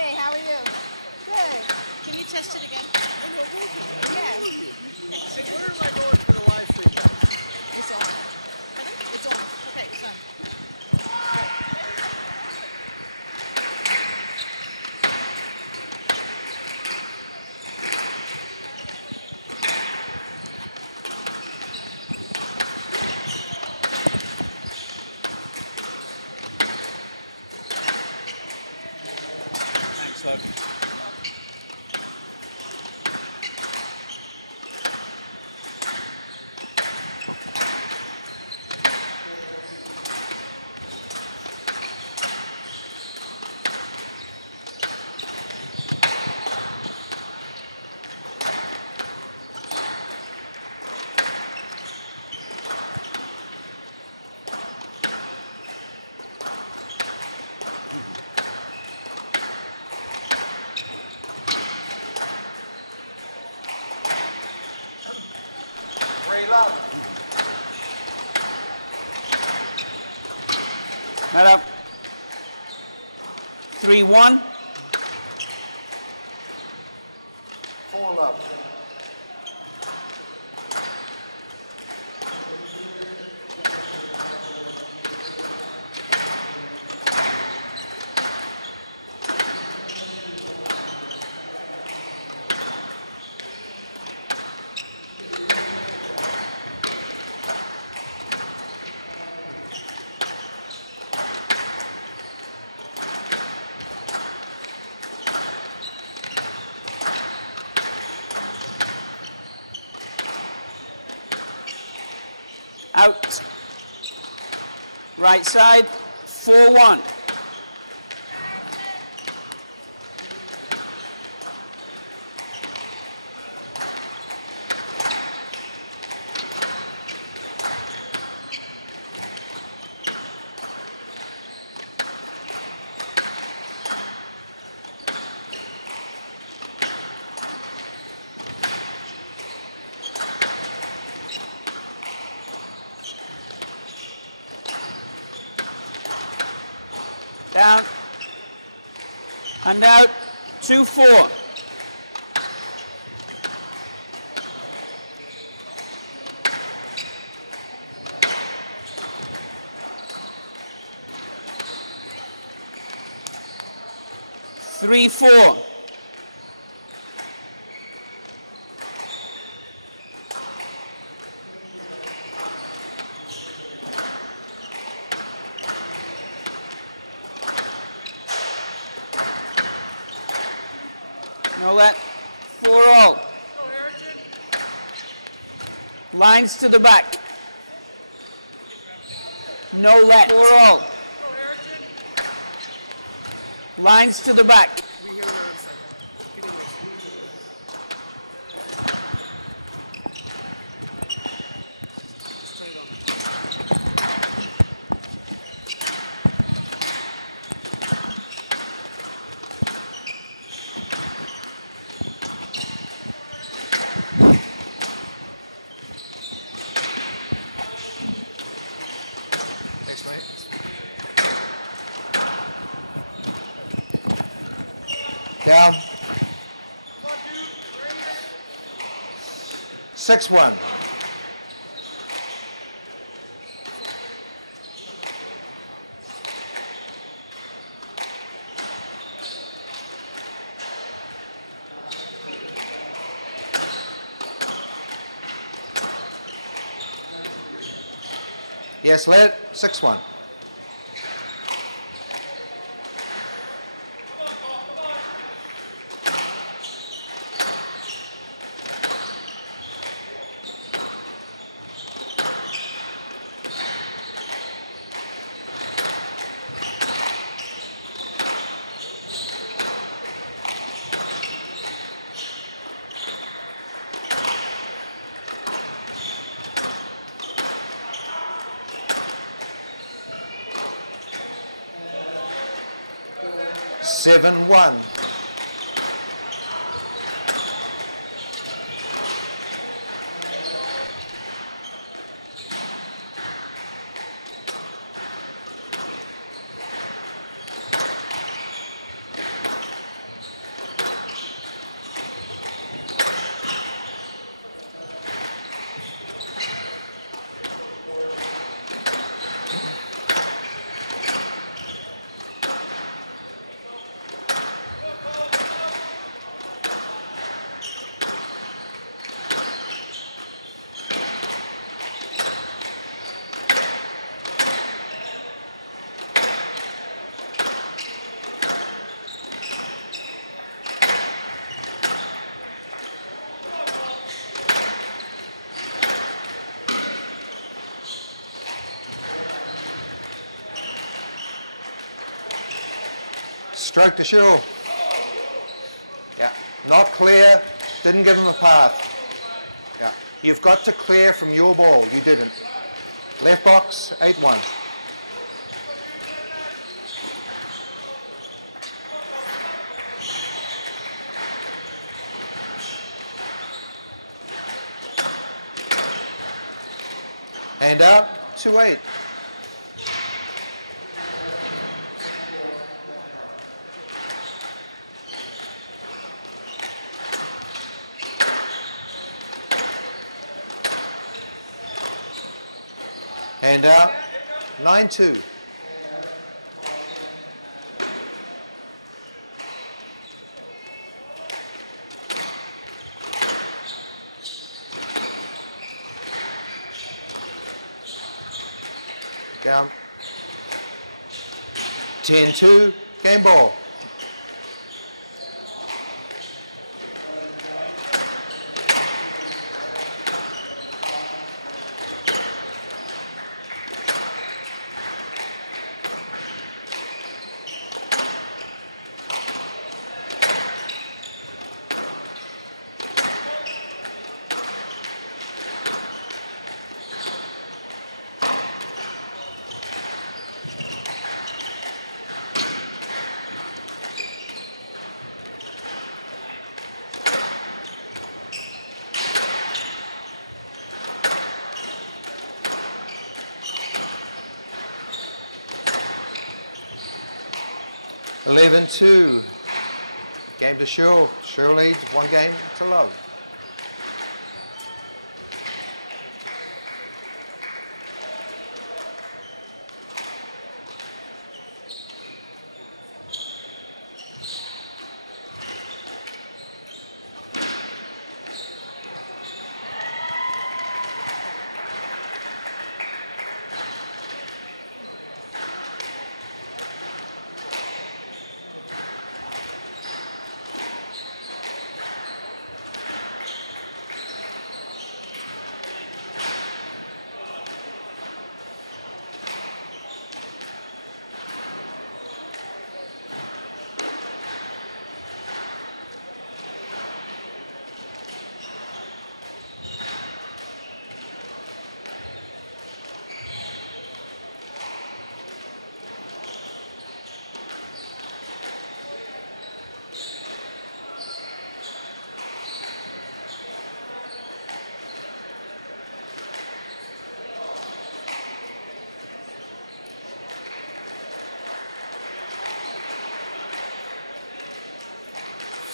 Hey, how are you? Good. Can you test it again? Yeah. Hey, where am I going for the live stream? It's on. It's on. Okay, it's on. Thanks, love. Reel up. Head up. 3-1. Fall up. Out. Right side. 4-1. Down. And out. 2-4. 3-4. No let. 4-all. Lines to the back. No let. 4-all. Lines to the back. We hear her inside. Get in there. Let's turn it on. Thanks, mate. Down. 6-1. Yes, let it. 6-1. Seven one. Stroke to Cheryl. Yeah, not clear, didn't give him a path. Yeah, you've got to clear from your ball, you didn't. Left box, 8-1. Hand out, 2-8. Hand out, 9-2. Down. 10-2, game ball. Eleven two. Game to Cheryl. Cheryl leads 1 game to love.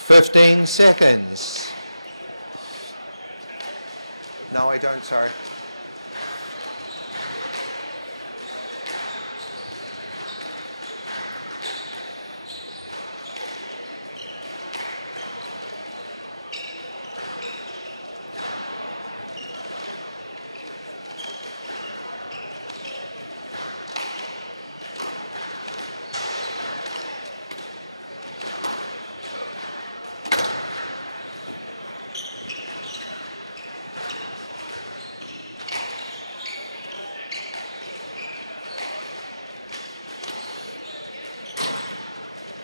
15 seconds. No, I don't, sorry.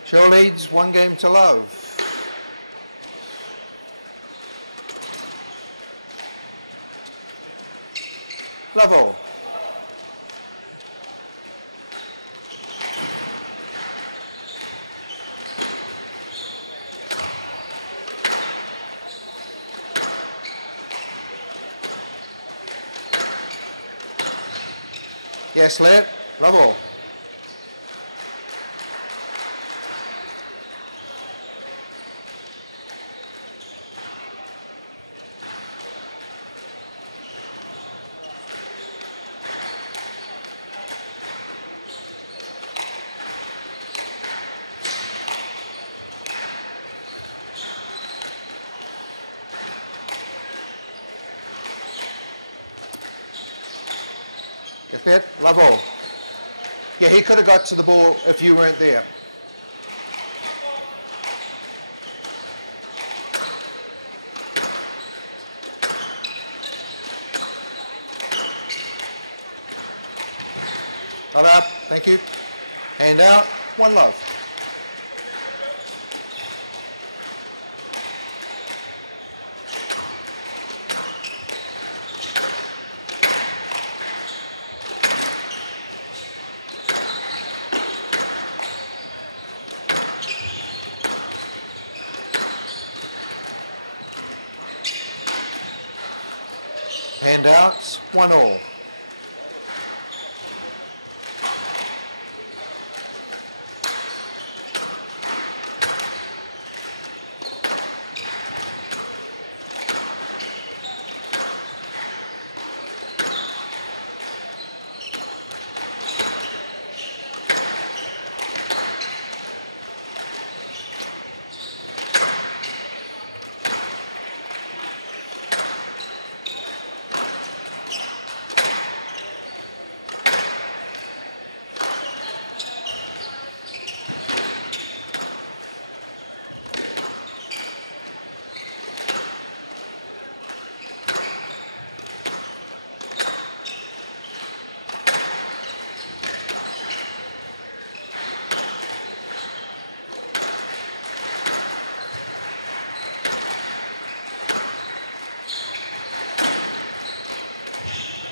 Show leads 1 game to love. Level. Yes, let. Level. Get that? Level. Yeah, he could have got to the ball if you weren't there. Not up, thank you. Hand out, 1 love. Handouts, 1 all.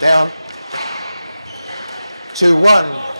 Down. 2-1.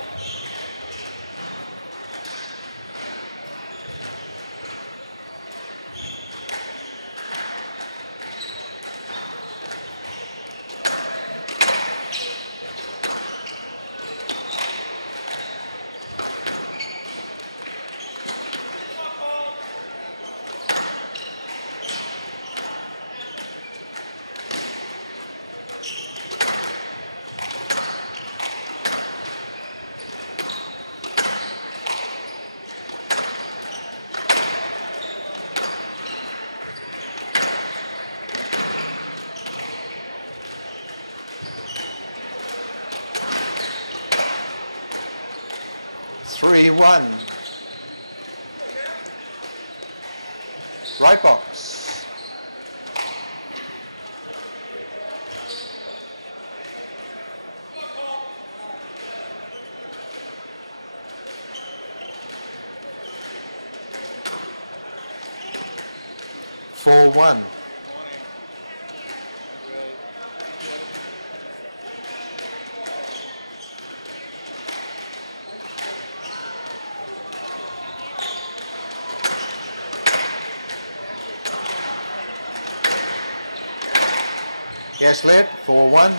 Three, 1. Right box. Four, 1. Yes, let. 4-1.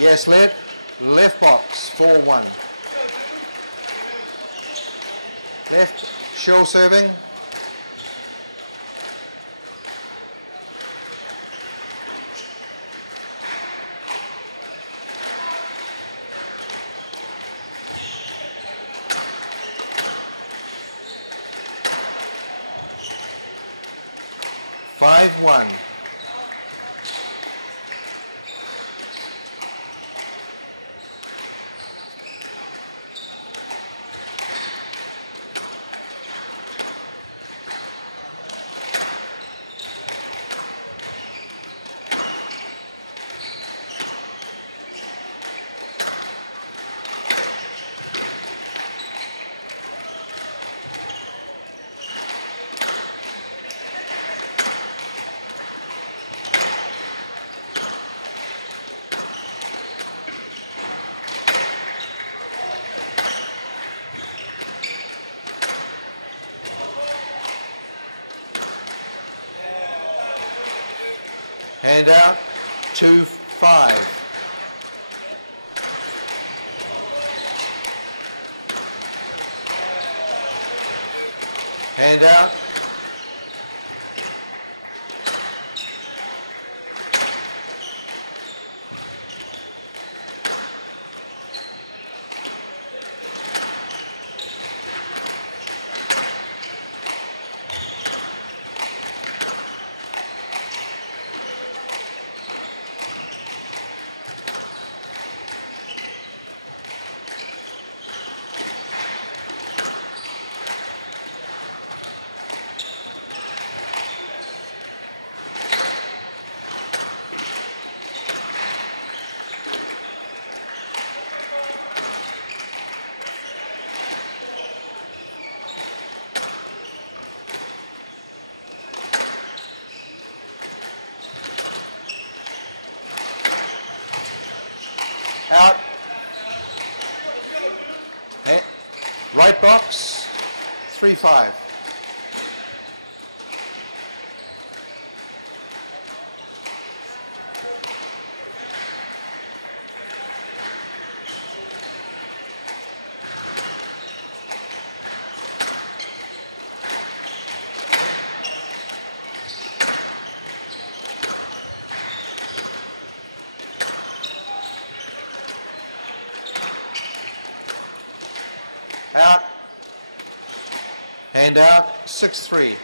Yes, left box, 4-1. Left, show serving. Five, 1. Hand out, 2-5. Hand out. Out. Hey. Right box, 3-5. Out. Hand out, 6-3.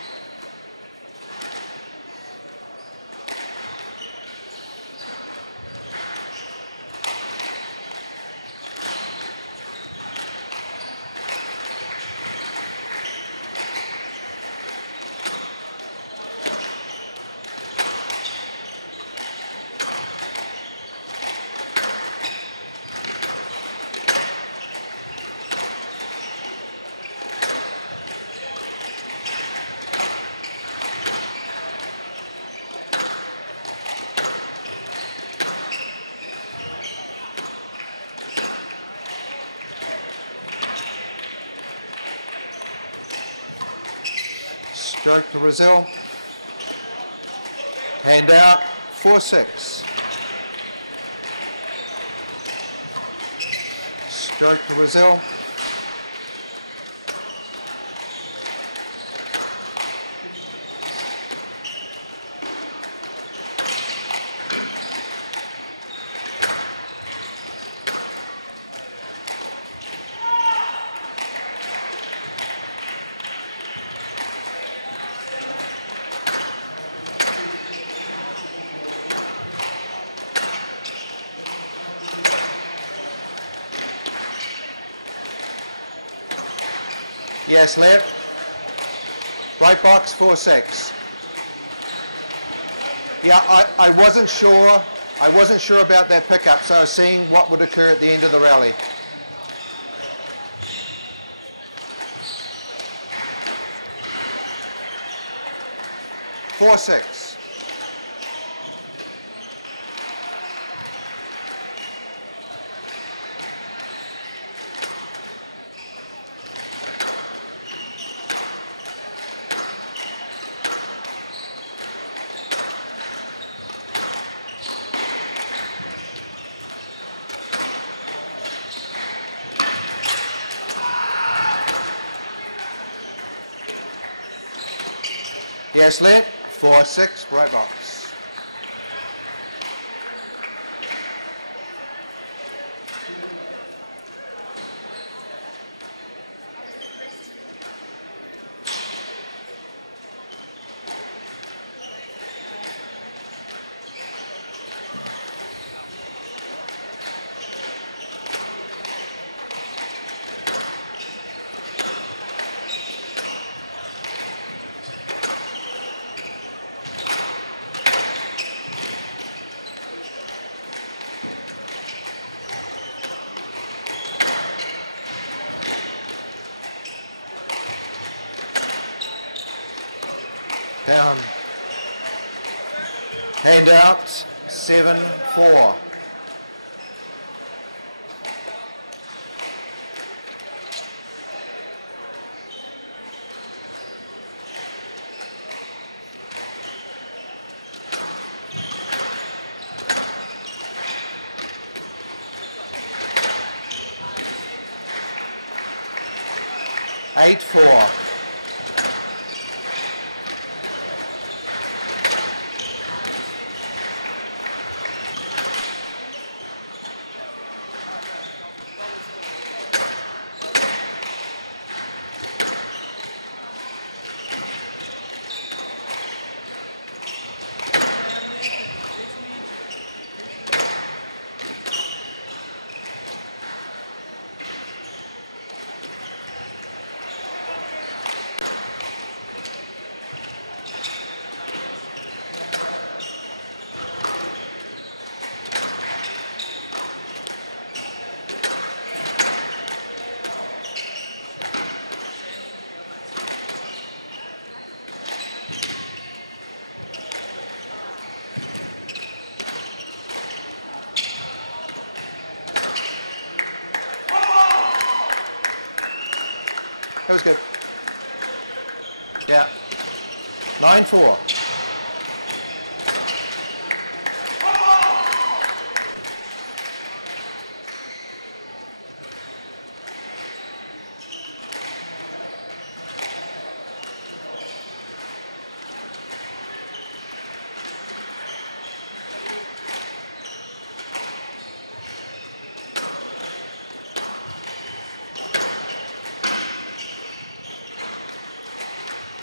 Stroke to Brazil. Hand out, 4-6. Stroke to Brazil. Yes, left. Right box, 4-6. Yeah, I wasn't sure. I wasn't sure about that pickup, so I was seeing what would occur at the end of the rally. 4-6. Yes, let. 4-6, right box. Down. Hand out. 7-4. Eight, 4. That was good. Yeah. 9-4.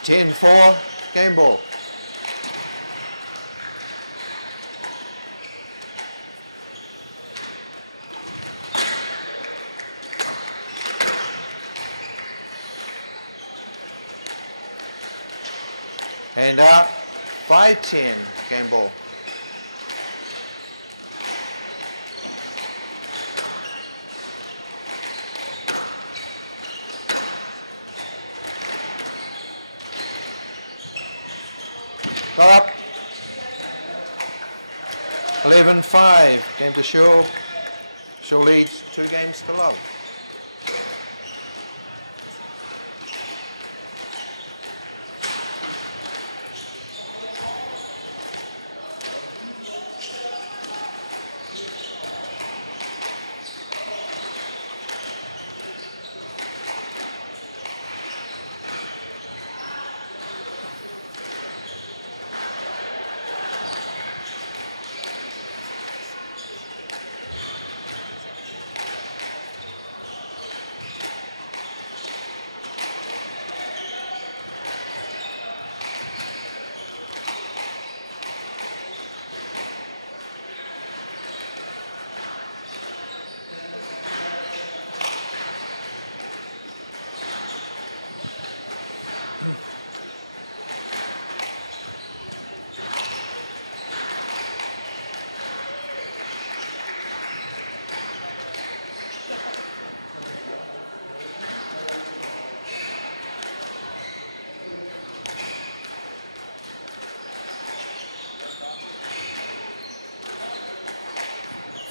Ten, 4, game ball. Hand out. 5-10, game ball. Go up. 11-5, game to Shaw. Shaw leads 2 games to love.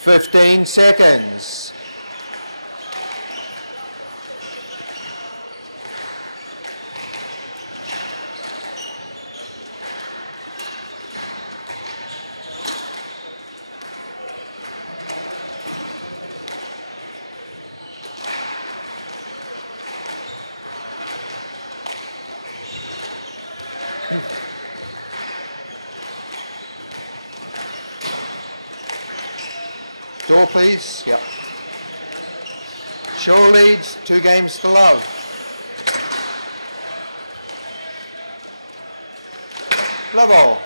Fifteen seconds. Door, please. Yep. Cheryl leads 2 games to love. Love all.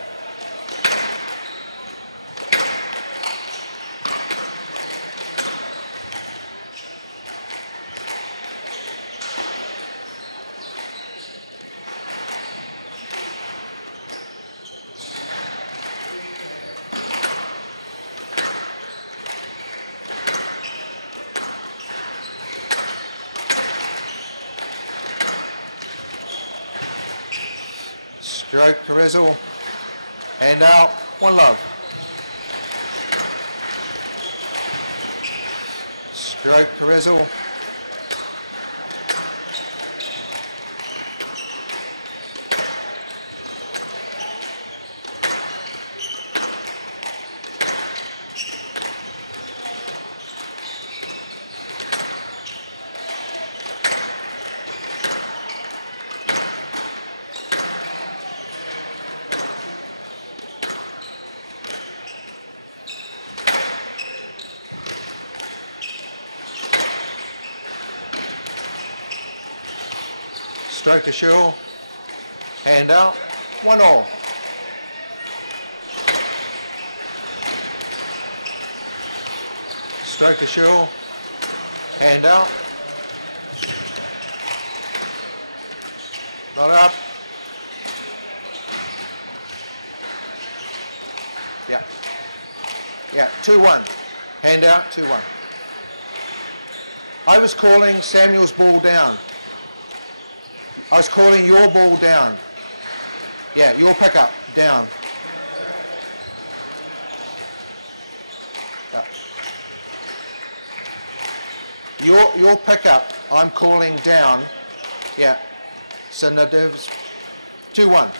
Stroke, Carrizzle. Hand out. 1 love. Stroke, Carrizzle. Stroke to Cheryl. Hand out. 1 all. Stroke to Cheryl. Hand out. Not up. Yeah. Yeah, 2-1. Hand out, 2-1. I was calling Samuel's ball down. I was calling your ball down. Yeah, your pickup down. Yeah. Your pickup I'm calling down. Yeah. So no, there was 2-1.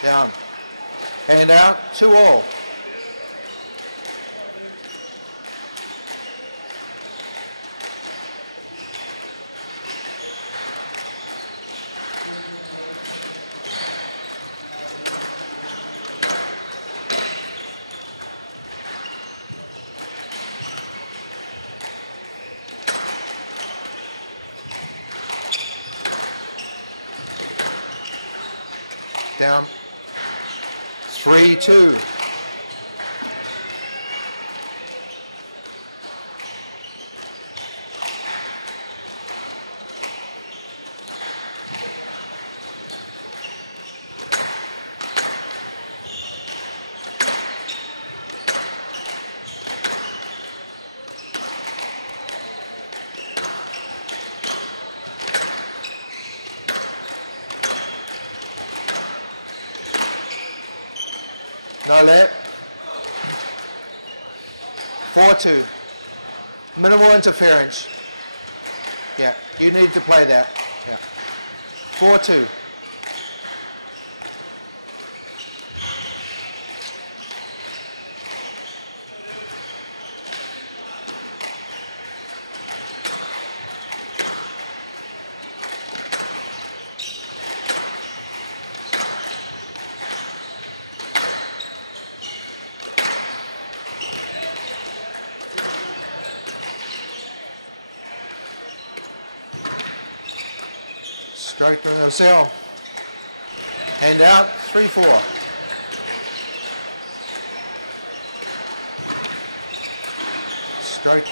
Down. Hand out, 2 all. Down. 3-2. No let. 4-2. Minimal interference. Yeah, you need to play that. Yeah. 4-2. Strike to the cell. Hand out, 3-4. Strike.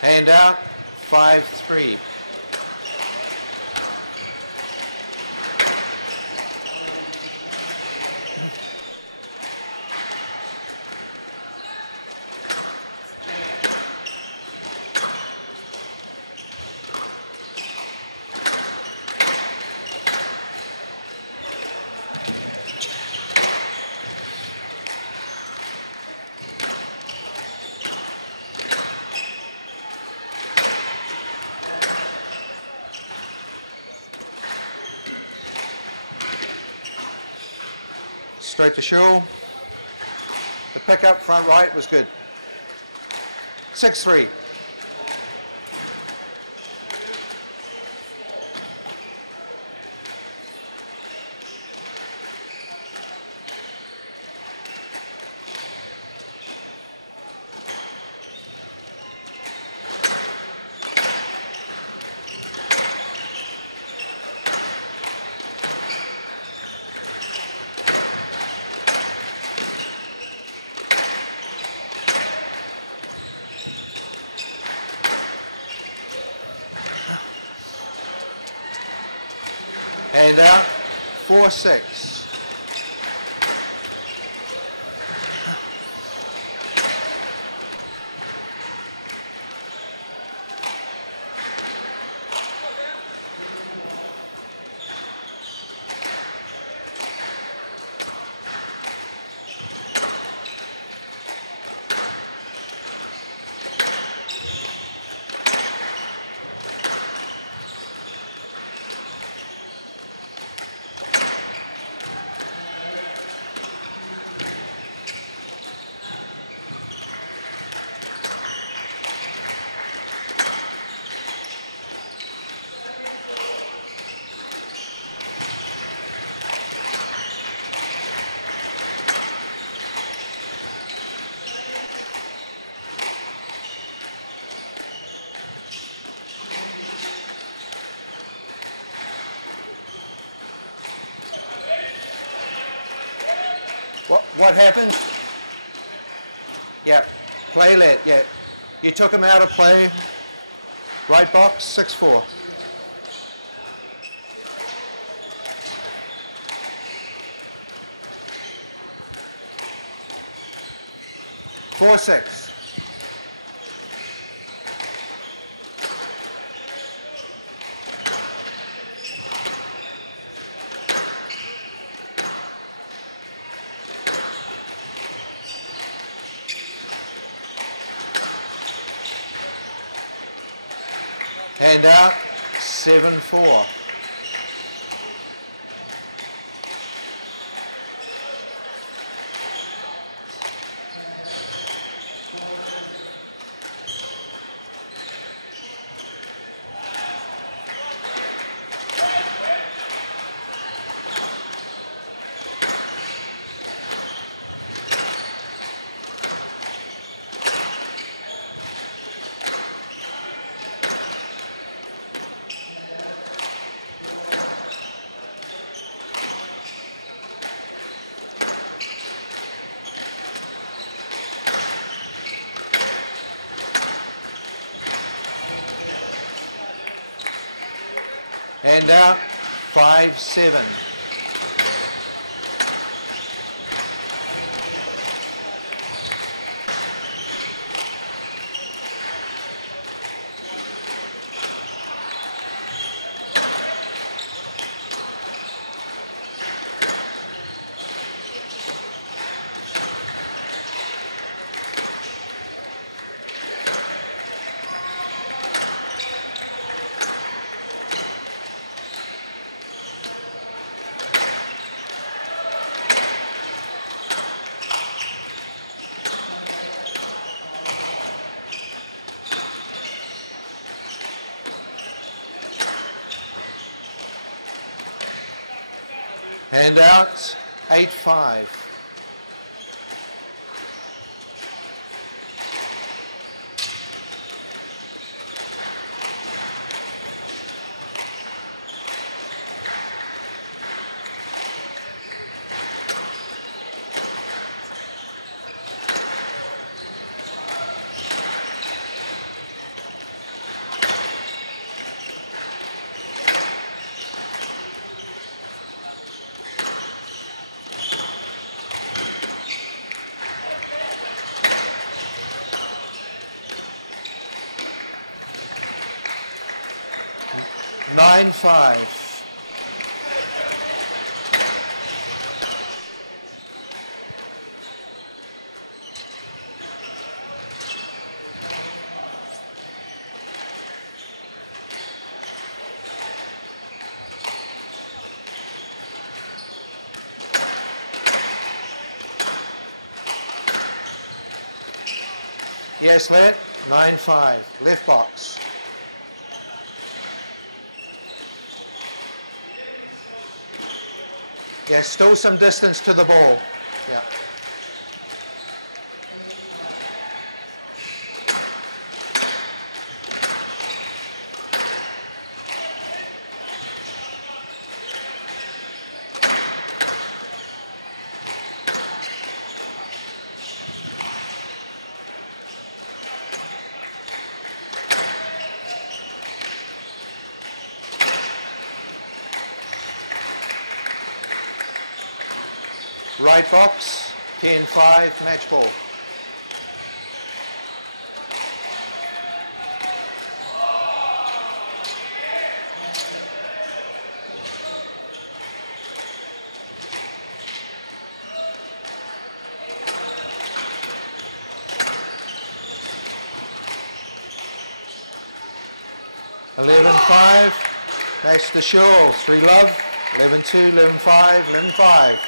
Hand out, 5-3. Straight to Cheryl. The pickup front right was good. 6-3. Hand out, 4-6. What happened? Yeah, play let, yeah. You took him out of play. Right box, 6-4. Four, 6. Hand out, 7-4. Hand out, 5-7. Hand out, 8-5. Nine, 5. Yes, let. 9-5. Left box. Yes, still some distance to the ball. Yeah. Right box, 10-5, match ball. Eleven 5, match the show. 3 love. 11-2, 11-5, 11-5.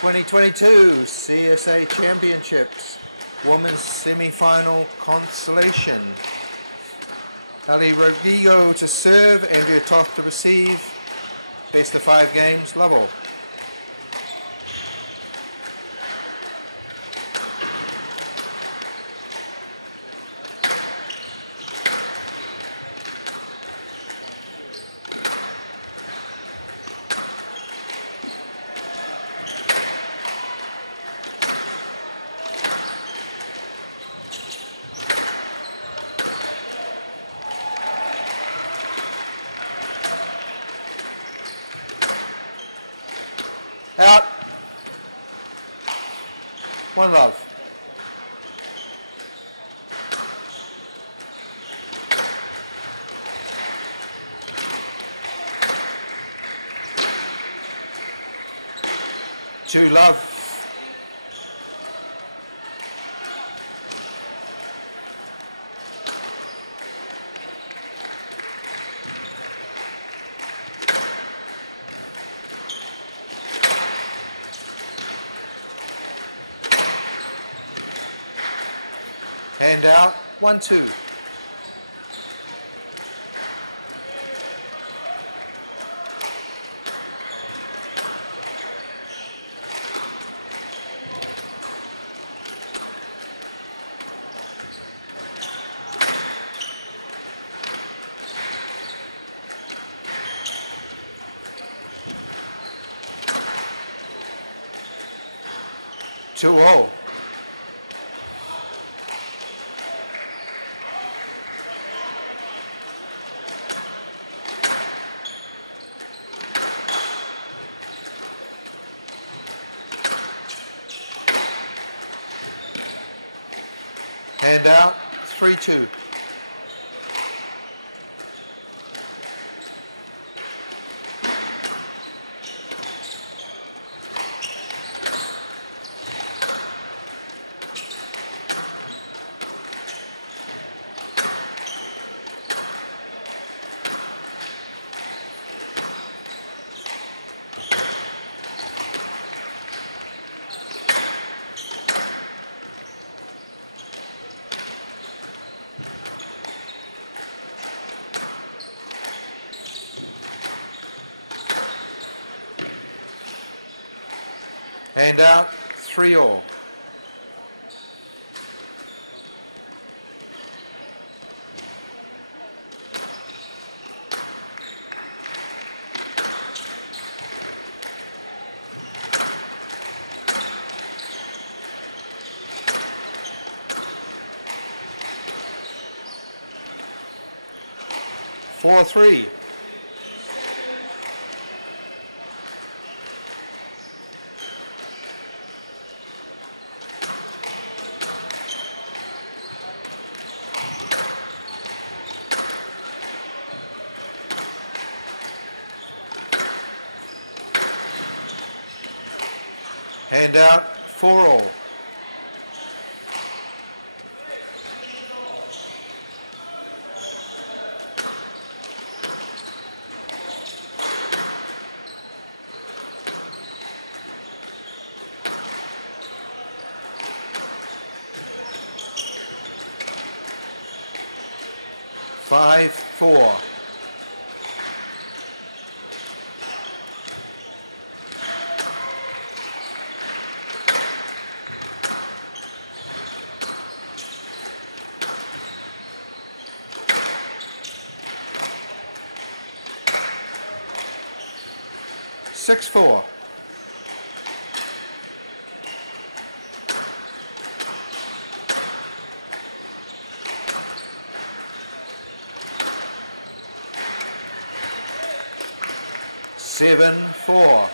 2022 CSA Championships Women's Semi-Final Consolation. Ali Rodrigo to serve, Andrea Toth to receive. Best of 5 games, love all. Out. One love. Two love. Hand out, 1-2. Two all. Hand out, 3-2. Hand out, 3 all. Four, 3. Hand out, 4 all. Five, 4. Six, 4. Seven, 4.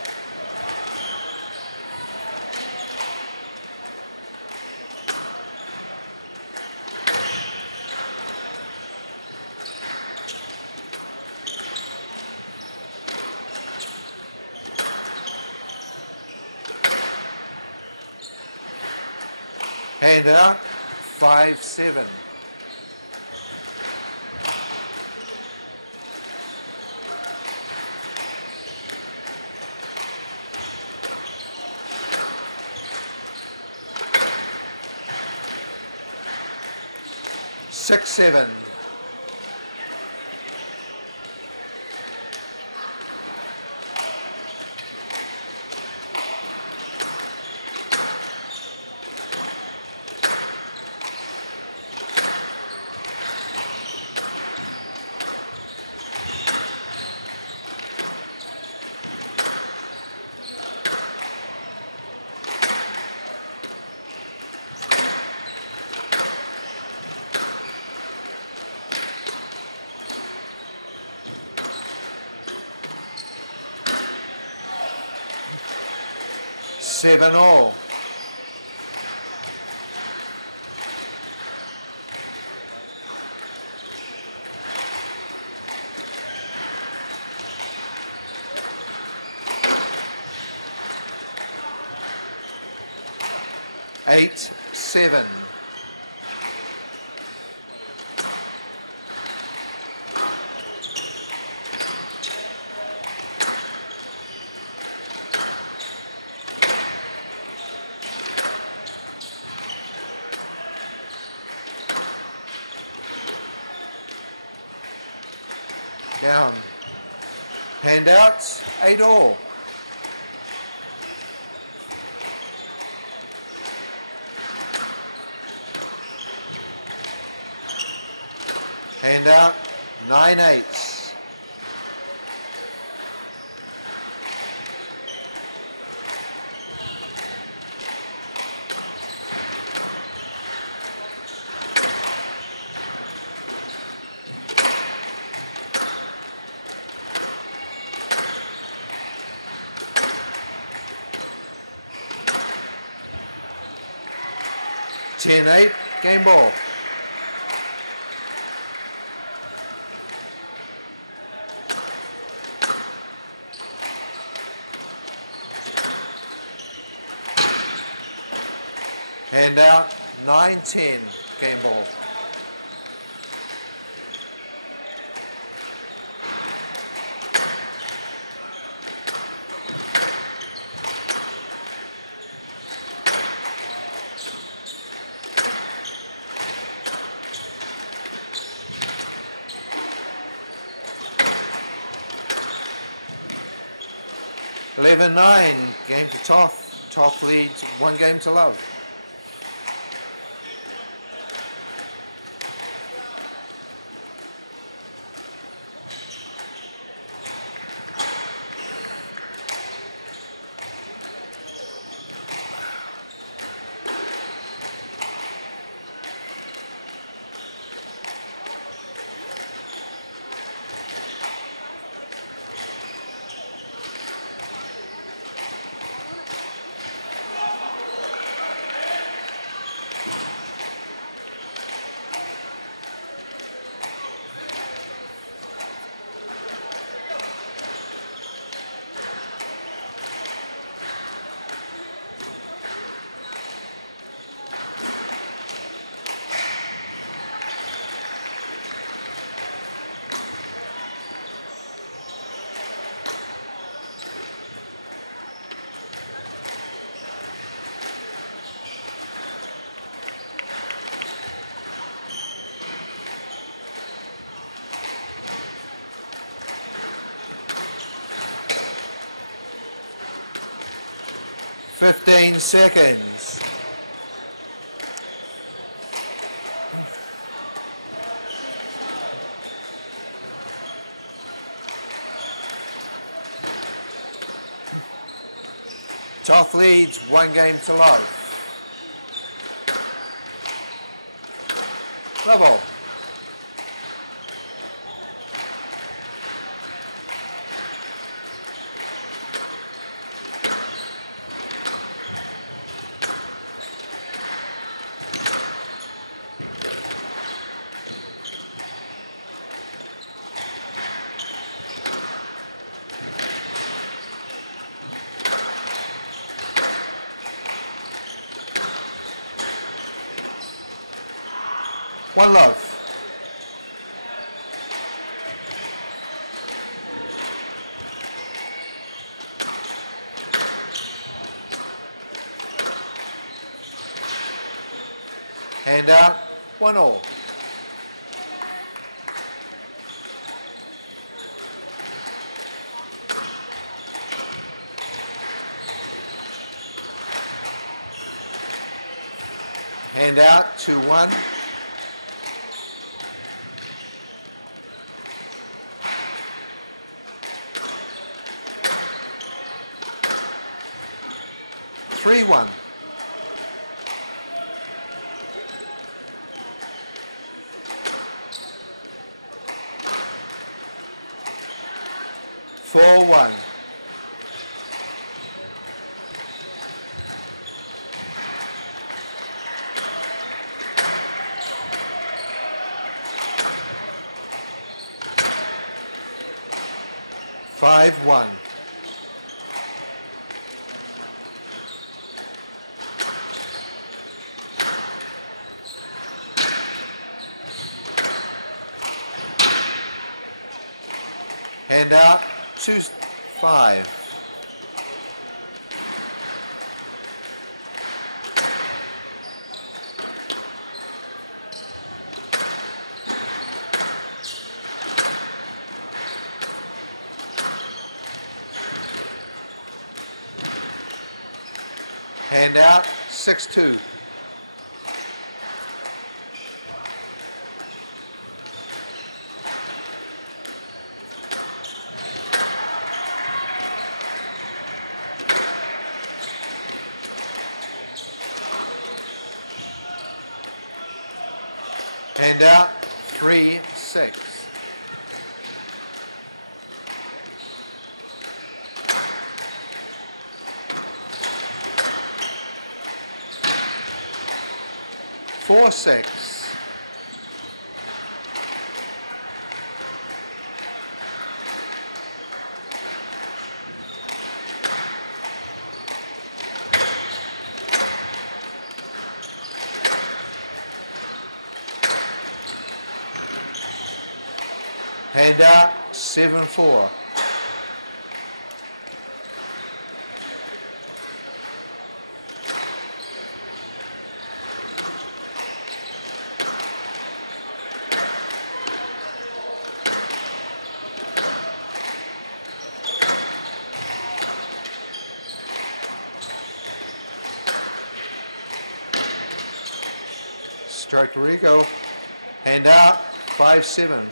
Hand out, 5, 7. 6-7. Seven all. Eight, 7. Down. Handouts, 8 all. Handout, 9 8s. Ten 8, game ball. Handout, 9-10, game ball. Eleven 9, game to Toth. Toth leads 1 game to love. Fifteen seconds. Toth leads 1 game to love. Level. One love. Hand out, 1 all. Hand out, 2-1. Three, 1. 4-1. 5-1. 2-5. 6-2. 3-6. 4-6. 7-4. 5-7.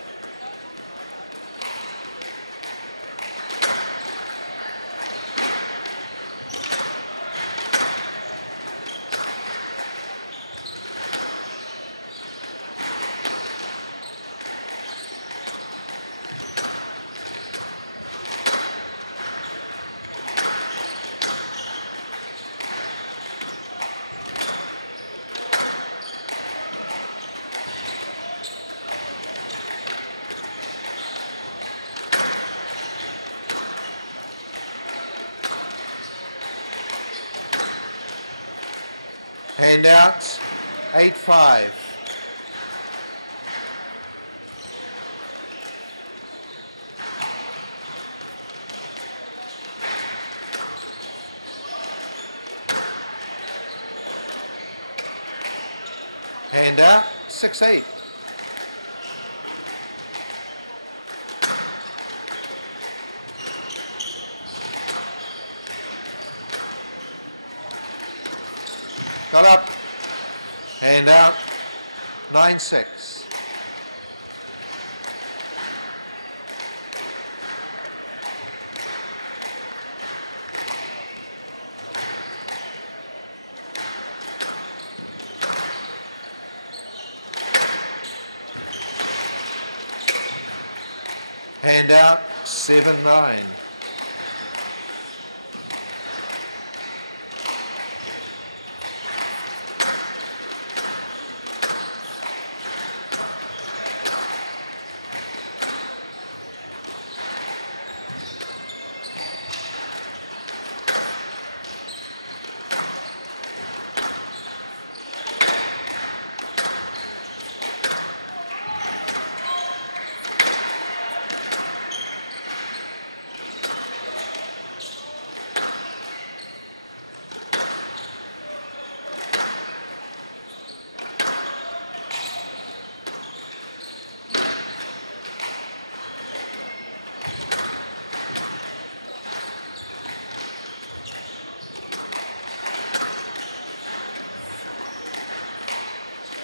8-5. 6-8. 9-6. 7-9. 8-9.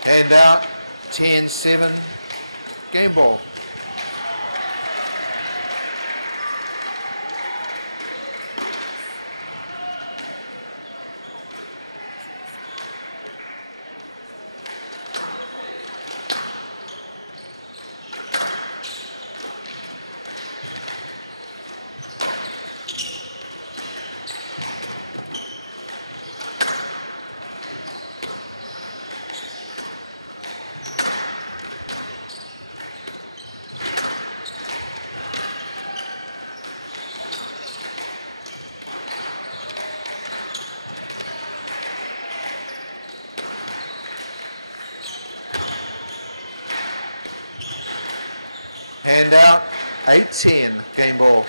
Hand out, 10-7, game ball. Hand out, 8-10, game ball.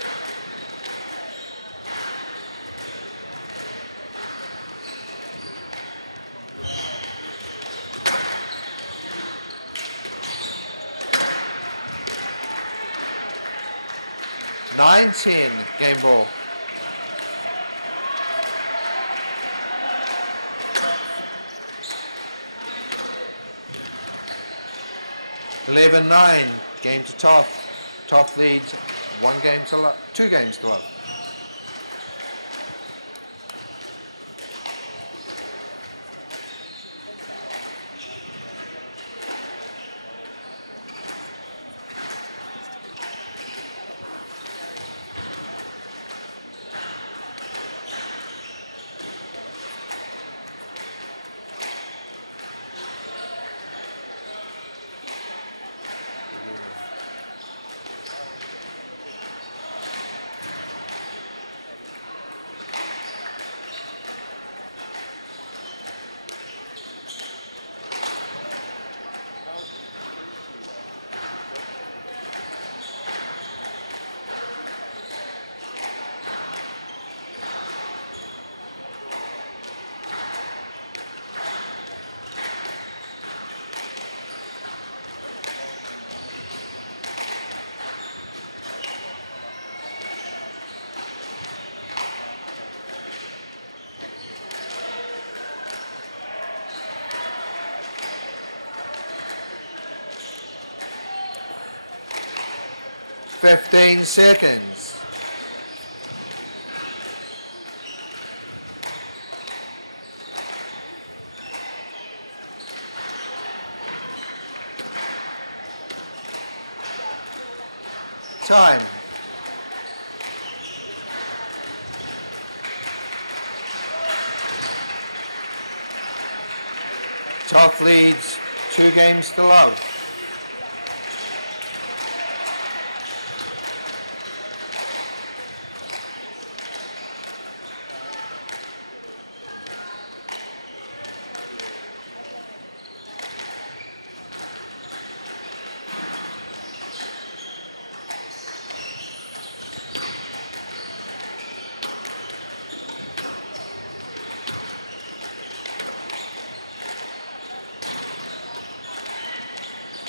Nine, 10, game ball. Eleven, 9, game to Toth. Toth leads 2 games to love. Fifteen seconds. Time. Toth leads 2 games to love.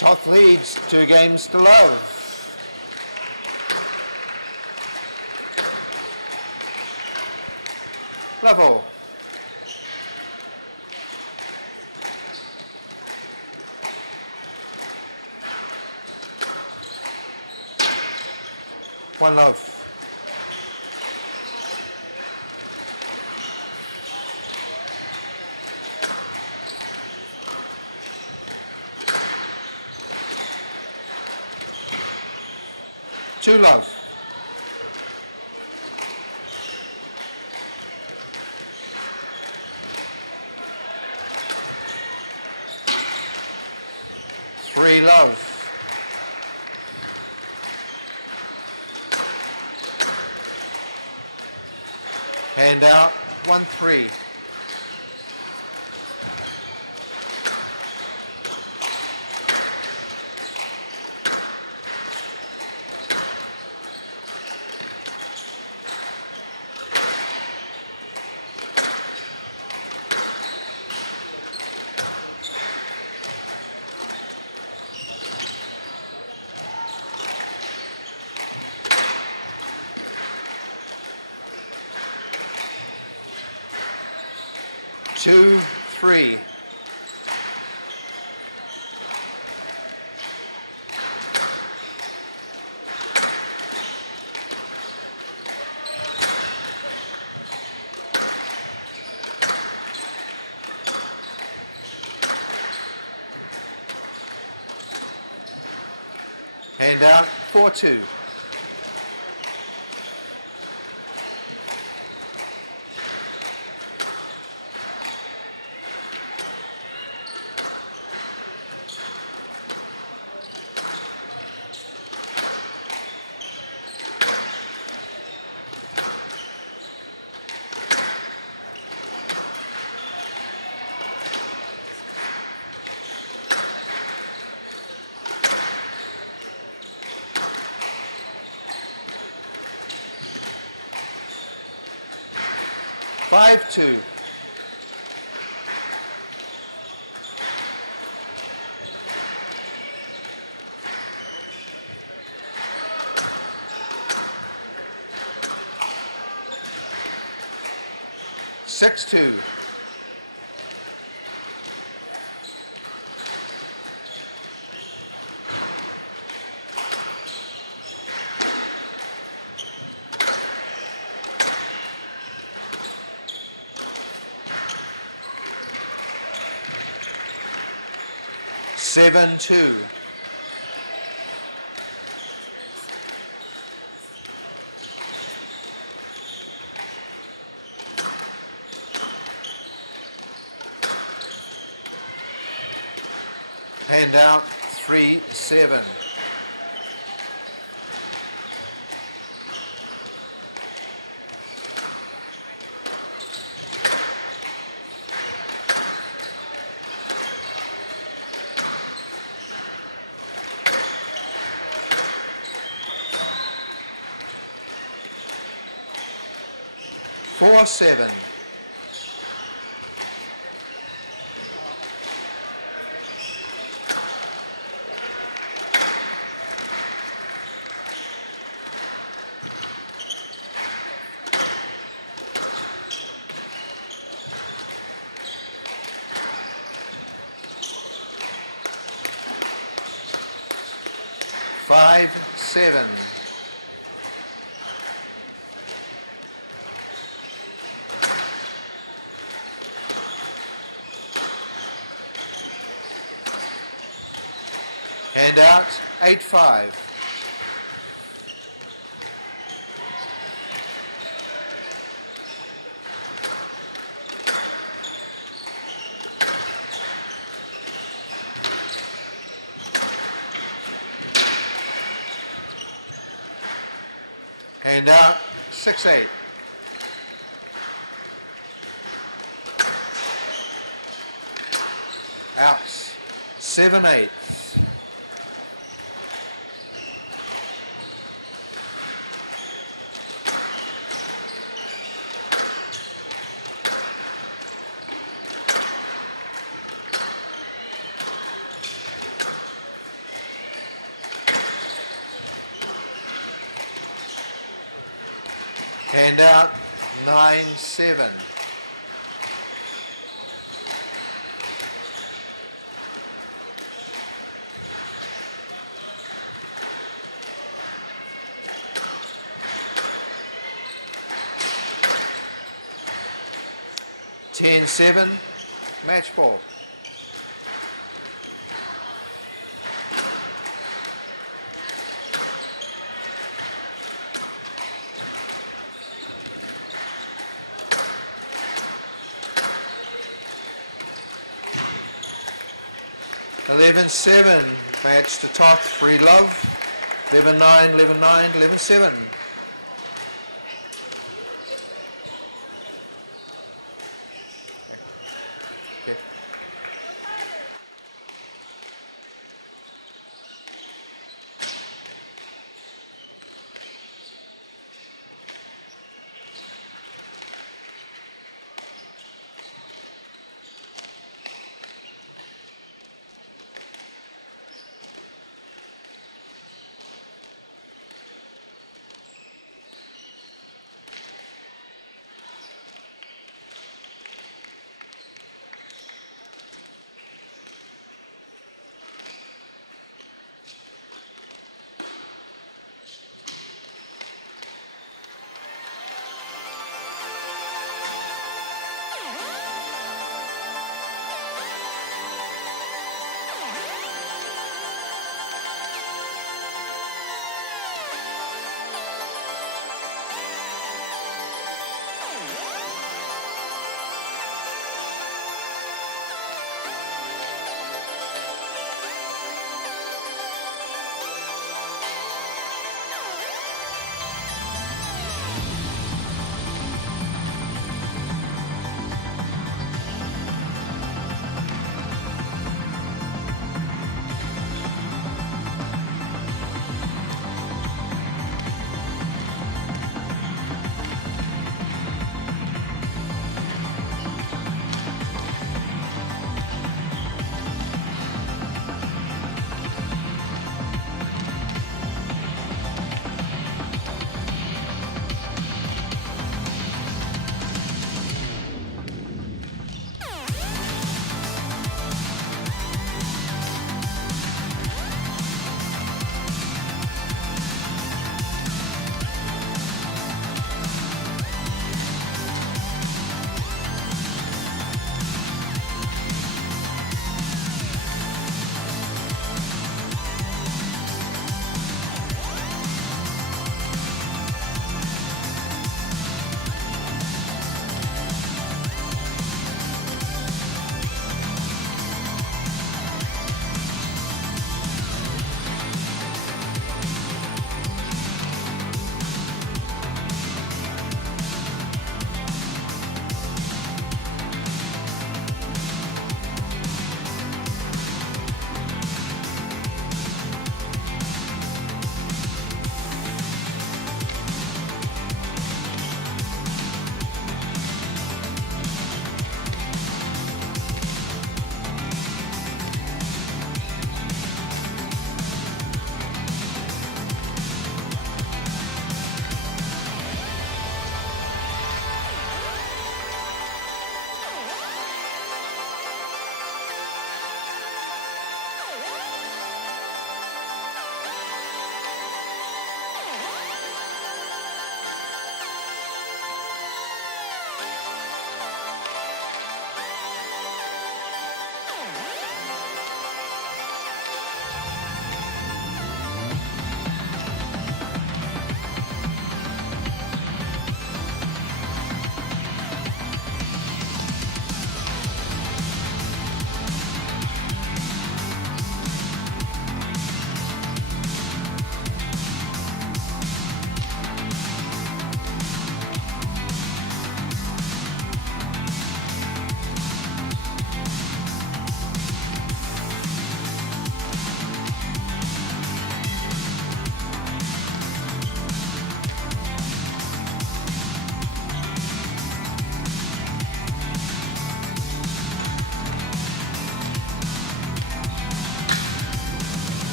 Toth leads 2 games to love. Level. One love. Two love. Three love. Hand out, 1-3. Two, 3. Hand out, 4-2. Five, 2. Six, 2. Seven, 2. Hand out, 3-7. Four, 7. Five, 7. Hand out, 8-5. Hand out, 6-8. Outs, 7-8. Hand out, 9-7. Ten, 7. Match ball. Eleven, 7. Match to top. Free love. 11-9, 11-9, 11-7. Okay.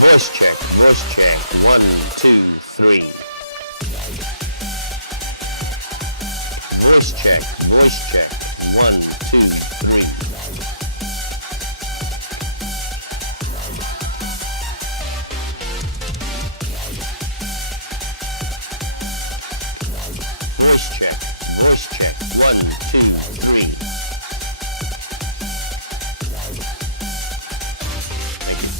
Voice check, voice check. 1, 2, 3. Voice check, voice check. 1, 2, 3. Voice check, voice check. 1, 2, 3. Thank you.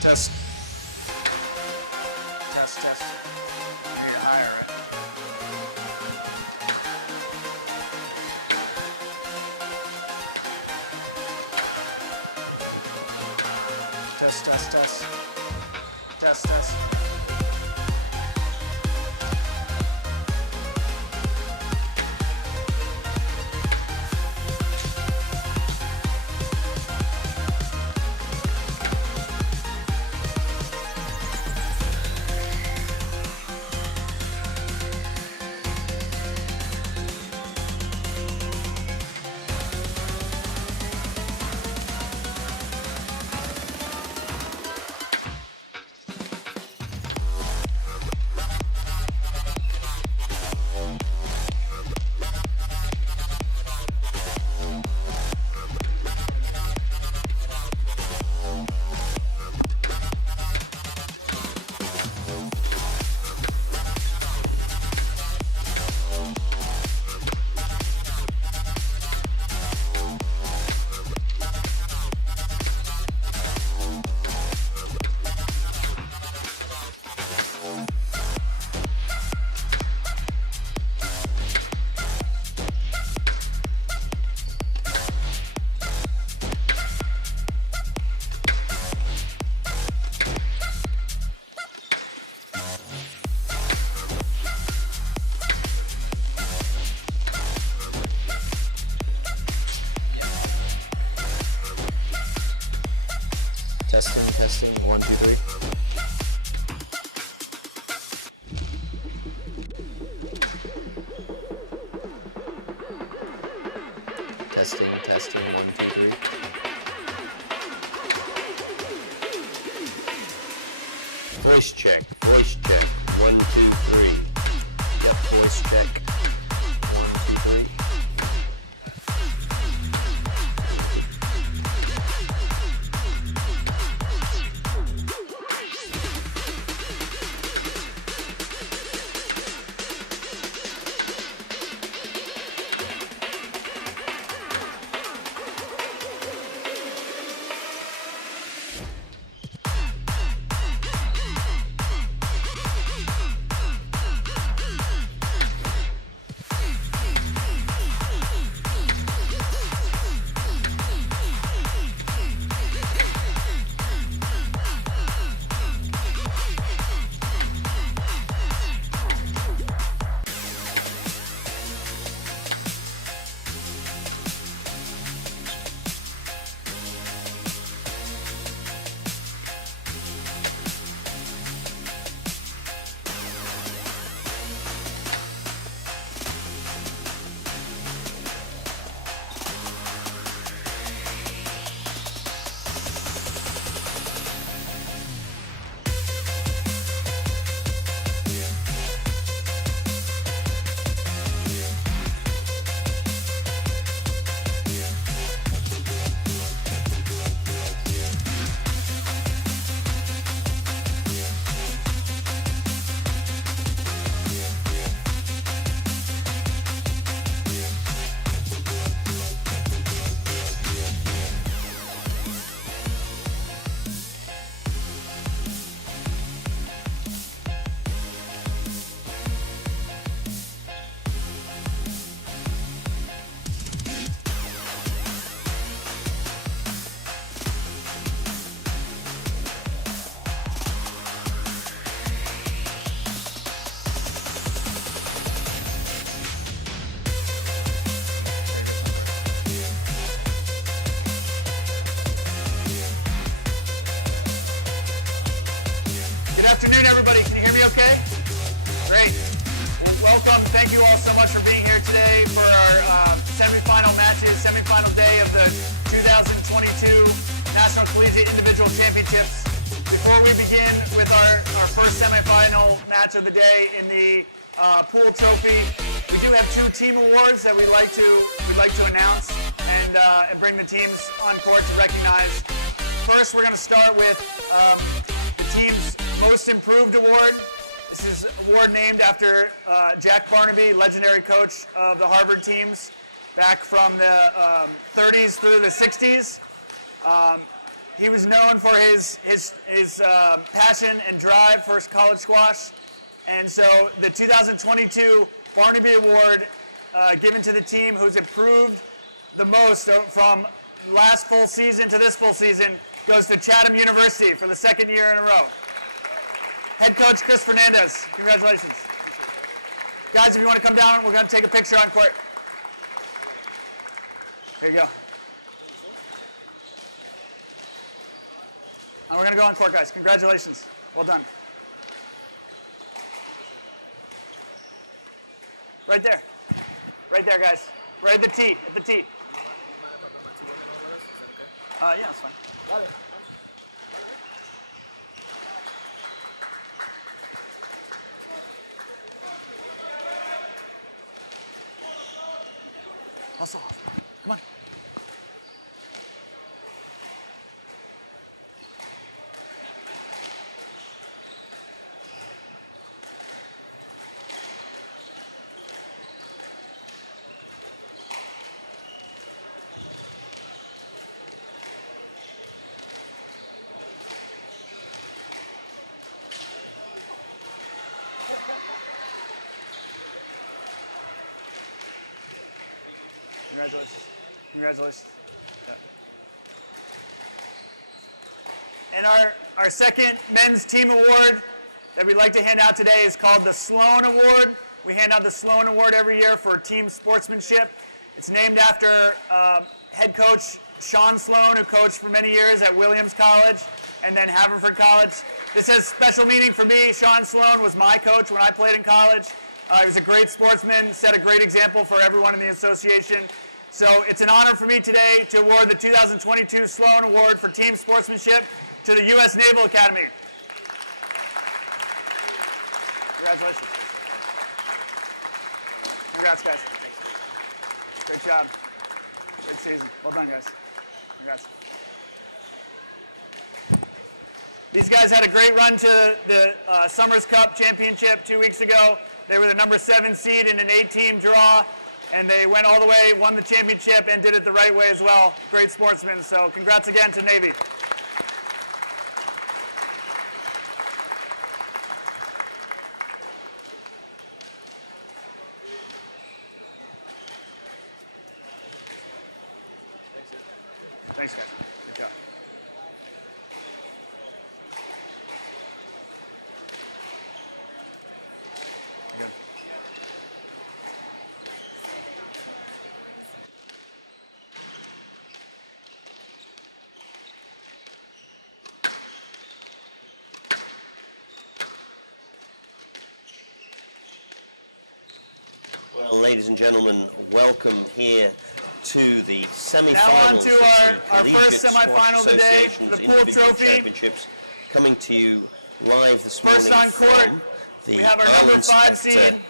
Test. Test, test. You need it higher, right? Test, test, test. Test, test. Testing, testing, 1, 2, 3. Testing, testing, 1, 2, 3. Voice check, 1, 2, 3. Yep, voice check, 1, 2, 3. Take this one first. Good afternoon, everybody. Can you hear me okay? Great. Well, welcome. Thank you all so much for being here today for our semifinal matches, semifinal day of the 2022 National Collegiate Individual Championships. Before we begin with our first semifinal match of the day in the pool trophy, we do have 2 team awards that we'd like to announce and bring the teams on court to recognize. First, we're going to start with the team's Most Improved Award. This is an award named after Jack Barnaby, legendary coach of the Harvard teams back from the 30s through the 60s. he was known for his passion and drive for college squash. And so the 2022 Barnaby Award given to the team who's improved the most from last full season to this full season goes to Chatham University for the second year in a row. Head coach Chris Fernandez, congratulations. Guys, if you want to come down, we're going to take a picture on court. Here you go. And we're going to go on court, guys. Congratulations. Well done. Right there. Right there, guys. Right at the tee. At the tee. Yeah, that's fine. Got it. Hustle. Come on. Congratulations. Congratulations. Yeah. And our second men's team award that we'd like to hand out today is called the Sloan Award. We hand out the Sloan Award every year for team sportsmanship. It's named after head coach Sean Sloan, who coached for many years at Williams College and then Haverford College. This has special meaning for me. Sean Sloan was my coach when I played in college. He was a great sportsman, set a great example for everyone in the association. So it's an honor for me today to award the 2022 Sloan Award for Team Sportsmanship to the U.S. Naval Academy. Congratulations. Congrats, guys. Great job. Great season. Well done, guys. Congrats. These guys had a great run to the Summers Cup Championship 2 weeks ago. They were the number 7 seed in an 8-team draw, and they went all the way, won the championship, and did it the right way as well. Great sportsmen, so congrats again to Navy. Thanks, guys. Good job. Good. Well, ladies and gentlemen, welcome here to the semi-finals. Now on to our first Collegiate semi-final Squash today, Association's the pool individual trophy. championships, coming to you live this First morning on court, from the we have our Arlen number 5 Specter seed,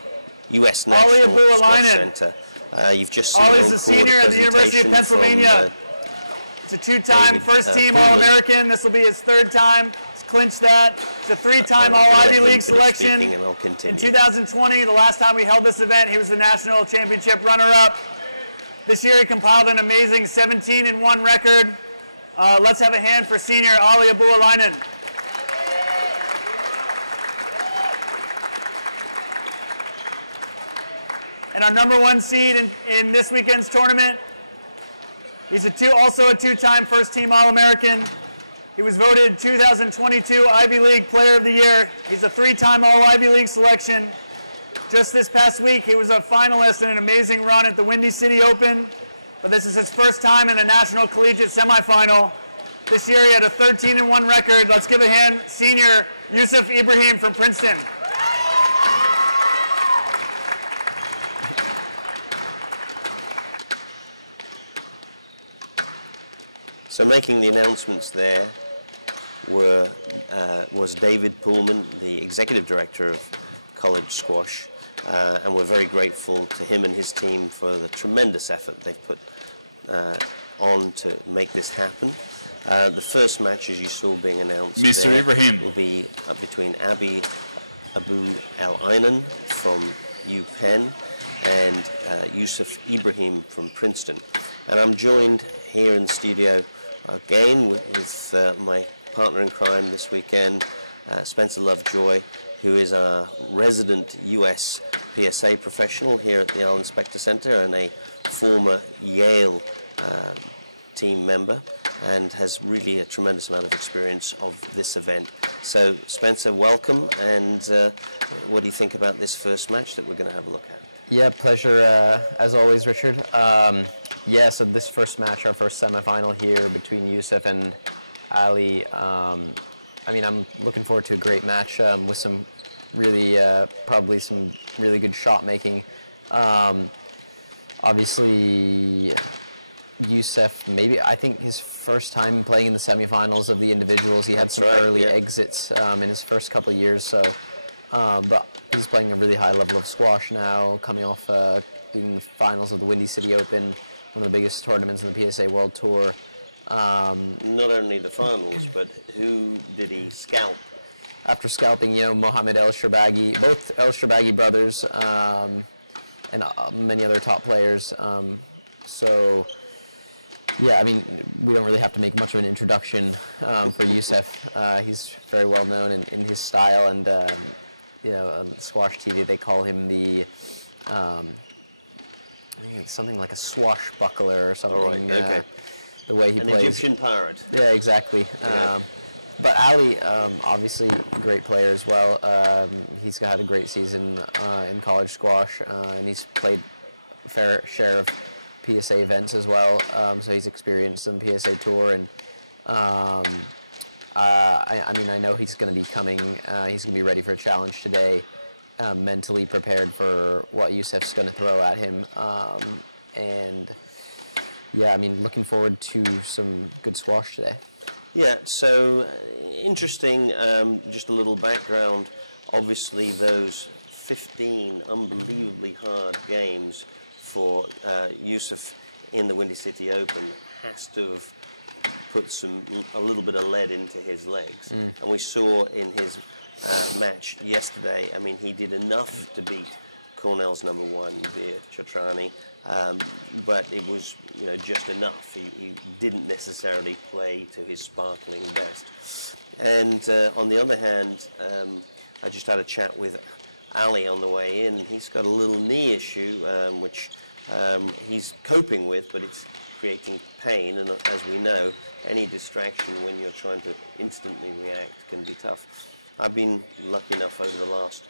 U.S. Ollie National Squash Abulalainen. Center. You've just seen Ollie's on a court senior at the University of presentation Pennsylvania. from, It's a 2-time David, first-team Pullman. All-American. This will be his 3rd time. He's clinched that. It's a 3-time All-Ivy League selection. And I'll continue. In 2020, the last time we held this event, he was the national championship runner-up. This year, he compiled an amazing 17-1 record. Let's have a hand for senior Ollie Abulalainen. And our number 1 seed in this weekend's tournament, he's also a 2-time first-team All-American. He was voted 2022 Ivy League Player of the Year. He's a 3-time All-Ivy League selection. Just this past week, he was a finalist in an amazing run at the Windy City Open, but this is his first time in a national collegiate semifinal. This year, he had a 13-1 record. Let's give a hand, senior Yusuf Ibrahim from Princeton. So making the announcements there was David Pullman, the executive director of College Squash, and we're very grateful to him and his team for the tremendous effort they've put on to make this happen. The first match, as you saw being announced, Mr. Ibrahim, will be between Abi Abulalainen from UPenn and Yusuf Ibrahim from Princeton. And I'm joined here in the studio again with my partner in crime this weekend, Spencer Lovejoy, who is a resident US PSA professional here at the Arlen Specter Center and a former Yale team member, and has really a tremendous amount of experience of this event. So Spencer, welcome, and what do you think about this first match that we're going to have a look at? Yeah, pleasure as always, Richard. So this first match, our first semifinal here between Youssef and Ali. I'm looking forward to a great match with some really, probably some really good shot making. Obviously, Youssef, I think his first time playing in the semifinals of the individuals. He had some early exits in his first couple of years, but he's playing a really high level of squash now, coming off being in the finals of the Windy City Open, one of the biggest tournaments in the PSA World Tour. Not only the finals, but who did he scalp? After scalping, Mohamed El Shorbagy, both El Shorbagy brothers, and many other top players. We don't really have to make much of an introduction for Youssef. He's very well known in his style, and on Squash TV they call him the I think it's something like a swashbuckler or something. The way he plays. An Egyptian pirate. Yeah, exactly. Yeah. But Ali, obviously a great player as well. He's had a great season in college squash, and he's played a fair share of PSA events as well. So he's experienced in the PSA Tour, and I know he's going to be coming. He's going to be ready for a challenge today, mentally prepared for what Youssef's going to throw at him, looking forward to some good squash today. Yeah, so interesting, just a little background. Obviously, those 15 unbelievably hard games for Youssef in the Windy City Open has to have put a little bit of lead into his legs. And we saw in his match yesterday, he did enough to beat Cornell's number one, Veer Chatrani, but it was just enough. He didn't necessarily play to his sparkling best. And on the other hand, I just had a chat with Ali on the way in. He's got a little knee issue, which he's coping with, but it's creating pain. And as we know, any distraction when you're trying to instantly react can be tough. I've been lucky enough over the last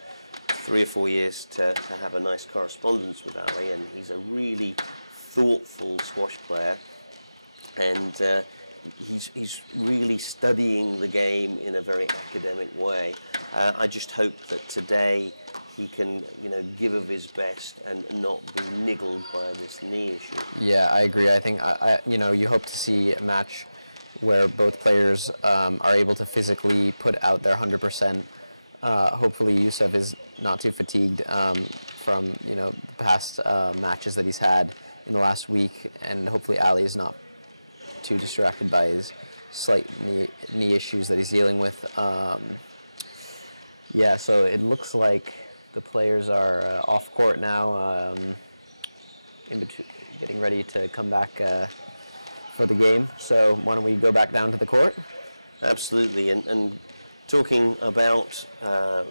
3 or 4 years to have a nice correspondence with Ali, and he's a really thoughtful squash player, and he's really studying the game in a very academic way. I just hope that today he can give of his best and not be niggled by this knee issue. Yeah, I agree. I think you hope to see a match where both players are able to physically put out their 100%. Hopefully Youssef is not too fatigued from the past matches that he's had in the last week, and hopefully Ali is not too distracted by his slight knee issues that he's dealing with. So it looks like the players are off court now, in between, getting ready to come back for the game. So why don't we go back down to the court? Absolutely, and talking about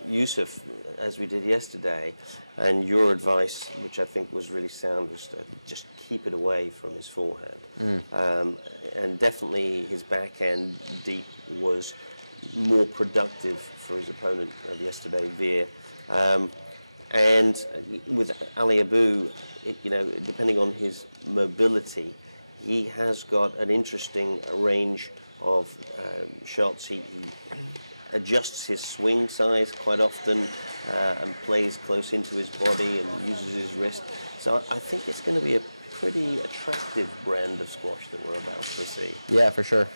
Youssef, as we did yesterday, and your advice, which I think was really sound, was to just keep it away from his forehand. And definitely his backhand deep was more productive for his opponent of yesterday, Veer. And with Ali Abu, depending on his mobility, he has got an interesting range of shots. He adjusts his swing size quite often and plays close into his body and uses his wrist. So I think it's going to be a pretty attractive brand of squash that we're about to see. Yeah, for sure.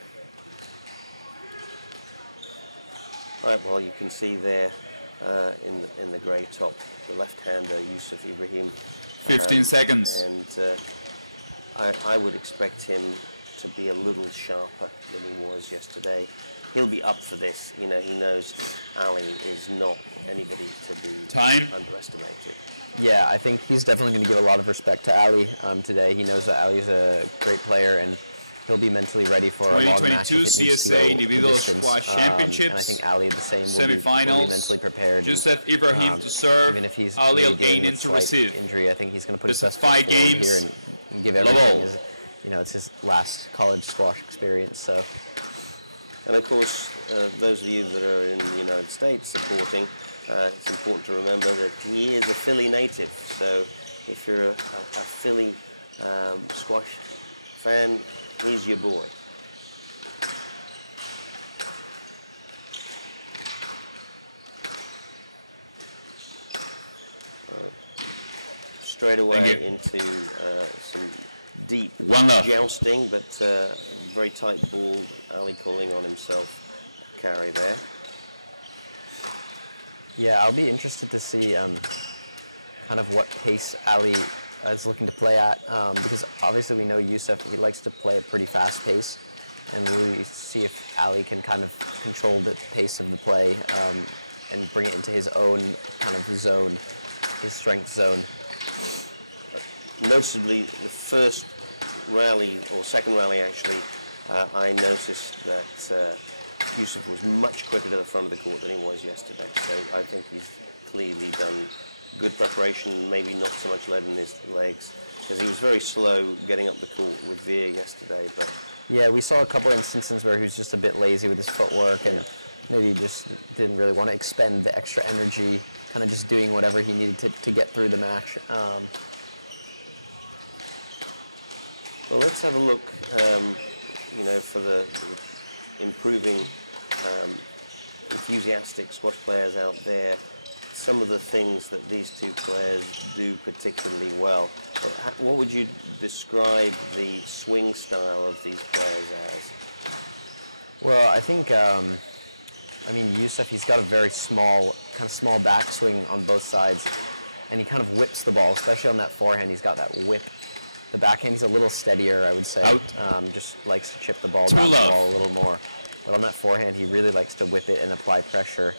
All right, well, you can see there in the grey top, the left-hander, Youssef Ibrahim. 15 seconds. And I would expect him to be a little sharper than he was yesterday. He'll be up for this. He knows Ali is not anybody to be underestimated. Yeah, I think he's definitely going to give a lot of respect to Ali today. He knows that Ali's a great player, and he'll be mentally ready for a long match. 2022 if it needs to go CSA the Individual distance. Squash Championships. And I think Ali the same will be Semifinals. mentally prepared. Joseph Ibrahim to serve. Even if he's Ali maybe dealing Al-Ainin with to slight receive. injury, I think he's going to put his This is best foot 5 forward games. here and give Level. everything. It's his last college squash experience. So. And of course, those of you that are in the United States supporting, it's important to remember that he is a Philly native. So if you're a Philly squash fan, he's your boy. Straight away into some deep jousting, but very tight ball. Ali calling on himself carry there. Yeah, I'll be interested to see kind of what pace Ali is looking to play at, because obviously we know Youssef, he likes to play a pretty fast pace, and we'll see if Ali can kind of control the pace of the play and bring it into his own kind of zone, his strength zone. Noticeably, the first rally, or second rally actually, I noticed that Youssef was much quicker to the front of the court than he was yesterday. So I think he's clearly done good preparation, maybe not so much lead in his legs, because he was very slow getting up the court with Veer yesterday. But yeah, we saw a couple instances where he was just a bit lazy with his footwork and maybe just didn't really want to expend the extra energy, kind of just doing whatever he needed to get through the match. Well, let's have a look, for the improving enthusiastic squash players out there, some of the things that these two players do particularly well. What would you describe the swing style of these players as? Well, I think, Youssef, he's got a very small backswing on both sides, and he kind of whips the ball, especially on that forehand. He's got that whip. The backhand, he's a little steadier, I would say. Just likes to chip the ball, back the ball a little more. But on that forehand, he really likes to whip it and apply pressure.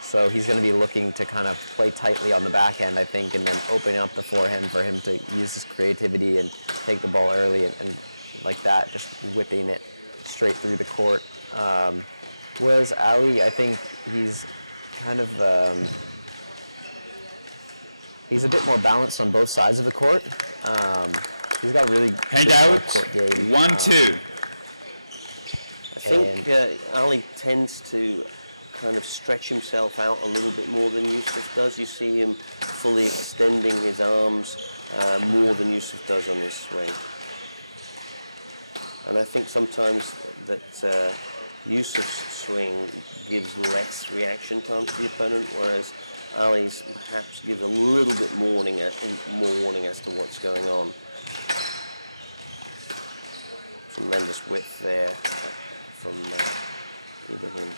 So he's going to be looking to kind of play tightly on the backhand, I think, and then opening up the forehand for him to use his creativity and take the ball early and like that, just whipping it straight through the court. Whereas Ali, I think he's kind of he's a bit more balanced on both sides of the court. He's got really handout. Court game. 1-2. I think Ali tends to kind of stretch himself out a little bit more than Youssef does. You see him fully extending his arms more than Youssef does on his swing. And I think sometimes that Youssef's swing gives less reaction time to the opponent, whereas Ali's perhaps gives a little bit more warning as to what's going on. Tremendous width there from Ibrahim.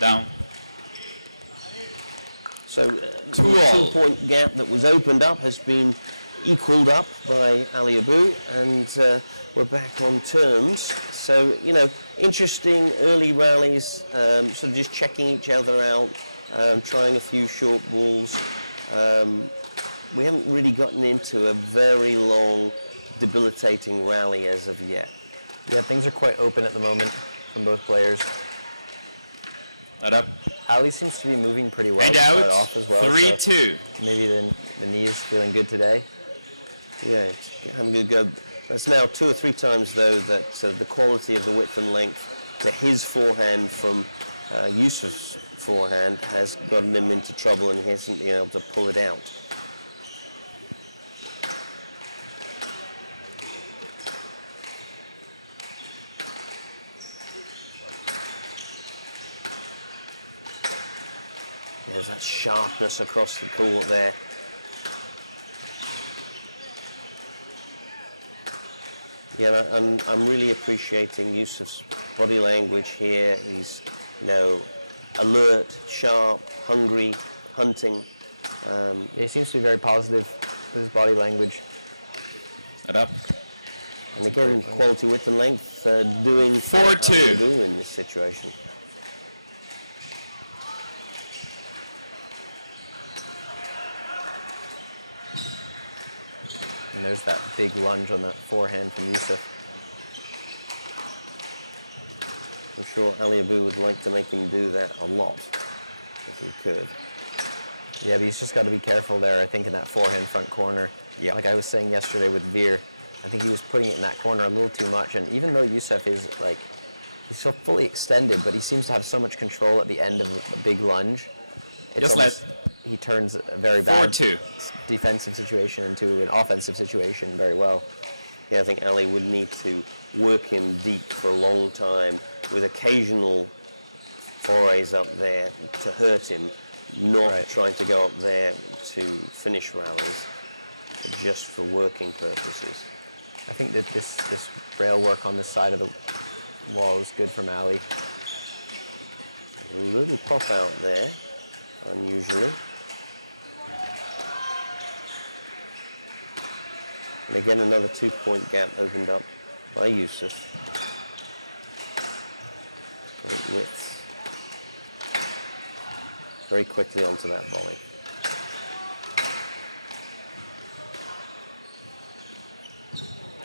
Down. So the 2-point gap that was opened up has been equaled up by Ali Abu, and we're back on terms. So, interesting early rallies, sort of just checking each other out, trying a few short balls. We haven't really gotten into a very long, debilitating rally as of yet. Yeah, things are quite open at the moment from both players. Let up. Ali seems to be moving pretty well. And to start out. off as well. 3-2. So maybe the knee is feeling good today. Yeah, it's having a good go. That's now 2 or 3 times, though, that the quality of the width and length to his forehand from Youssef's forehand has gotten him into trouble, and he hasn't been able to pull it out. There's that sharpness across the court there. Yeah, I'm really appreciating Youssef's body language here. He's, alert, sharp, hungry, hunting. Yeah, he seems to be very positive with his body language. Let up. And again, quality width and length, doing 4-2 in this situation. And there's that big lunge on that forehand from Yusuf. I'm sure Ali Abu would like to make him do that a lot, if he could. Yeah, but he's just got to be careful there, I think, in that forehand front corner. Yeah. Like I was saying yesterday with Veer, I think he was putting it in that corner a little too much. And even though Yusuf is like, he's so fully extended, but he seems to have so much control at the end of a big lunge. It's Just almost, he turns a very bad 4-2. defensive situation into an offensive situation very well. Yeah, I think Ali would need to work him deep for a long time with occasional forays up there to hurt him, not Right. trying to go up there to finish rallies, but just for working purposes. I think that this rail work on this side of the wall is good from Ali. A little pop out there, unusually. And again, another 2-point gap opened up by Yusuf. Great width. Very quickly onto that volley.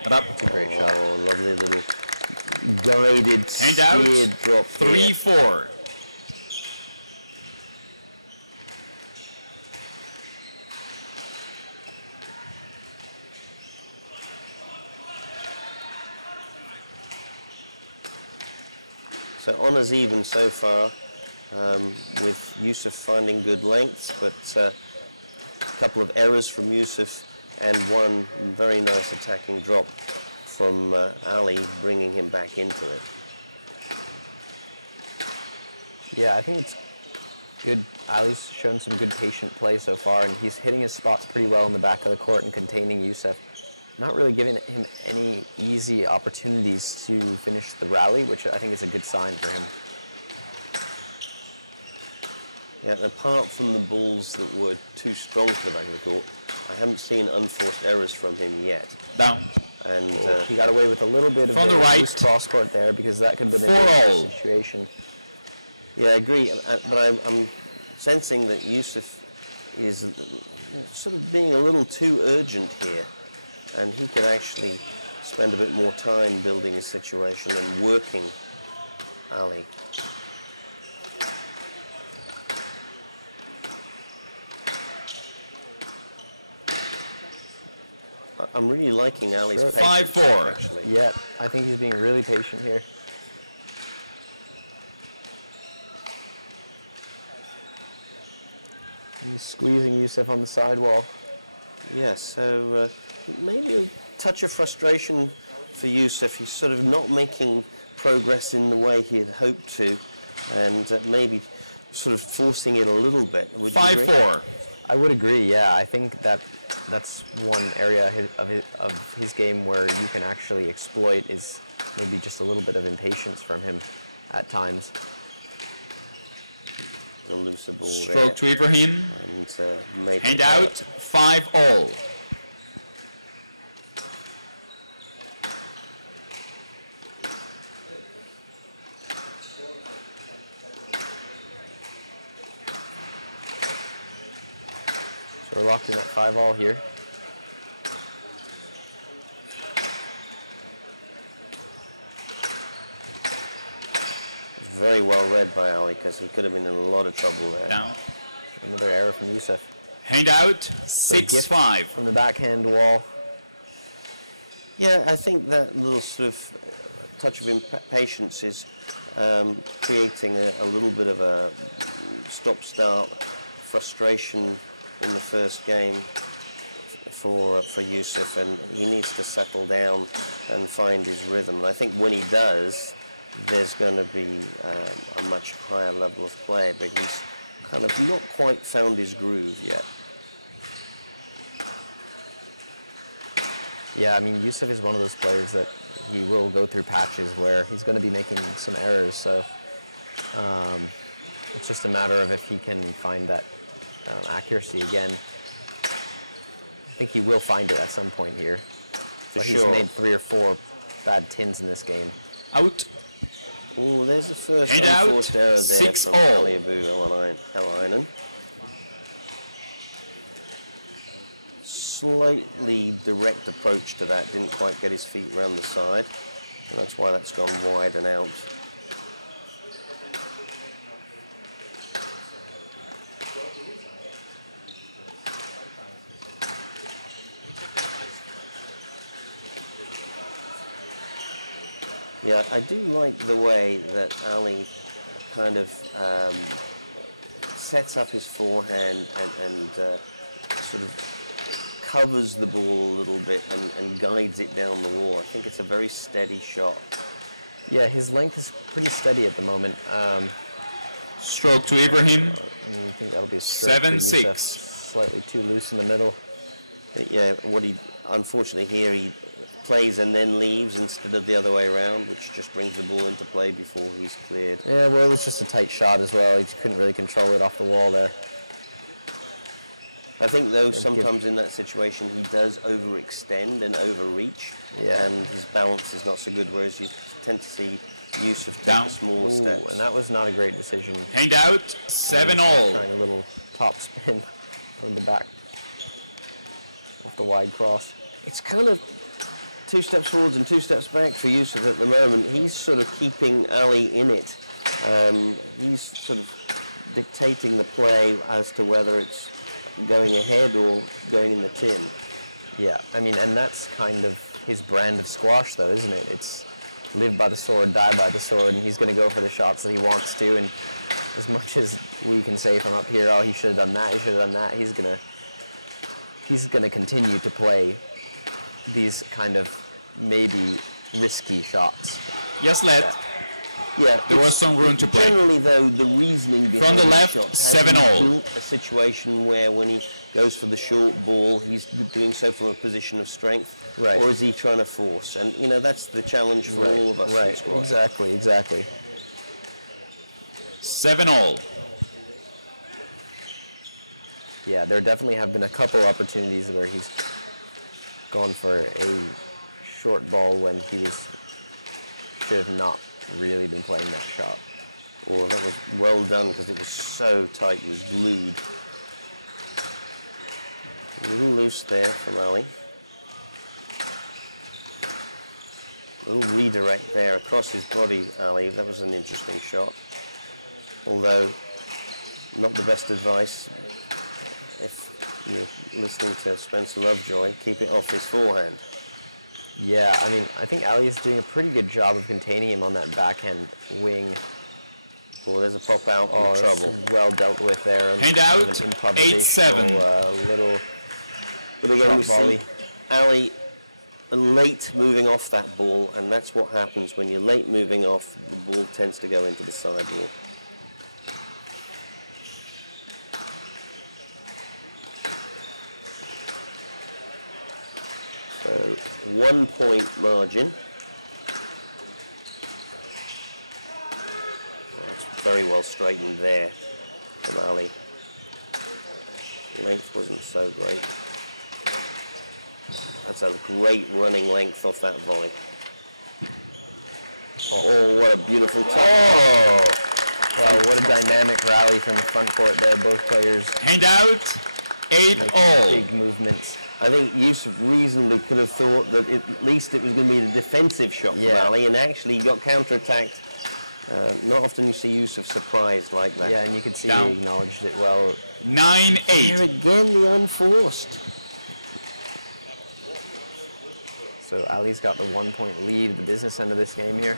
Head up. It's a great shot. Oh, lovely little guided Hand out. steered drop here. 3-4. So honours even so far, with Yusuf finding good lengths, but a couple of errors from Yusuf and one very nice attacking drop from Ali, bringing him back into it. Yeah, I think it's good. Ali's shown some good patient play so far, and he's hitting his spots pretty well in the back of the court and containing Yusuf. Not really giving him any easy opportunities to finish the rally, which I think is a good sign for him. Yeah, and apart from the balls that were too strong to the back of the court, I haven't seen unforced errors from him yet. Down. And He got away with a little bit of From a the right. loose cross court there, because that could have been a 4-all. dangerous situation. yeah, I agree, but I'm sensing that Yusuf is sort of being a little too urgent here, and he could actually spend a bit more time building his situation and working Ali. I'm really liking Ali's Sure. patience, 5-4. actually. Yeah, I think he's being really patient here. He's squeezing Yusuf on the sidewall. Yes, so maybe a touch of frustration for Yusuf. He's sort of not making progress in the way he had hoped to, and maybe sort of forcing it a little bit. Would you agree? 5-4. I would agree, yeah. I think that that's one area of his game where you can actually exploit is maybe just a little bit of impatience from him at times. The looser ball Stroke 3 for him. there, and made Hand it out. 5-all. So we're locked in at 5-all here. Very well read by Ali, because he could have been in a lot of trouble there. Down. Another error from Yusuf. Hand out. Gift 6-5. from the backhand wall. Yeah, I think that little sort of touch of impatience is creating a little bit of a stop-start frustration in the first game for Yusuf, and he needs to settle down and find his rhythm. And I think when he does, there's going to be a much higher level of play, but he's kind of not quite found his groove yet. Yeah, I mean, Yusuf is one of those players that he will go through patches where he's going to be making some errors, so it's just a matter of if he can find that accuracy again. I think he will find it at some point here. But sure. He's made 3 or 4 bad tins in this game. Out. Oh, there's the first Hand out. unforced error there 6-all. from Ali Abu El Aynan. slightly direct approach to that, didn't quite get his feet around the side, and that's why that's gone wide and out. Yeah, I do like the way that Ali kind of sets up his forehand and sort of covers the ball a little bit and guides it down the wall. I think it's a very steady shot. Yeah, his length is pretty steady at the moment. Stroke to Ibrahim. I think that'll be a stroke for 7-6. Youssef. Slightly too loose in the middle. Yeah, unfortunately here he plays and then leaves instead of the other way around, which just brings the ball into play before he's cleared. Yeah, well, it was just a tight shot as well. He just couldn't really control it off the wall there. I think, though, sometimes in that situation he does overextend and overreach, Yeah. and his balance is not so good, whereas you tend to see Youssef take Down. the smaller Ooh, steps. and that was not a great decision. Hand out. 7-all. Trying a little top spin from the back off the wide cross. It's kind of 2 steps forwards and 2 steps back for Youssef at the moment. He's sort of keeping Ali in it. He's sort of dictating the play as to whether it's going ahead or going in the tin. Yeah, I mean, and that's kind of his brand of squash, though, isn't it? It's live by the sword, die by the sword, and he's going to go for the shots that he wants to. And as much as we can say from up here, oh, he should have done that, he should have done that, he's gonna continue to play these kind of maybe risky shots. Yes, led. Yeah, There was some room to play. Generally, though, the reasoning behind the the left, shot, has 7-all. he built a situation where when he goes for the short ball, he's doing so from a position of strength, Right. or is he trying to force? And that's the challenge for all of us. in Right, squash. exactly. 7-all. Yeah, there definitely have been a couple opportunities where he's gone for a short ball when he should have not really been playing that shot. Oh, that was well done because it was so tight, it was glued. A little loose there from Ali. A little redirect there across his body, Ali. That was an interesting shot. Although, not the best advice if you're listening to Spencer Lovejoy, keep it off his forehand. Yeah, I mean, I think Ali is doing a pretty good job of containing him on that backhand wing. Oh, there's a pop out Oh, in that's trouble. well dealt with there. Hand Kind of out, an improvisational, 8-7. Little But again, we shot volley. see Ali late moving off that ball, and that's what happens when you're late moving off, the ball tends to go into the sidewall. So 1 point margin. That's very well straightened there from Ali. Length wasn't so great. That's a great running length off that volley. Oh, what a beautiful touch. Oh! Wow, what a dynamic rally from the front court there. Both players Hand out. making 8-all. big movements. I think Youssef reasonably could have thought that at least it was going to be a defensive shot from Yeah. Ali, and actually he got counter-attacked. Not often you see Youssef surprised like that. Yeah, and you could see Down. he acknowledged it well. 9-8. Here again, the unforced. So Ali's got the 1 point lead at the business end of this game here.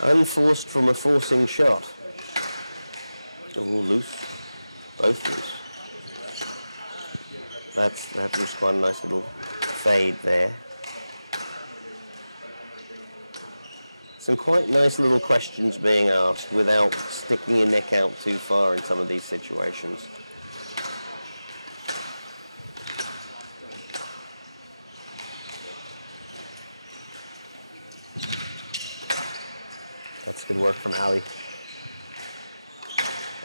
Unforced from a forcing shot. Oh, loose. Both loose. That was quite a nice little fade there. Some quite nice little questions being asked without sticking your neck out too far in some of these situations. That's good work from Ali.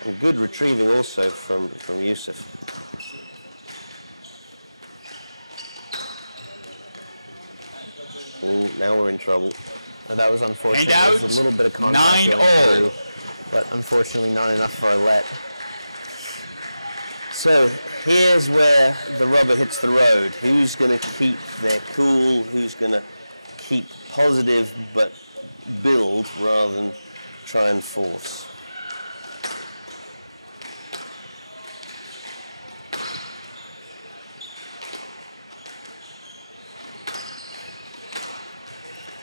And good retrieving also from Youssef. Ooh, now we're in trouble. That was unfortunate. Hand There was out. a little bit of contact 9-all. going through, but unfortunately not enough for a let. So here's where the rubber hits the road. Who's going to keep their cool? Who's going to keep positive but build rather than try and force?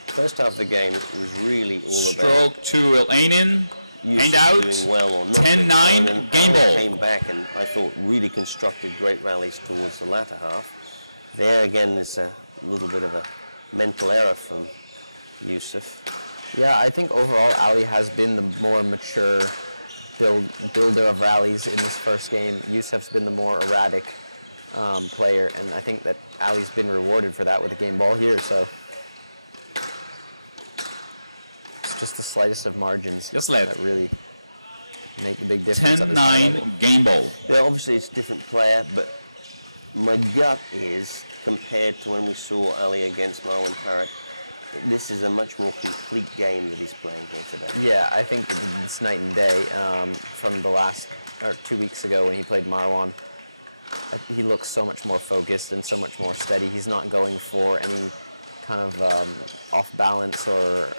First half of the game was really all about Stroke to Elainen. Hand Yusuf out. doing well or not. 10-9, And game Arlen ball. Came back and I thought really constructed great rallies towards the latter half. There again is a little bit of a mental error from Yusuf. Yeah, I think overall Ali has been the more mature builder of rallies in this first game. Yusuf's been the more erratic player, and I think that Ali's been rewarded for that with the game ball here. So it's just the slightest of margins Just let. that really make a big difference. At this high level. 10-9 game ball. Yeah, obviously it's a different player, but my gut is, compared to when we saw Ali against Marwan Tarek, this is a much more complete game that he's playing here today. Yeah, I think it's night and day from the last, or 2 weeks ago when he played Marwan. He looks so much more focused and so much more steady. He's not going for any kind of off balance or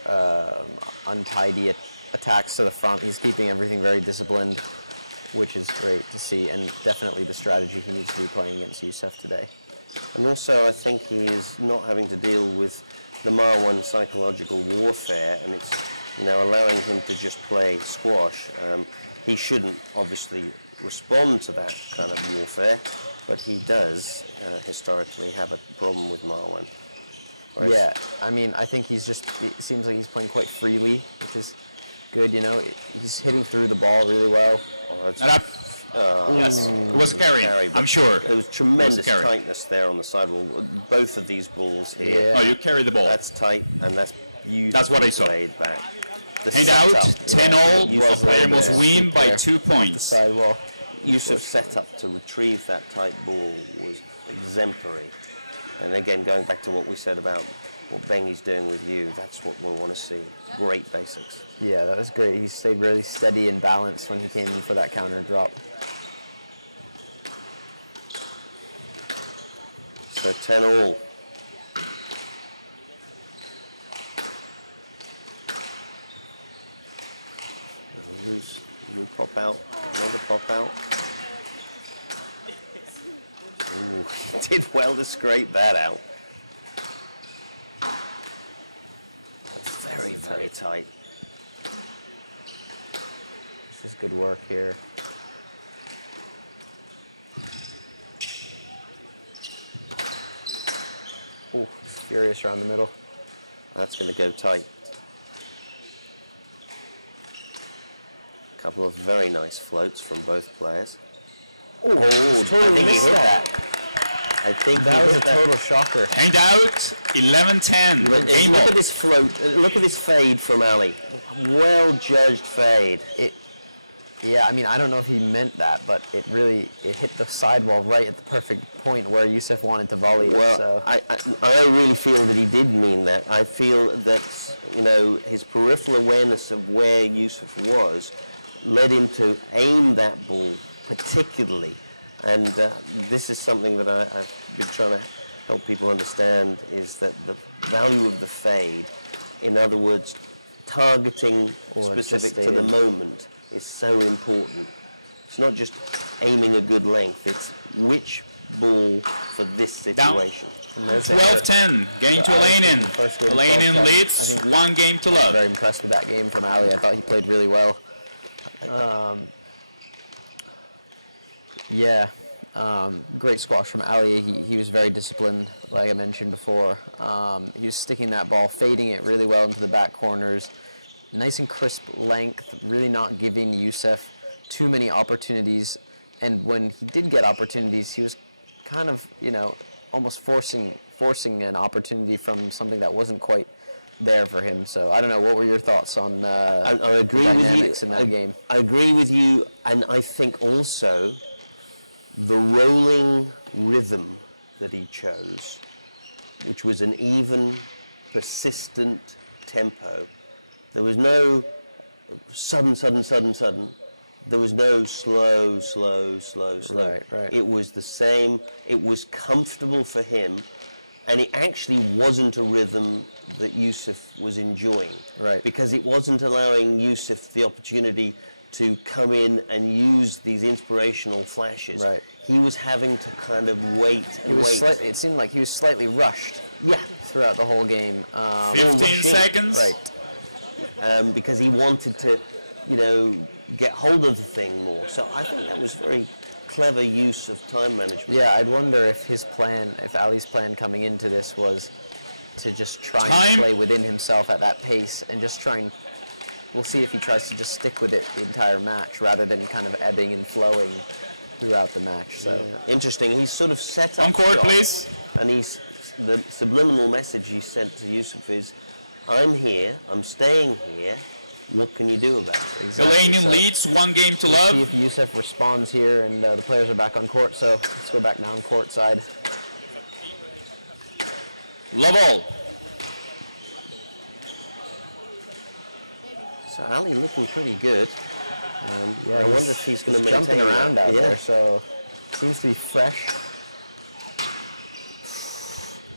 untidy attacks to the front. He's keeping everything very disciplined, which is great to see, and definitely the strategy he needs to be playing against Yusuf today. And also I think he is not having to deal with the Marwan psychological warfare, and it's allowing him to just play squash. He shouldn't obviously respond to that kind of warfare, but he does historically have a problem with Marwan. Whereas Yeah, I mean, I think it seems like he's playing quite freely, which is good, He's hitting through the ball really well. Not up. Yes, it was a carry, I'm sure. There was tremendous carry. tightness there on the sidewall. Both of these balls here. Yeah. Oh, you carry the ball. That's tight, and that's beautifully That's what I saw. played back. The Hand out, setup, 10-all. Yusuf The player must there. win by There. 2 points. Sidewall. Yusuf's setup to retrieve that tight ball was exemplary. And again, going back to what we said about what Bengi's doing with you, that's what we want to see. Great basics. Yeah, that was great. He stayed really steady and balanced when he came in for that counter drop. So 10-all. Loose, new pop out, another pop out. Ooh, he did well to scrape that out. Very, very tight. This is good work here. Oh, furious around the middle. That's going to go tight. A couple of very nice floats from both players. Oh, I think he missed hit that. that. I think That he was a hit that. total shocker. Hand out, 11-10 game Look ball. at this float. Look at this fade from Ali. Well judged fade. Yeah, I mean, I don't know if he meant that, but it hit the sidewall right at the perfect point where Yusuf wanted to volley it. Well, So. I really feel that he did mean that. I feel that his peripheral awareness of where Yusuf was led him to aim that ball particularly. And this is something that I've been trying to help people understand, is that the value of the fade, in other words, targeting Or specific just to the aim. moment, is so important. It's not just aiming a good length, it's which ball for this situation. And there's the error. 12-10, game to So Ali Elainen. in the first game, Elainen 12-10. leads, I think- 1 game to I was love. very impressed with that game from Ali. I thought he played really well. Great squash from Ali. He was very disciplined, like I mentioned before. He was sticking that ball, fading it really well into the back corners. Nice and crisp length, really not giving Yusuf too many opportunities. And when he did get opportunities, he was kind of, almost forcing an opportunity from something that wasn't quite there for him. So I don't know. What were your thoughts on I agree the with you. dynamics in that game? I agree with you, and I think also the rolling rhythm that he chose, which was an even, persistent tempo. There was no sudden. there was no slow. Right. It was the same. It was comfortable for him, and it actually wasn't a rhythm that Yusuf was enjoying. Right. Because it wasn't allowing Yusuf the opportunity to come in and use these inspirational flashes. Right. He was having to kind of wait and wait. It seemed like he was slightly rushed. Yeah. Throughout the whole game. 15 seconds. Right. Because he wanted to, get hold of the thing more. So I think that was very clever use of time management. Yeah, I'd wonder if Ali's plan coming into this was to just try and play within himself at that pace and just try and, we'll see if he tries to just stick with it the entire match rather than kind of ebbing and flowing throughout the match. So Interesting. He's sort of set up On court, shop, please. and the subliminal message he sent to Yusuf is, I'm here, I'm staying here, what can you do about it? Exactly. Iranian leads 1 game to See love. if Yusuf responds here, and the players are back on court, so let's go back now on court side. Love all. So Ali looking pretty good. I wonder if he's going to maintain jumping around that. out there, so seems to be fresh.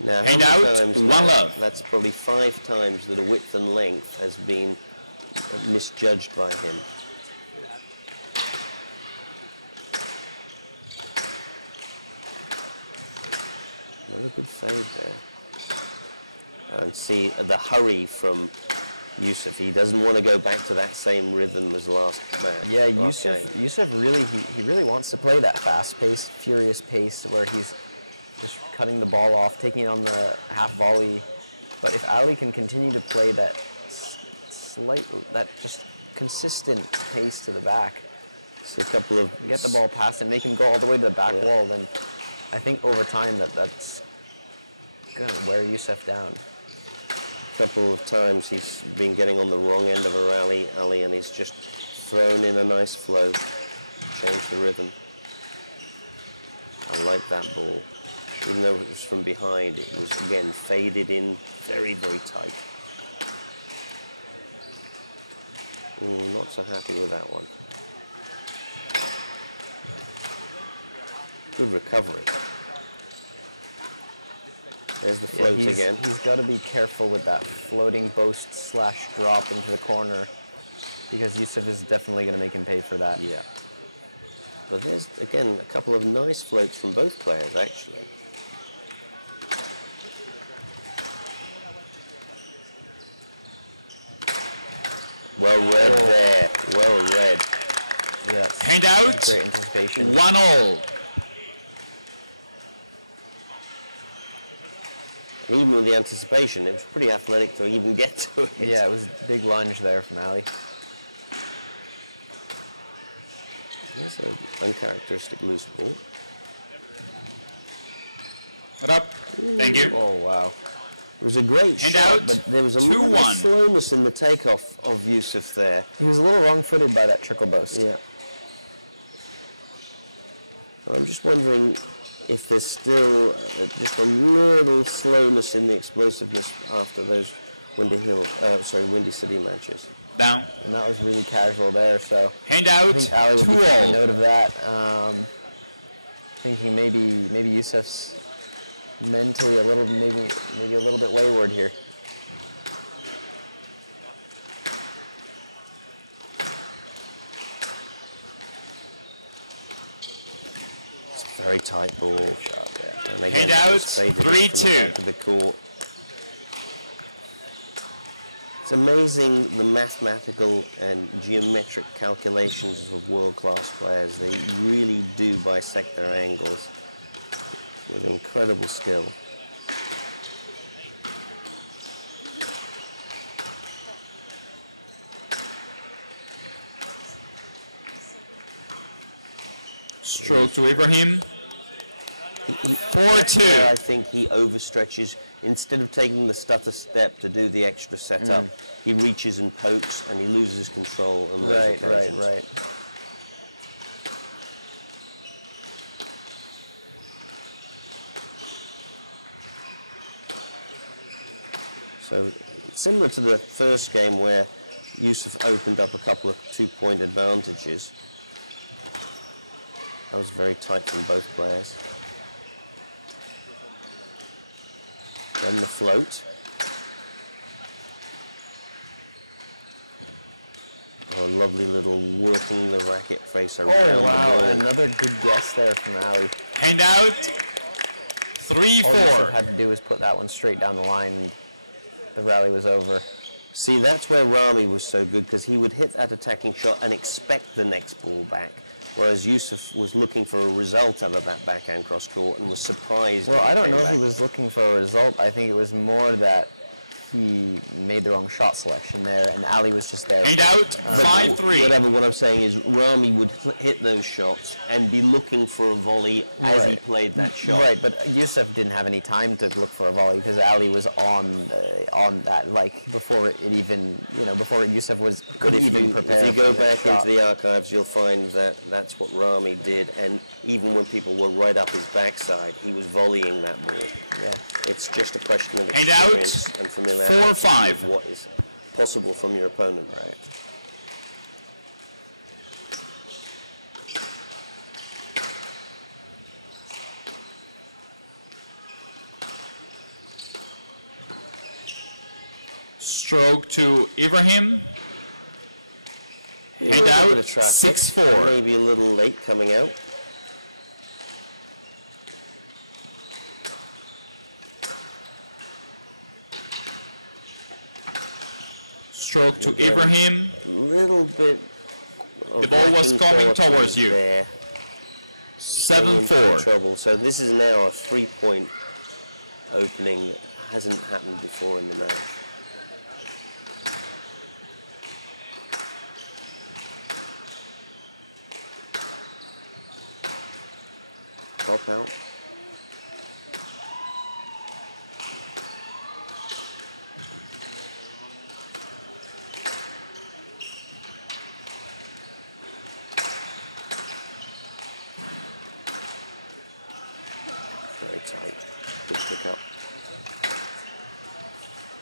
Now, how Hand many out, times one now? love. That's probably 5 times that a width and length has been misjudged by him. Another good fade there. And see the hurry from Yusuf. He doesn't want to go back to that same rhythm as last match. Yeah, last game. Yusuf really he really wants to play that fast-paced, furious pace where he's just cutting the ball off, taking it on the half volley. But if Ali can continue to play that that just consistent pace to the back, So a couple of get the ball past him, make him go all the way to the back wall, then I think over time that's gonna wear Yusuf down. couple of times he's been getting on the wrong end of a rally, Ali, and he's just thrown in a nice flow, changed the rhythm. I like that ball. Even though it was from behind, it was again faded in very, very tight. Ooh, not so happy with that one. Good recovery. There's the float again. He's got to be careful with that floating boast / drop into the corner because Yusuf is definitely going to make him pay for that. Yeah. But there's, again, a couple of nice floats from both players, actually. Well read there. Well read. Yes. Hand out. Great anticipation. 1 all. And even with the anticipation, it was pretty athletic to even get to it. Yeah, it was a big lunge there from Ali. There's an uncharacteristic loose ball. What up? Thank you. Oh, wow. It was a great Hand shot, out, but there was a little 2-1. slowness in the takeoff of Yusuf there. He was a little wrong-footed by that trickle boast. Yeah. I'm just wondering if there's still just a little slowness in the explosiveness after those Windy City matches. Down. And that was really casual there, so Hand I out. think Ali will 2 be taking all. note of that. Thinking maybe Yusuf's mentally maybe a little bit wayward here. Very tight ball. And again, Hand that out, was faded in from the 3-2. back of the court. It's amazing the mathematical and geometric calculations of world-class players. They really do bisect their angles with incredible skill. Stroke to Ibrahim. 4-2. There, I think he overstretches. Instead of taking the stutter step to do the extra setup, he reaches and pokes and he loses control on those occasions. Right. So similar to the first game where Yusuf opened up a couple of 2-point advantages, That was very tight from both players. Then the float. Oh, lovely little working the racket face around Oh, the wow. ball. Another good guess there from Ali. Hand out. All Yusuf 3-4. had to do was put that one straight down the line, and the rally was over. See, that's where Rami was so good, because he would hit that attacking shot and expect the next ball back, whereas Yusuf was looking for a result out of that backhand cross court and was surprised. Well, when it I don't came know if he back. was looking for a result. I think it was more that he made the wrong shot selection there, and Ali was just there. Hand out. 5-3. Whatever, what I'm saying is Rami would hit those shots and be looking for a volley as he Right. played that shot. Right, but Yusuf didn't have any time to look for a volley because Ali was on that, like, before it even, before Yusuf But could if even you, prepare. if you go for the back shot. into the archives, you'll find that that's what Rami did, and even when people were right up his backside, he was volleying that ball. Yeah. It's just a question of Hand out. experience and familiarity 4-5. with what is possible from your opponent. Right. Stroke to Ibrahim. A Hand little out. bit of traffic, 6-4. Maybe a little late coming out. Stroke to Again. Ibrahim. A little bit. The ball was of coming lacking towards you. There. Going into 7-4. trouble. So this is now a 3-point opening that hasn't happened before in the match. Pop out. Very tight. Good pick up.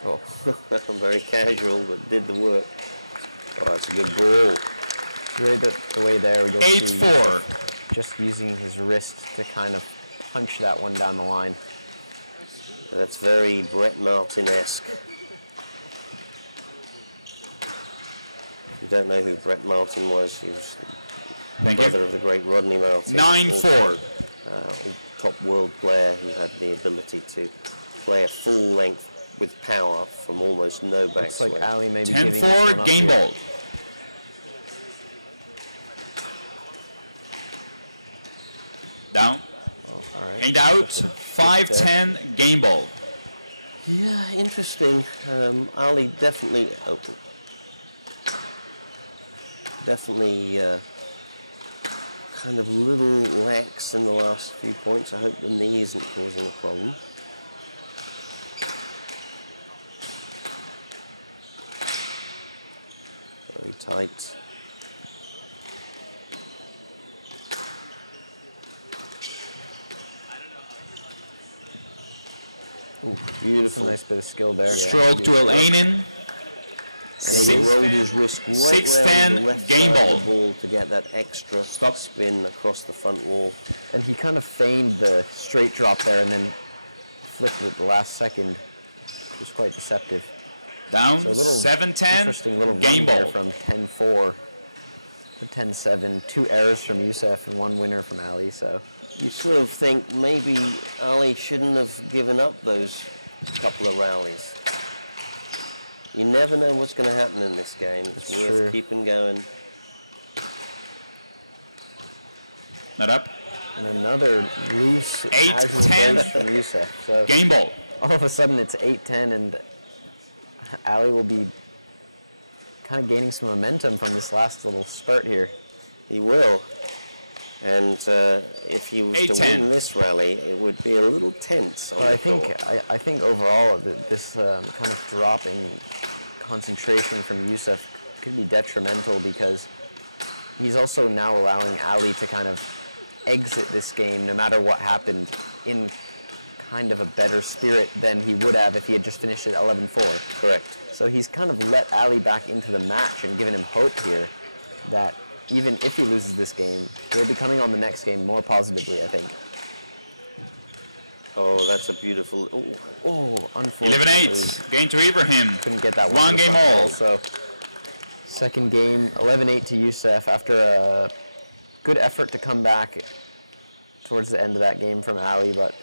Oh, very casual, but did the work. Oh, that's a good ball. Great the way there. You'll see 8-4. Yusuf just using his wrist to kind of punch that one down the line. That's very Brett Martin-esque. If you don't know who Brett Martin was, he was the Thank brother you. of the great Rodney Martin. 9-4. Top world player who had the ability to play a full length with power from almost no Looks like backswing. Ali maybe giving this one 10-4. up Game here. ball. Down. Oh, all right. Hand out. 5-10. Game ball. Yeah, interesting. Ali definitely kind of a little lax in the last few points. I hope the knee isn't causing a problem. Very tight. Ooh, That's a beautiful. nice bit of skill there. Stroke to Elainen. And he rolled his wrist right 6-10, round the left game side ball. of the ball to get that extra spin across the front wall. And he kind of feigned the straight drop there and then flipped it at the last second. It was quite deceptive. Down. So a little 7-10. interesting little Game run there ball. from 10-4 to 10-7. 2 errors from Yusuf and 1 winner from Ali. So You sort of think maybe Ali shouldn't have given up those couple of rallies. You never know what's going to happen in this game. It's That's worth true. keeping going. Not up. and another loose 8-10. casual burst from Yusuf. So Game ball. all of a sudden it's 8-10 and Ali will be kind of gaining some momentum from this last little spurt here. He will. And if he was to 8-10. win this rally, it would be a little tense on But the I think court. I think overall this kind of drop in concentration from Yusuf could be detrimental because he's also now allowing Ali to kind of exit this game no matter what happened in kind of a better spirit than he would have if he had just finished at 11-4. Correct. So he's kind of let Ali back into the match and given him hope here that even if he loses this game, he'll be coming on the next game more positively, I think. Oh, that's a beautiful. Oh, unfortunately. 11-8. Game to Ibrahim. Couldn't get that One game all. So, second game, 11-8 to Youssef after a good effort to come back towards the end of that game from Ali, but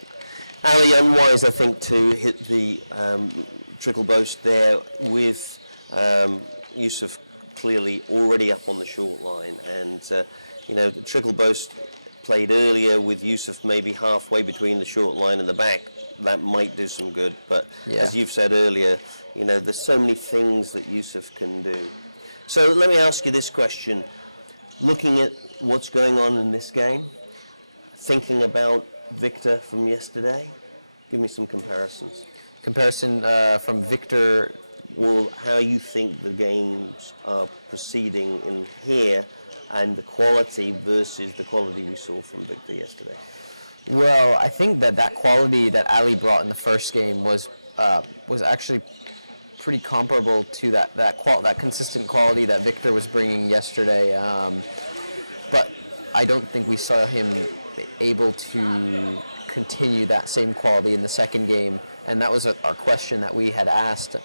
Ali unwise, I think, to hit the trickle boast there with Youssef clearly already up on the short line, and the trickle boast played earlier with Youssef maybe halfway between the short line and the back. That might do some good, but as you've said earlier, there's so many things that Youssef can do. So let me ask you this question: looking at what's going on in this game, thinking about Victor from yesterday, give me some comparisons. Comparison from Victor. Well, how you think the games are proceeding in here, and the quality versus the quality we saw from Victor yesterday. Well, I think that quality that Ali brought in the first game was actually pretty comparable to that consistent quality that Victor was bringing yesterday. But I don't think we saw him able to continue that same quality in the second game, and that was our question that we had asked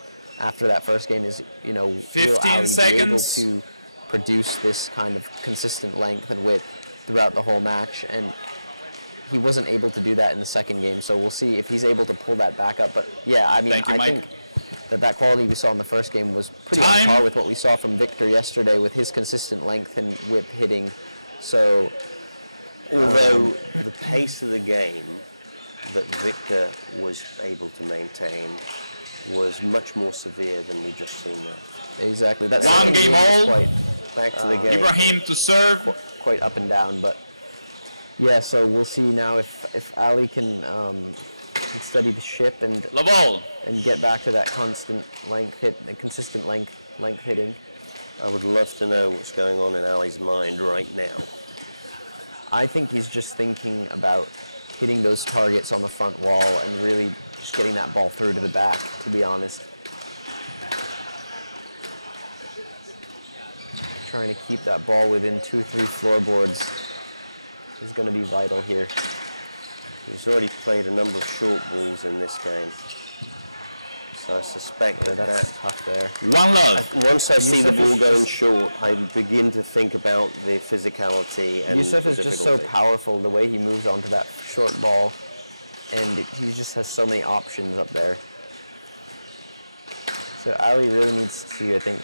after that first game: is will Ali 15 seconds. be able to produce this kind of consistent length and width throughout the whole match? And he wasn't able to do that in the second game, so we'll see if he's able to pull that back up. But yeah, I mean, Thank you, I Mike. think that quality we saw in the first game was pretty on par with what we saw from Victor yesterday with his consistent length and width hitting. So although the pace of the game that Victor was able to maintain was much more severe than we just seen there. Exactly. That's One game all. Back to the game. Ibrahim to serve. Quite up and down, but yeah. So we'll see now if Ali can steady the ship and Laval. and get back to that constant length hit, and consistent length hitting. I would love to know what's going on in Ali's mind right now. I think he's just thinking about hitting those targets on the front wall and really just getting that ball through to the back, to be honest. Trying to keep that ball within 2-3 floorboards is going to be vital here. He's already played a number of short balls in this game, so I suspect that's tough there. One love. Once I see the Youssef ball is going just- short, I begin to think about the physicality and Youssef the is just so difficulty. powerful, the way he moves onto that short ball, and he just has so many options up there. So Ali really needs to, I think,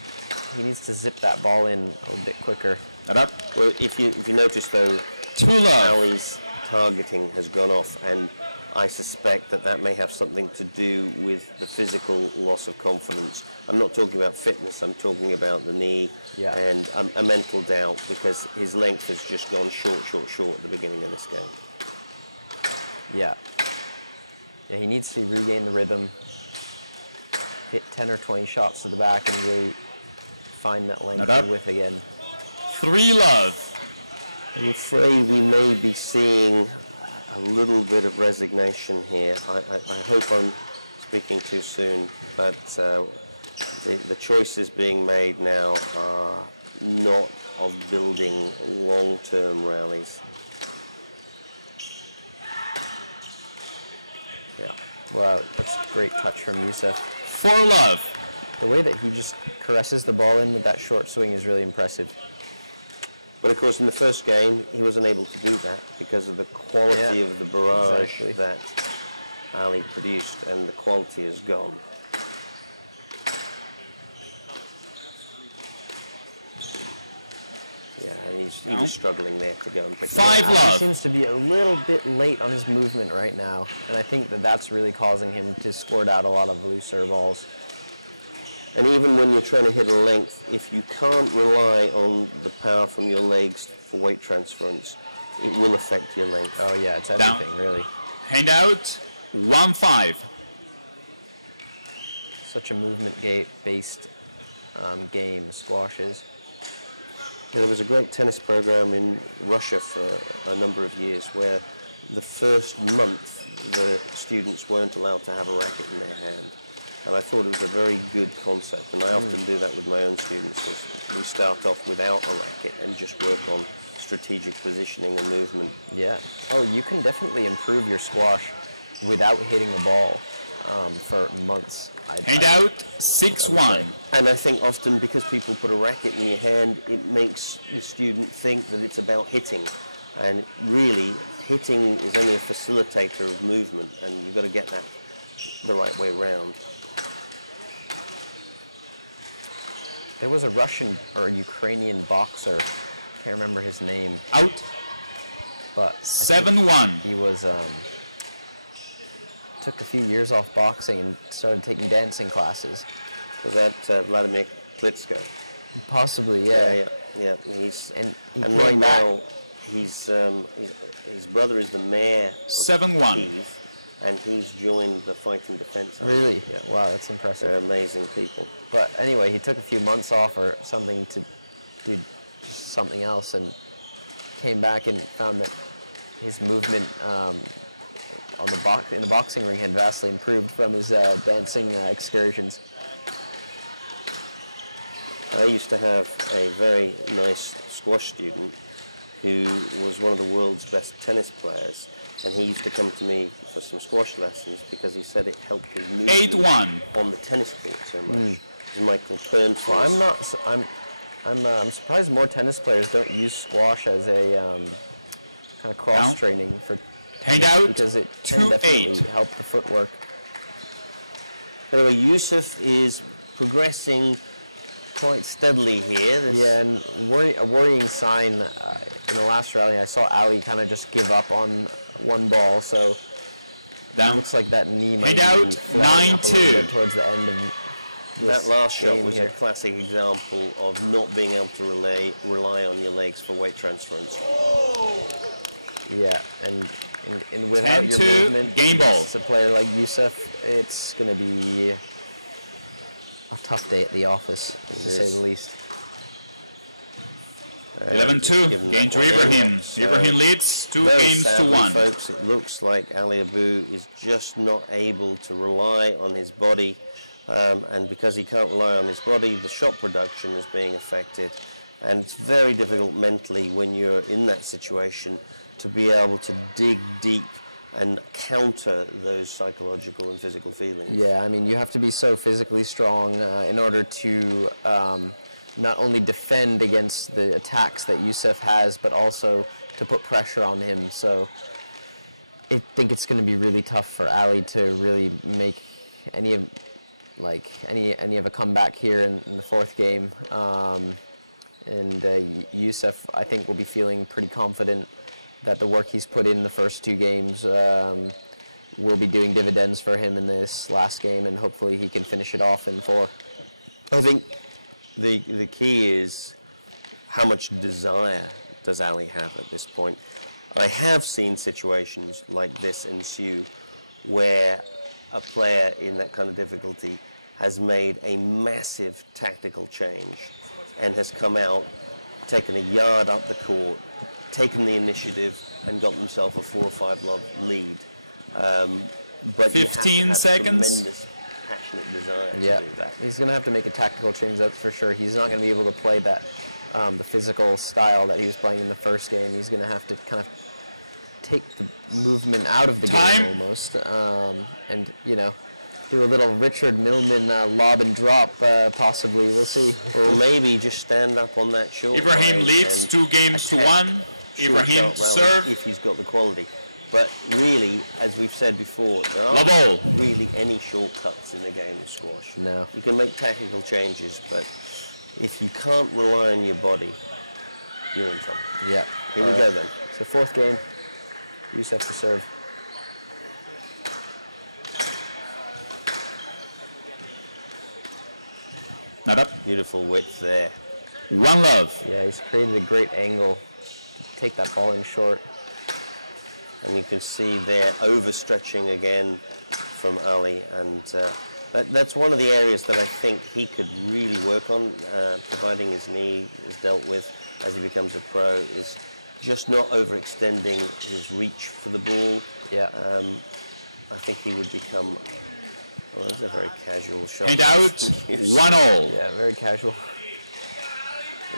he needs to zip that ball in a little bit quicker. That up. Well, if you notice though, Two love. Ali's targeting has gone off, and I suspect that may have something to do with the physical loss of confidence. I'm not talking about fitness, I'm talking about the knee and a mental doubt, because his length has just gone short at the beginning of this game. Yeah, he needs to regain the rhythm, hit 10 or 20 shots to the back, and really find that length and width again. 3 love. I'm afraid we may be seeing a little bit of resignation here. I hope I'm speaking too soon, but the choices being made now are not of building long-term rallies. Yeah. Wow, that's a great touch from Youssef. 4 love. The way that he just caresses the ball in with that short swing is really impressive. But of course, in the first game, he wasn't able to do that because of the quality of the barrage that Ali produced, and the quality is gone. Yeah, he was struggling there to go and pick 5 Ali love. seems to be a little bit late on his movement right now, and I think that's really causing him to squirt out a lot of looser balls. And even when you're trying to hit a length, if you can't rely on the power from your legs for weight transference, it will affect your length. Oh yeah, it's everything, really. Hand out. 1-5. Such a movement-based game, squashes. There was a great tennis program in Russia for a number of years where the first month the students weren't allowed to have a racket in their hand. And I thought it was a very good concept, and I often do that with my own students. We start off without a racket and just work on strategic positioning and movement. Yeah. Oh, you can definitely improve your squash without hitting the ball for months. Handout 6-1. And I think often because people put a racket in your hand, it makes the student think that it's about hitting. And really, hitting is only a facilitator of movement, and you've got to get that the right way round. There was a Russian or a Ukrainian boxer, can't remember his name, Out. but 7-1. he was took a few years off boxing and started taking dancing classes. Was that Vladimir Klitschko? Possibly, yeah. Yeah. He's And he and came right back. now, his brother is the mayor of 7-1. Kyiv, and he's joined the Fighting Defense Army. Really? Yeah. Wow, that's impressive. They're amazing people. But anyway, he took a few months off or something to do something else and came back and found that his movement in the boxing ring had vastly improved from his dancing excursions. I used to have a very nice squash student who was one of the world's best tennis players, and he used to come to me for some squash lessons because he said it helped his movement 8-1. on the tennis court so much. Michael Pernfors. Well, I'm surprised more tennis players don't use squash as a kind of cross training for Handout because it can 2-8. definitely help the footwork. Anyway, Yusuf is progressing quite steadily here. Yeah, and a worrying sign in the last rally, I saw Ali kind of just give up on one ball, so it Down. looks like that knee might Handout be flaring up a little 9-2. bit towards the end of That last shot game was here. a classic example of not being able to rely on your legs for weight transference. Yeah, and without your 10-2, movement, game ball. against a player like Yusuf, it's going to be a tough day at the office, to say is. the least. 11-2. Given Game that to one Ibrahim. over. So Ibrahim leads 2 very games to sadly, 1. folks, it looks like Ali Abu is just not able to rely on his body, and because he can't rely on his body, the shot production is being affected, and it's very difficult mentally when you're in that situation to be able to dig deep and counter those psychological and physical feelings. Yeah, I mean, you have to be so physically strong in order to not only defend against the attacks that Yusuf has, but also to put pressure on him. So I think it's going to be really tough for Ali to really make any of a comeback here in the fourth game. And Yusuf, I think, will be feeling pretty confident that the work he's put in the first 2 games will be doing dividends for him in this last game, and hopefully he can finish it off in 4. I think the key is how much desire does Ali have at this point. I have seen situations like this ensue where a player in that kind of difficulty has made a massive tactical change and has come out, taken a yard up the court, taken the initiative, and got themselves a 4 or 5 love lead. But 15 you have seconds. Tremendous passionate desire Yeah, to do that. he's going to have to make a tactical change, that's for sure. He's not going to be able to play that the physical style that he was playing in the first game. He's going to have to kind of take the movement out of the Time. game almost, and do a little Richard Millman lob and drop possibly. We'll see. Or maybe just stand up on that short Ibrahim line leads and 2 games to attack 1. Ibrahim short to round serve. if he's got the quality. But really, as we've said before, there La ball. aren't really any shortcuts in the game of squash. No. You can make tactical changes, but if you can't rely on your body, you're in trouble. Yeah. Here we go then. So 4th game, Yusuf to serve. Not up. Beautiful width there. 1 love. Yeah, he's created a great angle to take that ball in short. And you can see there overstretching again from Ali, and that's one of the areas that I think he could really work on, providing his knee is dealt with as he becomes a pro, is just not overextending his reach for the ball. Yeah. I think he would become Well, that's a very casual shot. And out, 1-all. Yeah, very casual.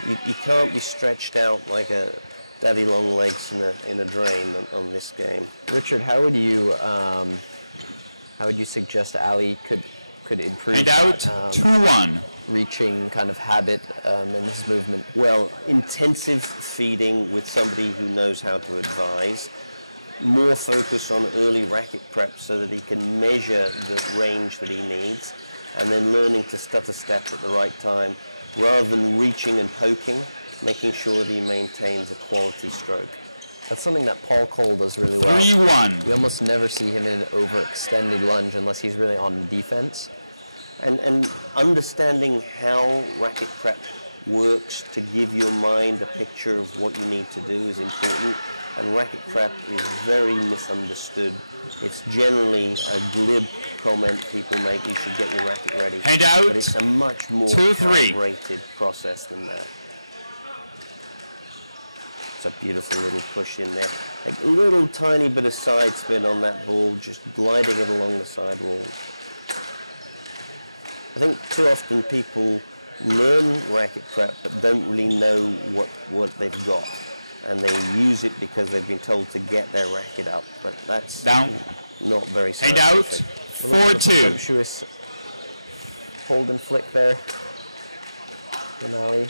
You can't be stretched out like a daddy long legs in a drain on this game. Richard, how would you suggest Ali could improve And out, that, 2-1. reaching kind of habit in his movement? Well, intensive feeding with somebody who knows how to advise. More focus on early racket prep so that he can measure the range that he needs, and then learning to stutter step at the right time rather than reaching and poking, making sure that he maintains a quality stroke. That's something that Paul Cole does really well. 3-1. You almost never see him in an overextended lunge unless he's really on defense. And understanding how racket prep works to give your mind a picture of what you need to do is important. And racket prep is very misunderstood. It's generally a glib comment people make, you should get your racket ready. Hand out. But it's a much more 2-3. calibrated process than that. It's a beautiful little push in there. Like a little tiny bit of side spin on that ball, just gliding it along the sidewall. I think too often people learn racket prep but don't really know what they've got. And they use it because they've been told to get their racket up, but that's Down. not very And out, scientific. 4-2. Presumptuous hold and flick there from Ali.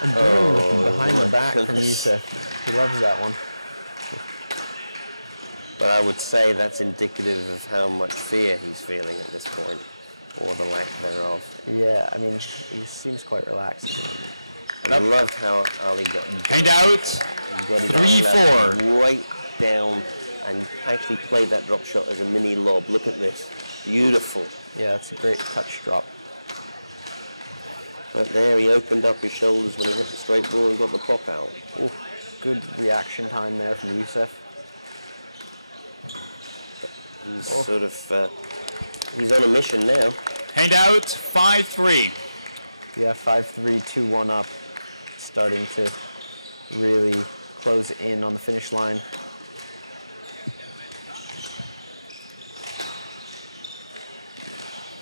Behind the back from Youssef. He loves that one. But I would say that's indicative of how much fear he's feeling at this point, or the lack thereof. Yeah, I mean, he seems quite relaxed. And I loved how Ali got Hand out, got it 3-4. right down and actually played that drop shot as a mini lob. Look at this. Beautiful. Yeah, it's a great touch drop. But there he opened up his shoulders when he hit the straight ball and got the pop out. Ooh, good reaction time there from Youssef. He's sort of, he's on a mission now. Hand out, 5-3. Yeah, 5-3, 2-1 up. Starting to really close in on the finish line.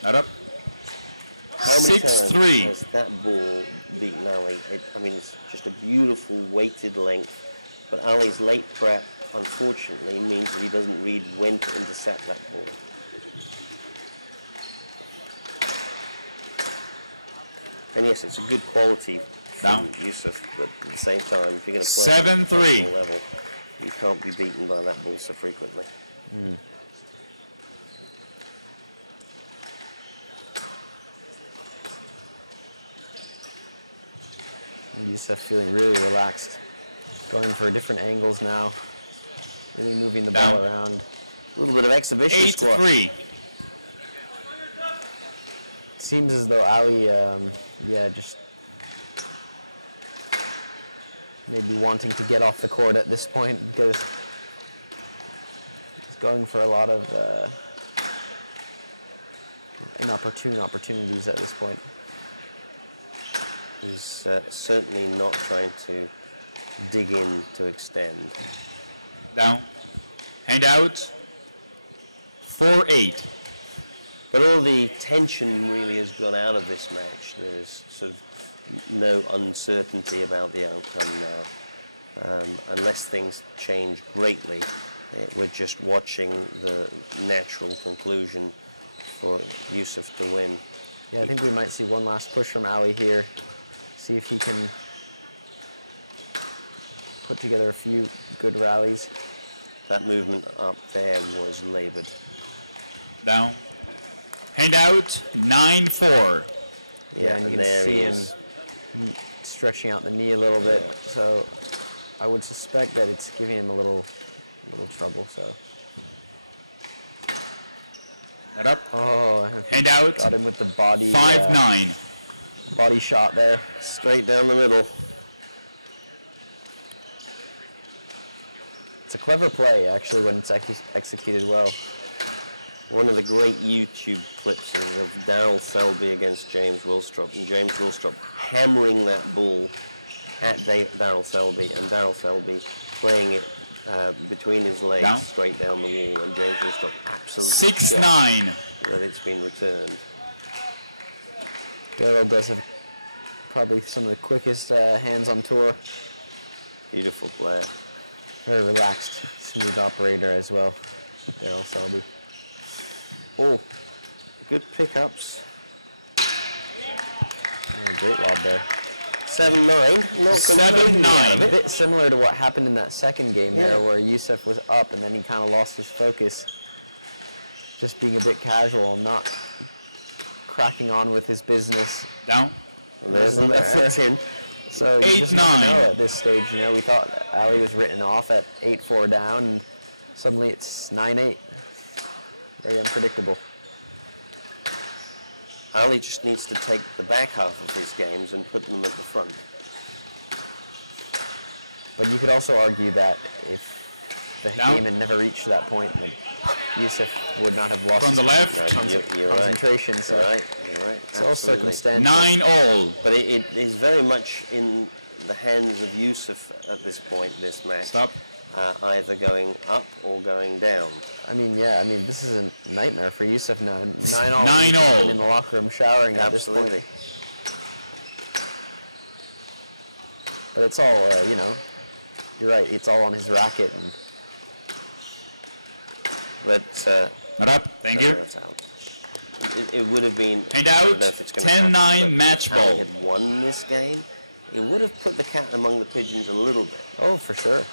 Not up. How many 6-3. times has that ball beaten Ali? I mean, it's just a beautiful weighted length. But Ali's late prep, unfortunately, means that he doesn't read when to intercept that ball. And yes, it's a good quality from Youssef, but at the same time, if you're going to play at a 7-3. professional level, you can't be beaten by that ball so frequently. Youssef feeling really relaxed. Going for different angles now. Really moving the Down. ball around. A little bit of exhibition squash. 8-3. Seems as though Ali, just maybe wanting to get off the court at this point because he's going for a lot of inopportune opportunities at this point. He's certainly not trying to dig in to extend. Down. Hand out, 4-8. But all the tension really has gone out of this match. There's sort of no uncertainty about the outcome now. Unless things change greatly, we're just watching the natural conclusion for Youssef to win. Yeah, I think we might see one last push from Ali here. See if he can put together a few good rallies. That movement up there was labored. Down. Hand out, 9-4. Yeah, and you can there see he him is. stretching out the knee a little bit. So I would suspect that it's giving him a little trouble. So. Not up. Oh, Hand out, got him with the body. 5-9. Body shot there. Straight down the middle. It's a clever play, actually, when it's executed well. One of the great YouTube clips is of Darryl Selby against James Willstrop, and James Willstrop hammering that ball at Darryl Selby, and Darryl Selby playing it between his legs, Down. straight down the wall, and James just got absolutely 6-9. shocked that it's been returned. Daryl does have probably some of the quickest hands on tour. Beautiful player. Very relaxed, smooth operator as well. Daryl Selby. Oh, Good pickups. great lob there. 7-9. Not completely out of A it. bit similar to what happened in that second game there, where Youssef was up and then he kind of lost his focus. Just being a bit casual and not cracking on with his business. Down. And there's the left in. So you just never 8-9. know at this stage. You know, we thought Ali was written off at 8-4 down, and suddenly it's 9-8. Very unpredictable. Ali just needs to take the back half of his games and put them at the front. But you could also argue that if the Down. game had never reached that point, then Youssef would not have lost From his the left. You're right. concentration. So You're right. You're right. it's all Absolutely. circumstantial. 9-all. But it is very much in the hands of Youssef at this point, this match. Stop. Either going up or going down. I mean, this is a nightmare for Youssef now. 9-all. 9-all. In the locker room showering Absolutely. at this point. But it's all, you're right. It's all on his racket. And But Not up. Thank you. it's out. It would have been. And I don't out. know if it's gonna happen, 10-9 but match if Ali ball. had won this game, it would have put the cat among the pigeons a little bit. oh, for sure.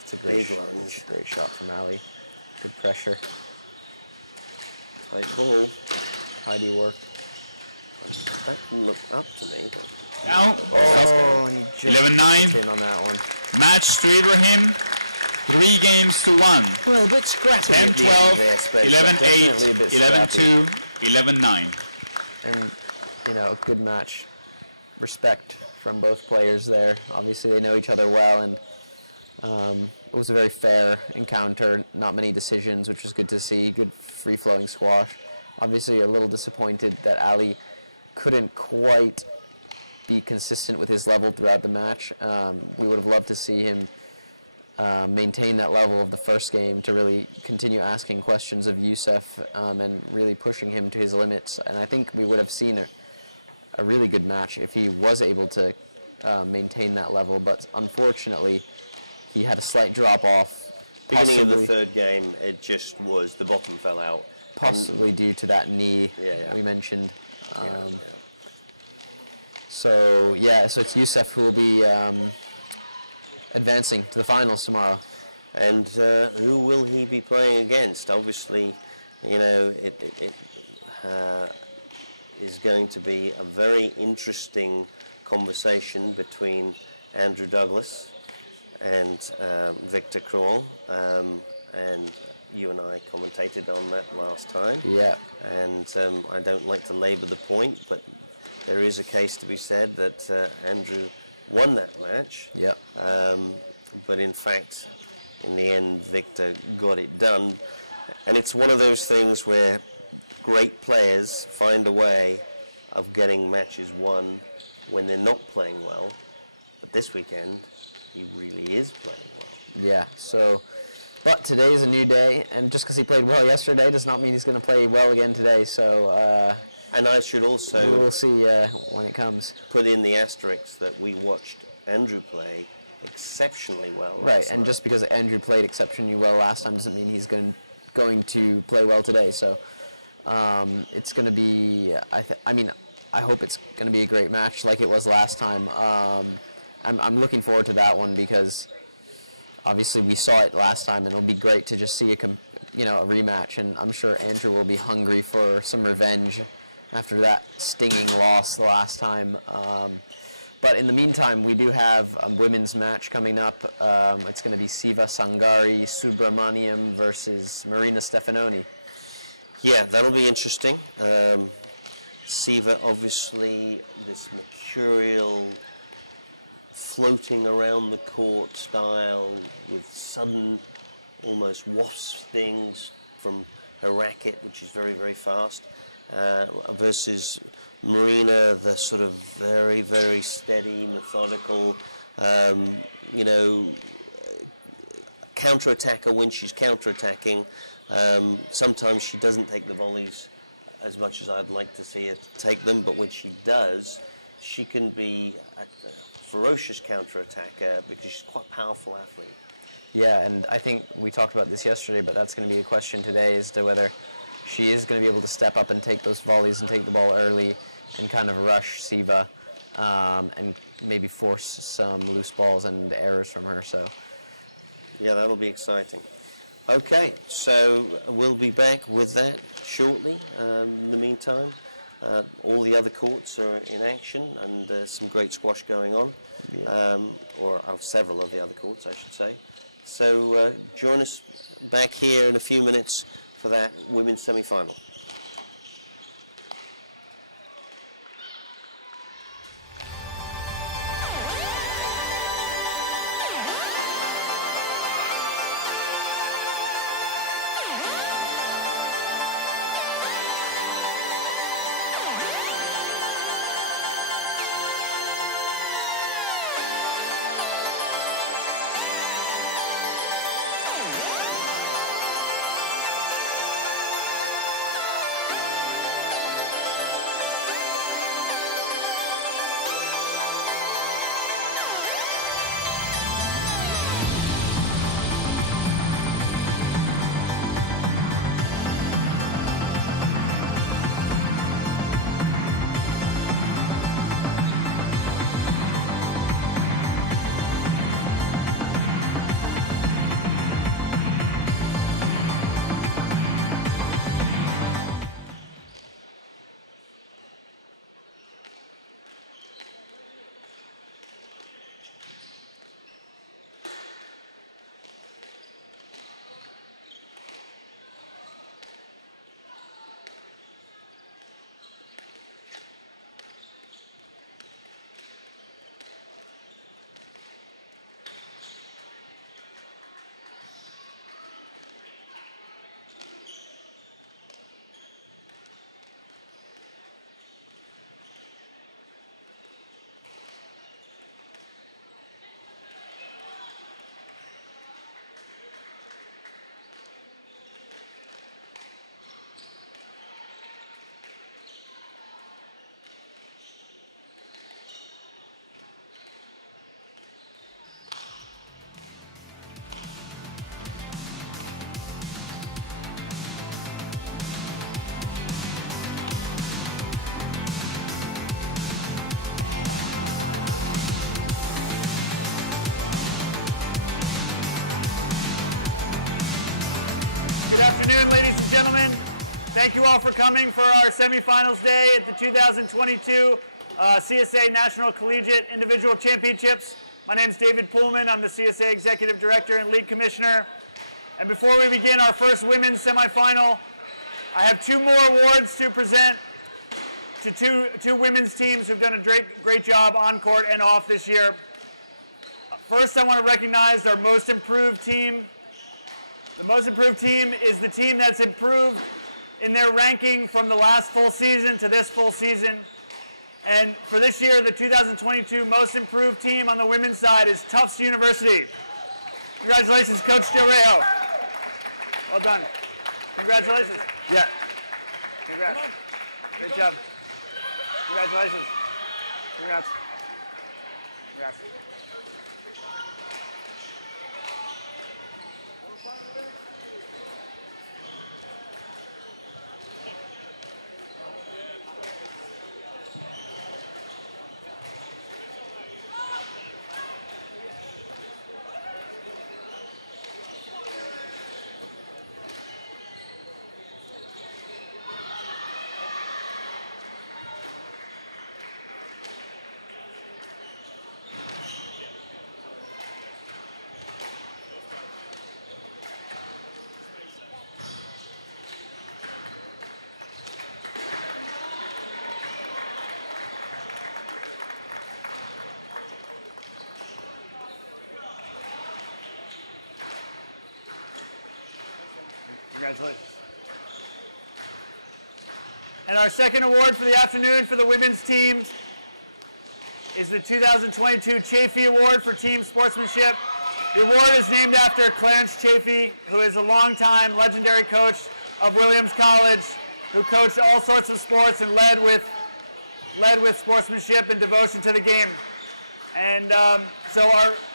It's a great Big shot. lunge. It's a great shot from Ali. Good pressure. Tight ball. Tidy work. That didn't look up to me. But Down. Oh, and he just 11-9. in on that one. Match to Ibrahim. 3 games to 1. Well, a bit scrappy. 10-12, there, Specter. 11-8, Definitely a bit 11-2, 11-9. And, a good match. Respect from both players there. Obviously, they know each other well, and it was a very fair encounter. Not many decisions, which was good to see. Good free-flowing squash. Obviously, a little disappointed that Ali couldn't quite be consistent with his level throughout the match. We would have loved to see him maintain that level of the first game, to really continue asking questions of Youssef and really pushing him to his limits. And I think we would have seen a really good match if he was able to maintain that level. But unfortunately, he had a slight drop off. beginning of the third game, it just was the bottom fell out. Possibly due to that knee Yeah. we mentioned. Yeah. So it's Youssef who will be advancing to the finals tomorrow. And who will he be playing against? Obviously, it is going to be a very interesting conversation between Andrew Douglas and Victor Cruel. And you and I commentated on that last time. Yeah. And I don't like to labour the point, but there is a case to be said that Andrew won that match. Yep. But in fact, in the end, Victor got it done. And it's one of those things where great players find a way of getting matches won when they're not playing well. But this weekend, he really is playing well. Yeah. But today is a new day, and just because he played well yesterday does not mean he's going to play well again today. So And I should also we'll see when it comes. put in the asterisk that we watched Andrew play exceptionally well last Right, and night. just because Andrew played exceptionally well last time doesn't mean he's going to play well today. So it's going to be. I hope it's going to be a great match like it was last time. I'm looking forward to that one because obviously we saw it last time, and it'll be great to just see a rematch. And I'm sure Andrew will be hungry for some revenge after that stinging loss the last time. But in the meantime, we do have a women's match coming up. It's going to be Siva Sangari Subramaniam versus Marina Stefanoni. Yeah, that'll be interesting. Siva, obviously, this mercurial, floating around the court style with sudden, almost wasp stings from her racket, which is very, very fast. versus Marina, the sort of very, very steady, methodical, counter-attacker when she's counter-attacking. Sometimes she doesn't take the volleys as much as I'd like to see her take them, but when she does, she can be a ferocious counter-attacker because she's quite a powerful athlete. Yeah, and I think we talked about this yesterday, but that's going to be a question today as to whether she is going to be able to step up and take those volleys and take the ball early and kind of rush Siva and maybe force some loose balls and errors from her. So, yeah, that'll be exciting. Okay, so we'll be back with that shortly. In the meantime, all the other courts are in action and there's some great squash going on, or several of the other courts, I should say. So join us back here in a few minutes for that women's semi-final. Good afternoon, ladies and gentlemen. Thank you all for coming for our semifinals day at the 2022 CSA National Collegiate Individual Championships. My name is David Pullman. I'm the CSA Executive Director and League Commissioner. And before we begin our first women's semifinal, I have two more awards to present to two women's teams who've done a great job on court and off this year. First, I want to recognize our most improved team. The most improved team is the team that's improved in their ranking from the last full season to this full season. And for this year, the 2022 most improved team on the women's side is Tufts University. Congratulations, Coach Joe Rejo. Well done. Congratulations. Yeah. Congrats. Great job. Congratulations. Congrats. Congrats. Congratulations. And our second award for the afternoon for the women's team is the 2022 Chafee Award for Team Sportsmanship. The award is named after Clarence Chafee, who is a longtime legendary coach of Williams College, who coached all sorts of sports and led with sportsmanship and devotion to the game. And so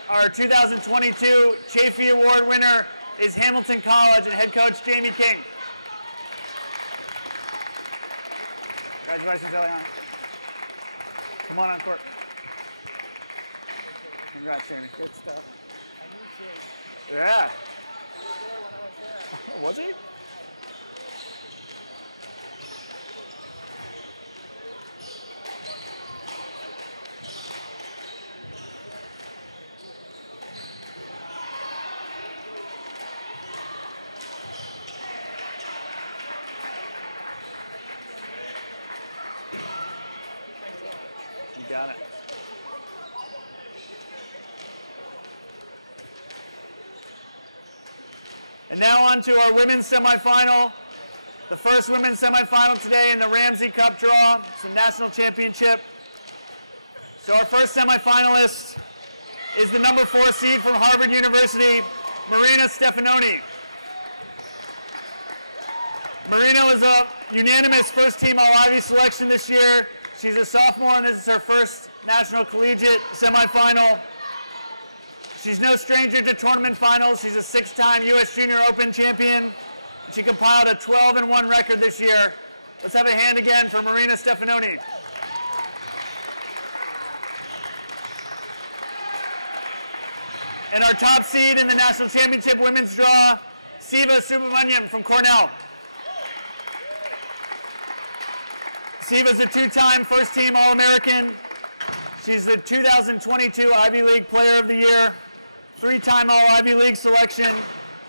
our 2022 Chafee Award winner is Hamilton College and head coach Jamie King. Congratulations, Eliana. Come on court. Congrats, Jamie. Good stuff. Yeah. Was he? You got it. And now on to our women's semifinal. The first women's semifinal today in the Ramsey Cup draw. It's a national championship. So our first semifinalist is the number 4 seed from Harvard University, Marina Stefanoni. Marina was a unanimous first-team All-Ivy selection this year. She's a sophomore, and this is her first national collegiate semifinal. She's no stranger to tournament finals. She's a 6-time U.S. Junior Open champion. And she compiled a 12-1 record this year. Let's have a hand again for Marina Stefanoni. And our top seed in the national championship women's draw, Siva Subramaniam from Cornell. Siva's a 2-time first-team All-American. She's the 2022 Ivy League Player of the Year, 3-time All-Ivy League selection.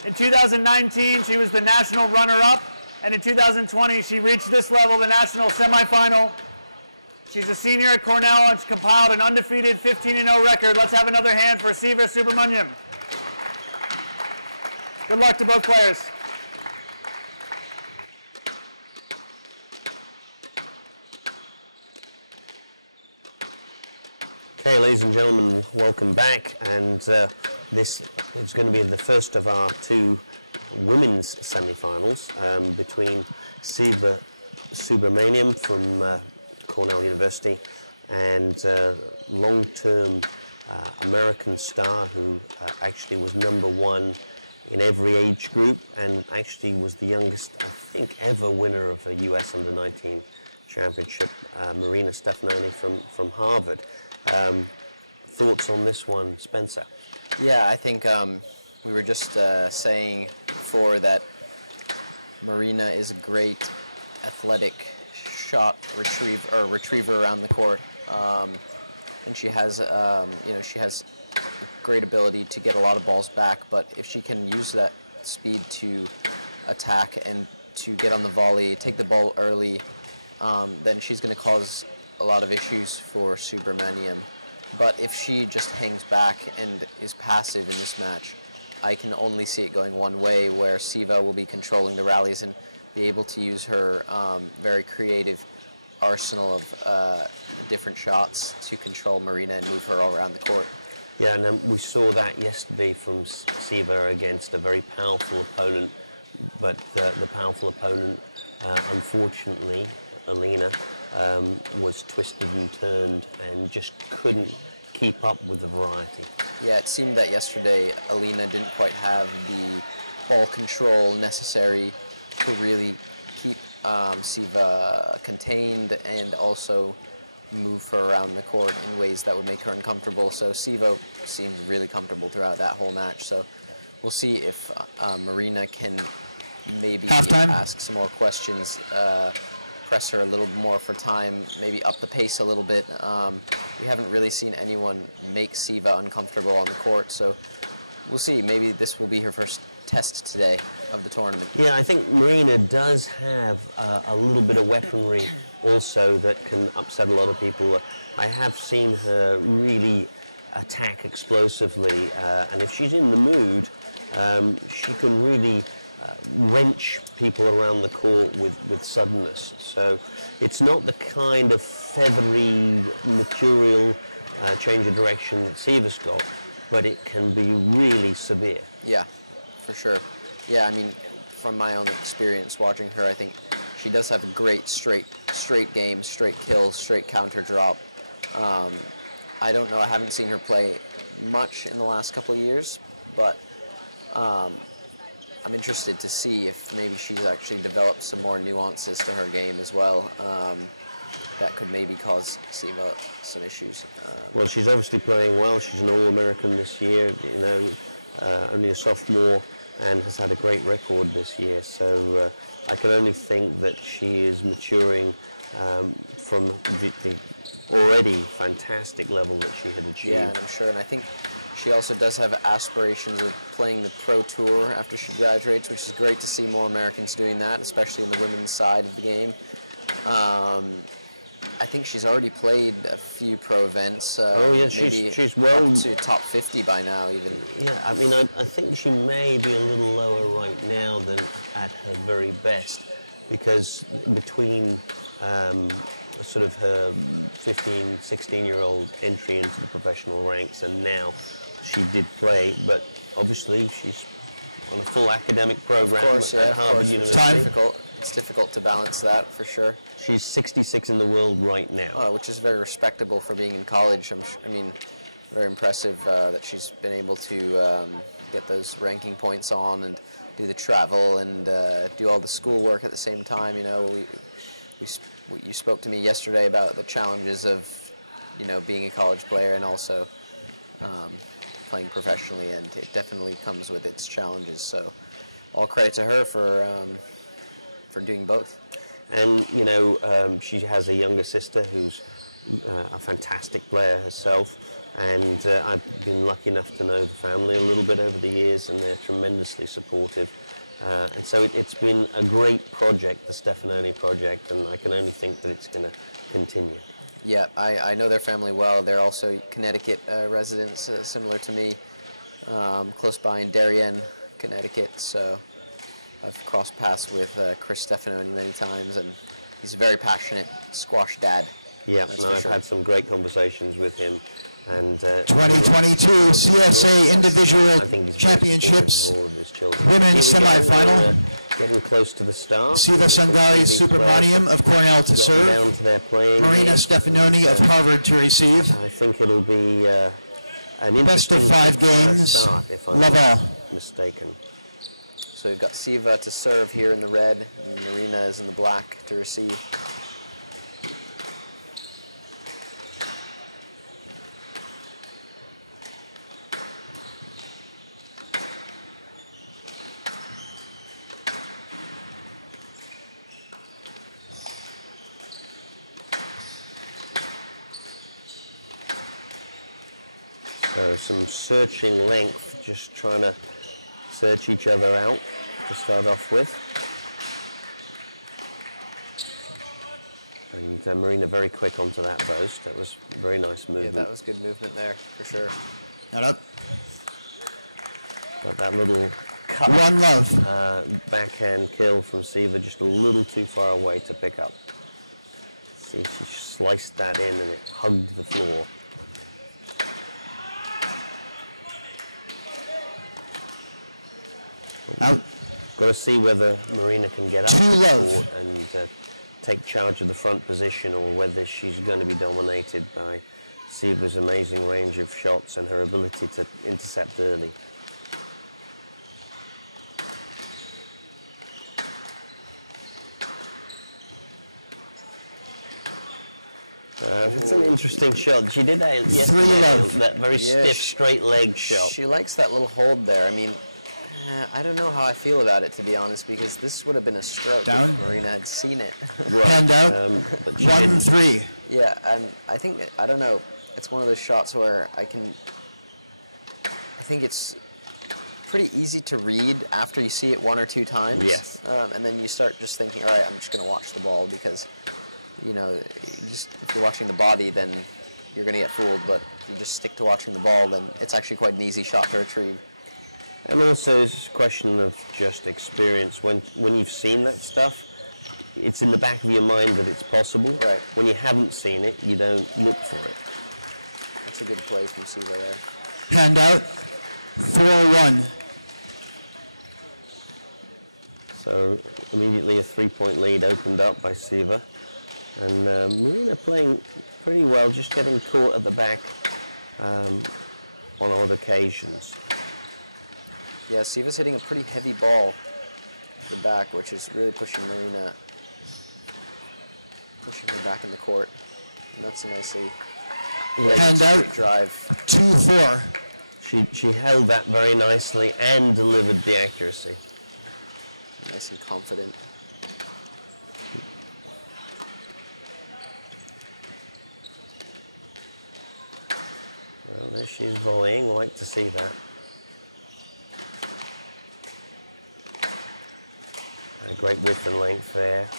In 2019, she was the national runner-up, and in 2020, she reached this level, the national semifinal. She's a senior at Cornell, and she compiled an undefeated 15-0 record. Let's have another hand for Siva Subramaniam. Good luck to both players. Okay, ladies and gentlemen, welcome back, and this is going to be the first of our 2 women's semi-finals between Siva Subramaniam from Cornell University and long-term American star who actually was number 1 in every age group and actually was the youngest, I think, ever winner of a US Under-19 championship, Marina Stefanoni from Harvard. Thoughts on this one, Spencer? Yeah, I think we were just saying before that Marina is a great athletic shot retriever around the court, and she has she has great ability to get a lot of balls back. But if she can use that speed to attack and to get on the volley, take the ball early, then she's going to cause a lot of issues for Subramaniam. But if she just hangs back and is passive in this match, I can only see it going one way, where Siva will be controlling the rallies and be able to use her very creative arsenal of different shots to control Marina and move her all around the court. Yeah, and we saw that yesterday from Siva against a very powerful opponent, but the powerful opponent, unfortunately, Alina, was twisted and turned and just couldn't keep up with the variety. Yeah, it seemed that yesterday Alina didn't quite have the ball control necessary to really keep Siva contained and also move her around the court in ways that would make her uncomfortable. So Siva seemed really comfortable throughout that whole match. So we'll see if Marina can maybe ask some more questions, press her a little more for time, maybe up the pace a little bit. We haven't really seen anyone make Siva uncomfortable on the court, so we'll see. Maybe this will be her first test today of the tournament. Yeah, I think Marina does have a little bit of weaponry also that can upset a lot of people. I have seen her really attack explosively, and if she's in the mood, she can really wrench people around the court with suddenness. So it's not the kind of feathery, mercurial change of direction that Siva's got, but it can be really severe. Yeah, for sure. Yeah, I mean, from my own experience watching her, I think she does have a great straight game, straight kill, straight counter drop. I don't know, I haven't seen her play much in the last couple of years, but I'm interested to see if maybe she's actually developed some more nuances to her game as well. That could maybe cause Siva some issues. Well, she's obviously playing well. She's an All-American this year, only a sophomore, and has had a great record this year. So I can only think that she is maturing from the already fantastic level that she had achieved. Yeah, and I'm sure, and I think she also does have aspirations of playing the Pro Tour after she graduates, which is great to see more Americans doing that, especially in the women's side of the game. I think she's already played a few pro events. She's well up to top 50 by now, even. Yeah, I mean, I think she may be a little lower right now than at her very best, because between sort of her 15, 16-year-old entry into the professional ranks and now, she did play, but obviously she's on a full academic program at Harvard University. It's difficult to balance that, for sure. She's 66 in the world right now. Which is very respectable for being in college. I mean, very impressive that she's been able to get those ranking points on and do the travel and do all the schoolwork at the same time. You know, you spoke to me yesterday about the challenges of, being a college player and also playing professionally, and it definitely comes with its challenges. So, all credit to her for doing both. And she has a younger sister who's a fantastic player herself, and I've been lucky enough to know the family a little bit over the years, and they're tremendously supportive. And so it's been a great project, the Stefanoni project, and I can only think that it's going to continue. Yeah, I know their family well. They're also Connecticut residents, similar to me, close by in Darien, Connecticut. So I've crossed paths with Chris Stefanoni many times, and he's a very passionate squash dad. Yeah, I've had some great conversations with him. And 2022 CSA Individual Championships Women's Semifinal. Getting close to the start. Siva Sangari Subramaniam of Cornell to serve. Down to their playing. Marina Stefanoni of Harvard to receive. I think it'll be an interesting best of 5 games. Start, if I'm Love not all. mistaken. So we've got Siva to serve here in the red, and Marina is in the black to receive. So some searching length, just trying to search each other out to start off with. And Marina very quick onto that boast. That was a very nice movement. Yeah, that was good movement there, for sure. Not up. Got that little cut. One love. Backhand kill from Siva, just a little too far away to pick up. See, she sliced that in and it hugged the floor. Out. Got to see whether Marina can get up Two to the love. court and take charge of the front position, or whether she's going to be dominated by Siva's amazing range of shots and her ability to intercept early. It's an interesting shot. She did that yesterday, that very stiff, straight leg shot. She likes that little hold there. I mean, I don't know how I feel about it, to be honest, because this would have been a stroke Down. if Marina had seen it. Right. Hand out. But she 1-3. Yeah, and I think, I don't know, it's one of those shots where I think it's pretty easy to read after you see it 1 or 2 times. Yes. And then you start just thinking, all right, I'm just going to watch the ball, because, if you're watching the body, then you're going to get fooled, but if you just stick to watching the ball, then it's actually quite an easy shot to retrieve. And also, it's a question of just experience. When you've seen that stuff, it's in the back of your mind that it's possible. Right. When you haven't seen it, you don't look for it. That's a good play from Siva there. Hand out. 4-1. So immediately a 3-point lead opened up by Siva. And Marina playing pretty well, just getting caught at the back on odd occasions. Yeah, Siva's hitting a pretty heavy ball to the back, which is really pushing Marina, pushing her back in the court. And that's a nicely Hand out. straight drive. 2-4. She held that very nicely and delivered the accuracy. Nice and confident. Well, there she's volleying. Like to see that. A great width and length there.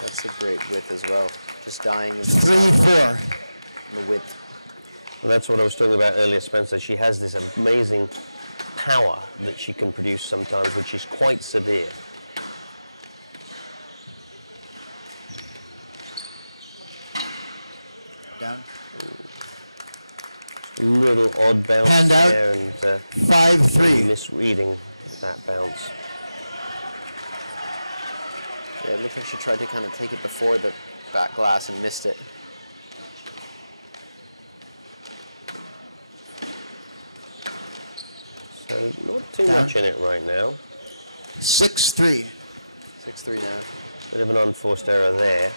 That's a great width as well. Just dying in 3-4. the width. Well, that's what I was talking about earlier, Spencer. She has this amazing power that she can produce sometimes, which is quite severe. Down. Little odd bounce Hand out. there and 5-3. misreading that bounce. Yeah, it looked like she tried to kind of take it before the back glass and missed it. So not too Down. much in it right now. 6-3. 6-3 now. Bit of an unforced error there.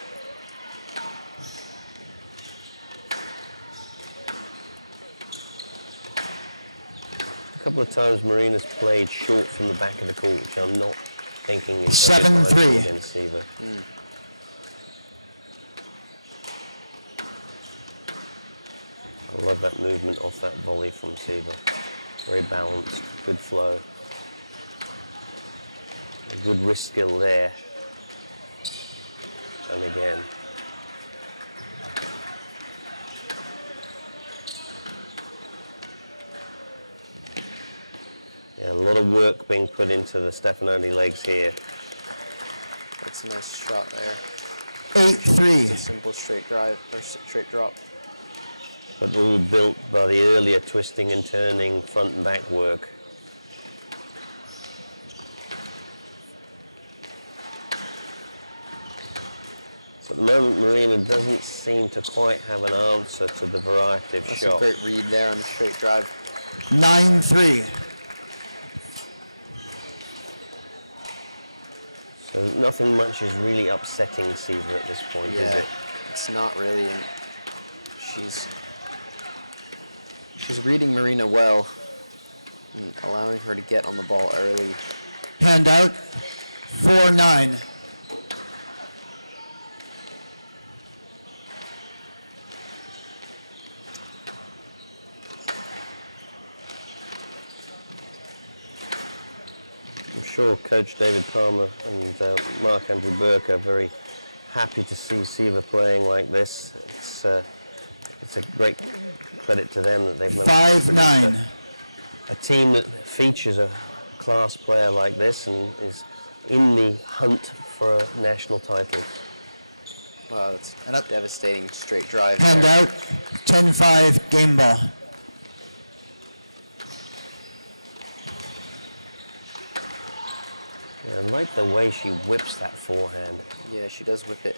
A couple of times Marina's played short from the back of the court, which I'm not thinking is 7-3. against Siva. I love that movement off that volley from Siva. Very balanced, good flow. A good wrist skill there. And again. Yeah, a lot of work being put into the Stefanoni legs here. That's a nice shot there. 8-3. Simple straight drive or straight drop. But all built by the earlier twisting and turning front and back work. So at the moment Marina doesn't seem to quite have an answer to the variety of That's shots. a great read there on the straight drive. 9-3. So nothing much is really upsetting Siva at this point, is it? It's not really. And she's reading Marina well and allowing her to get on the ball early. Hand out. 4-9. I'm sure Coach David Palmer and Mark Andrew Burke are very happy to see Siva playing like this. It's a great credit to them that they've managed to produce 5-9. a team that features a class player like this and is in the hunt for a national title. Wow, that's And up. devastating straight drive. Hand there. out. 10-5. Game ball. Yeah, I like the way she whips that forehand. Yeah, she does whip it.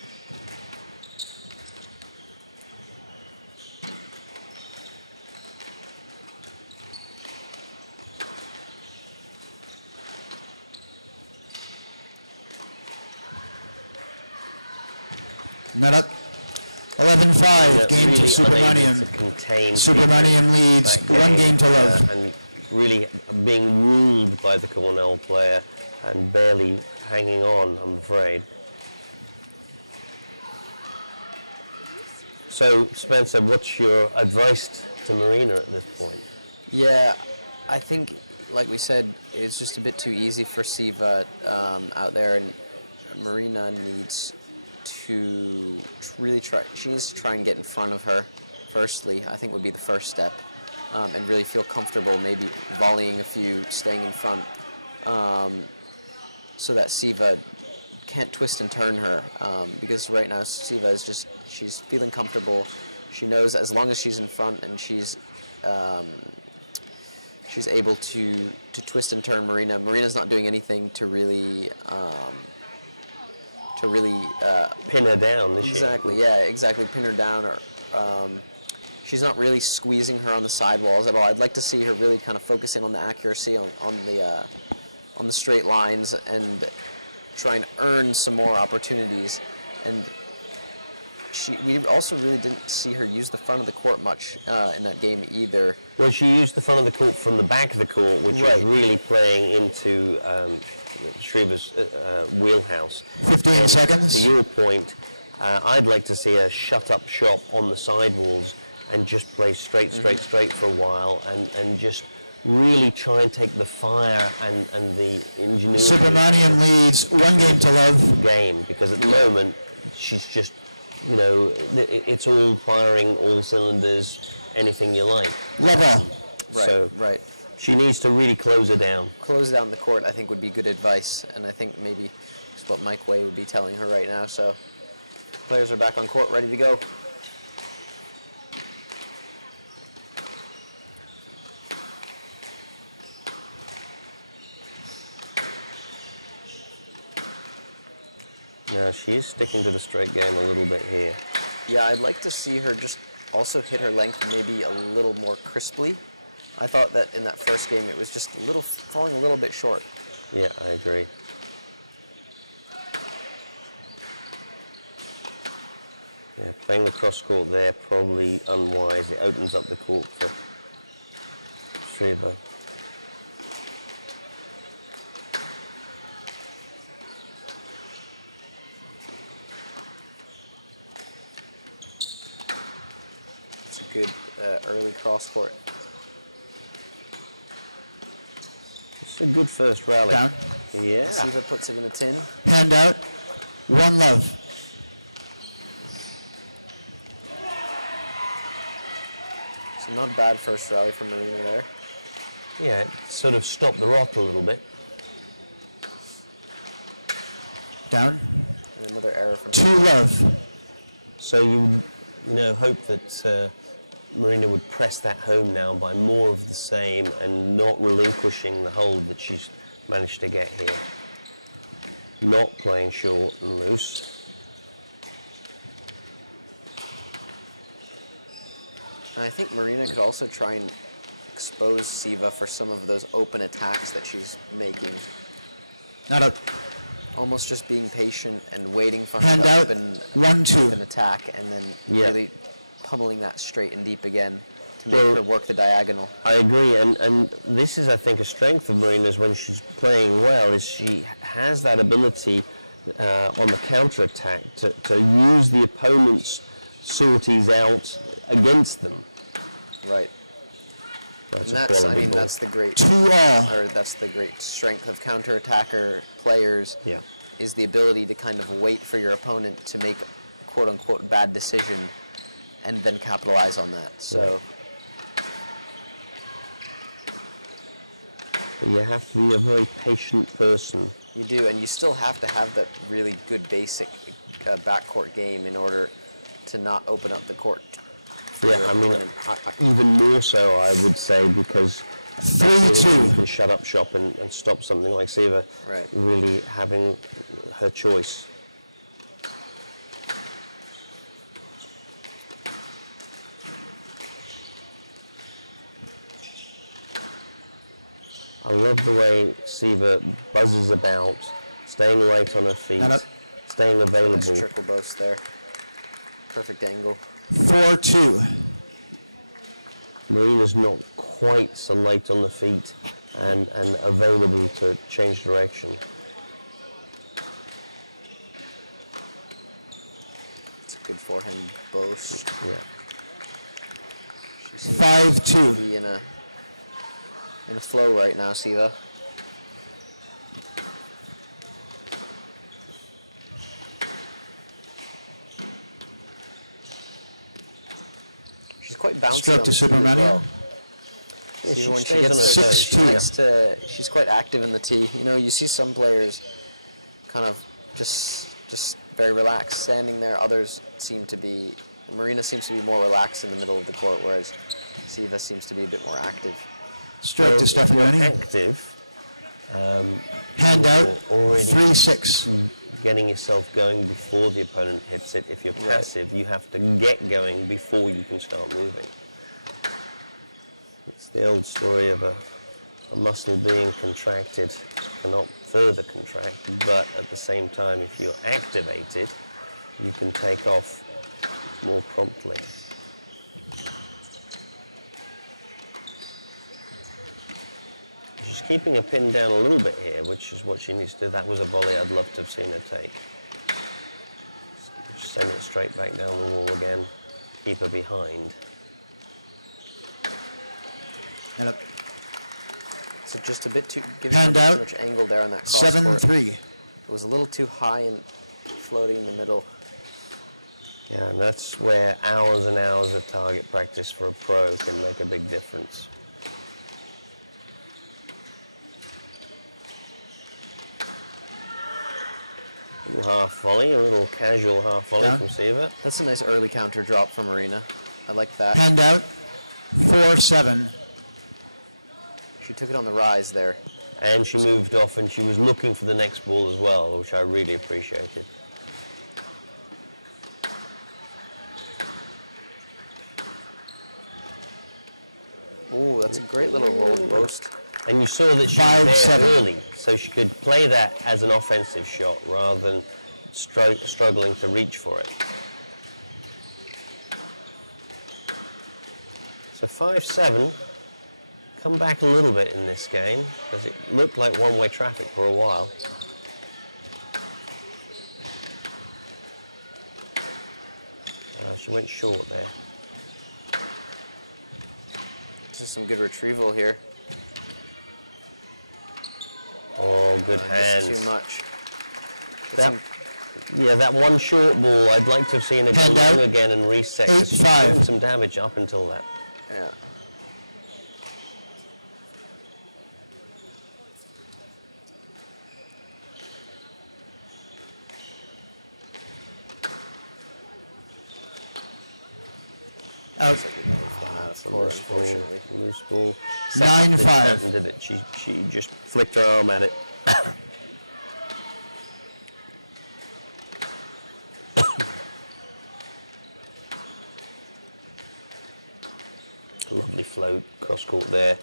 Not up. 11-5. Game to Really Subramanian. unable to contain Subramanian leads that 1 game to love. and really being ruled by the Cornell player and barely hanging on, I'm afraid. So, Spencer, what's your advice to Marina at this point? Yeah, I think, like we said, it's just a bit too easy for Siva out there, and Marina needs to really try. She needs to try and get in front of her. Firstly, I think would be the first step, and really feel comfortable maybe volleying a few, staying in front, so that Siva can't twist and turn her, because right now Siva is just, she's feeling comfortable. She knows as long as she's in front and she's able to twist and turn Marina. Marina's not doing anything to really Pin her down, is she? exactly, yeah, exactly, pin her down, or she's not really squeezing her on the sidewalls at all. I'd like to see her really kind of focusing on the accuracy on the straight lines and try and earn some more opportunities. And we also really didn't see her use the front of the court much in that game either. Well, she used the front of the court from the back of the court, which was really playing into Shriva's wheelhouse. 15 seconds. To your point, I'd like to see her shut up shop on the sidewalls and just play straight for a while, and just really try and take the fire and the ingenuity. Subramaniam leads 1-0. Game, because at the moment she's just, it's all firing all cylinders, anything you like. Level. Right. She needs to really close her down. Close down the court, I think, would be good advice, and I think maybe it's what Mike Way would be telling her right now. So players are back on court, ready to go. Now she is sticking to the straight game a little bit here. Yeah, I'd like to see her just also hit her length maybe a little more crisply. I thought that in that first game it was just falling a little bit short. Yeah, I agree. Yeah, playing the cross court there probably unwise. It opens up the court for Shriva. It's a good early cross court. It's a good first rally. Down. Yeah. Siva puts it in the tin. Hand out. 1-0. So not bad first rally from Marina there. Yeah, it sort of stopped the rot a little bit. Down. And another error from 2-0. So you would, hope that Marina would press that home now by more of the same and not relinquishing the hold that she's managed to get here. Not playing short and loose. And I think Marina could also try and expose Siva for some of those open attacks that she's making. Not up. Almost just being patient and waiting for her Hand to out. open 1-2. an attack, and then Yeah. really pummeling that straight and deep again to make her work the diagonal. I agree, and this is, I think, a strength of Marina's when she's playing well, is she has that ability on the counter-attack to use the opponent's sorties out against them. Right. That's And a that's, quality ball. that's the great 2-all. or that's the great strength of counter-attacker players, Yeah. is the ability to kind of wait for your opponent to make a quote-unquote bad decision and then capitalize on that. So You have to be a very patient person. you do, and you still have to have that really good basic backcourt game in order to not open up the court for your Yeah, I mean, opponent. even more so, I would say, because 3-2. you can shut up shop and stop something like Siva Right. really having her choice. I love the way Siva buzzes about, staying light on her feet, Not up. staying Nice available. trickle boast there. Perfect angle. 4-2. Marina's not quite so light on the feet and available to change direction. It's a good forehand boast. Yeah. She seems to 5-2. be in a flow right now, Siva. She's quite bouncy Stroke on to the feet as Subramaniam. well. Yeah, See, she when she stays on gets her there, toes. she likes to. She's quite active in the tee. You know, you see some players kind of just very relaxed, standing there. Others seem to be. Marina seems to be more relaxed in the middle of the court, whereas Siva seems to be a bit more active. Stroke to If you're Stefanoni. active, Hand out. you're already 3-6. getting yourself going before the opponent hits it. If you're passive, you have to get going before you can start moving. It's the old story of a muscle being contracted cannot further contract, but at the same time, if you're activated, you can take off more promptly. She's keeping her pin down a little bit here, which is what she needs to do. That was a volley I'd love to have seen her take. Just send it straight back down the wall again, keep her behind. And up. So just a bit too giving Hand her out. too much angle there on that cross court. 7-3. It was a little too high and floating in the middle. Yeah, and that's where hours and hours of target practice for a pro can make a big difference. Little half volley, a little casual half volley Down. from Siva. That's a nice early counter drop from Marina. I like that. Hand out. 4-7. She took it on the rise there. And she moved off and she was looking for the next ball as well, which I really appreciated. Oh, that's a great little roll post. And you saw that she was there 5-7. early, so she could play that as an offensive shot rather than struggling to reach for it. So 5-7, come back a little bit in this game, because it looked like one-way traffic for a while. She went short there. This is some good retrieval here. Oh, good This hands. is too much. That, yeah, that one short ball, I'd like to have seen it go Hand out. long again and reset, because she's 8-5. doing some damage up until that. Yeah. Out. Of course, unfortunately. Loose ball. 9-5. Stanton did it. She just flicked her arm at it. Lovely float, cross court there.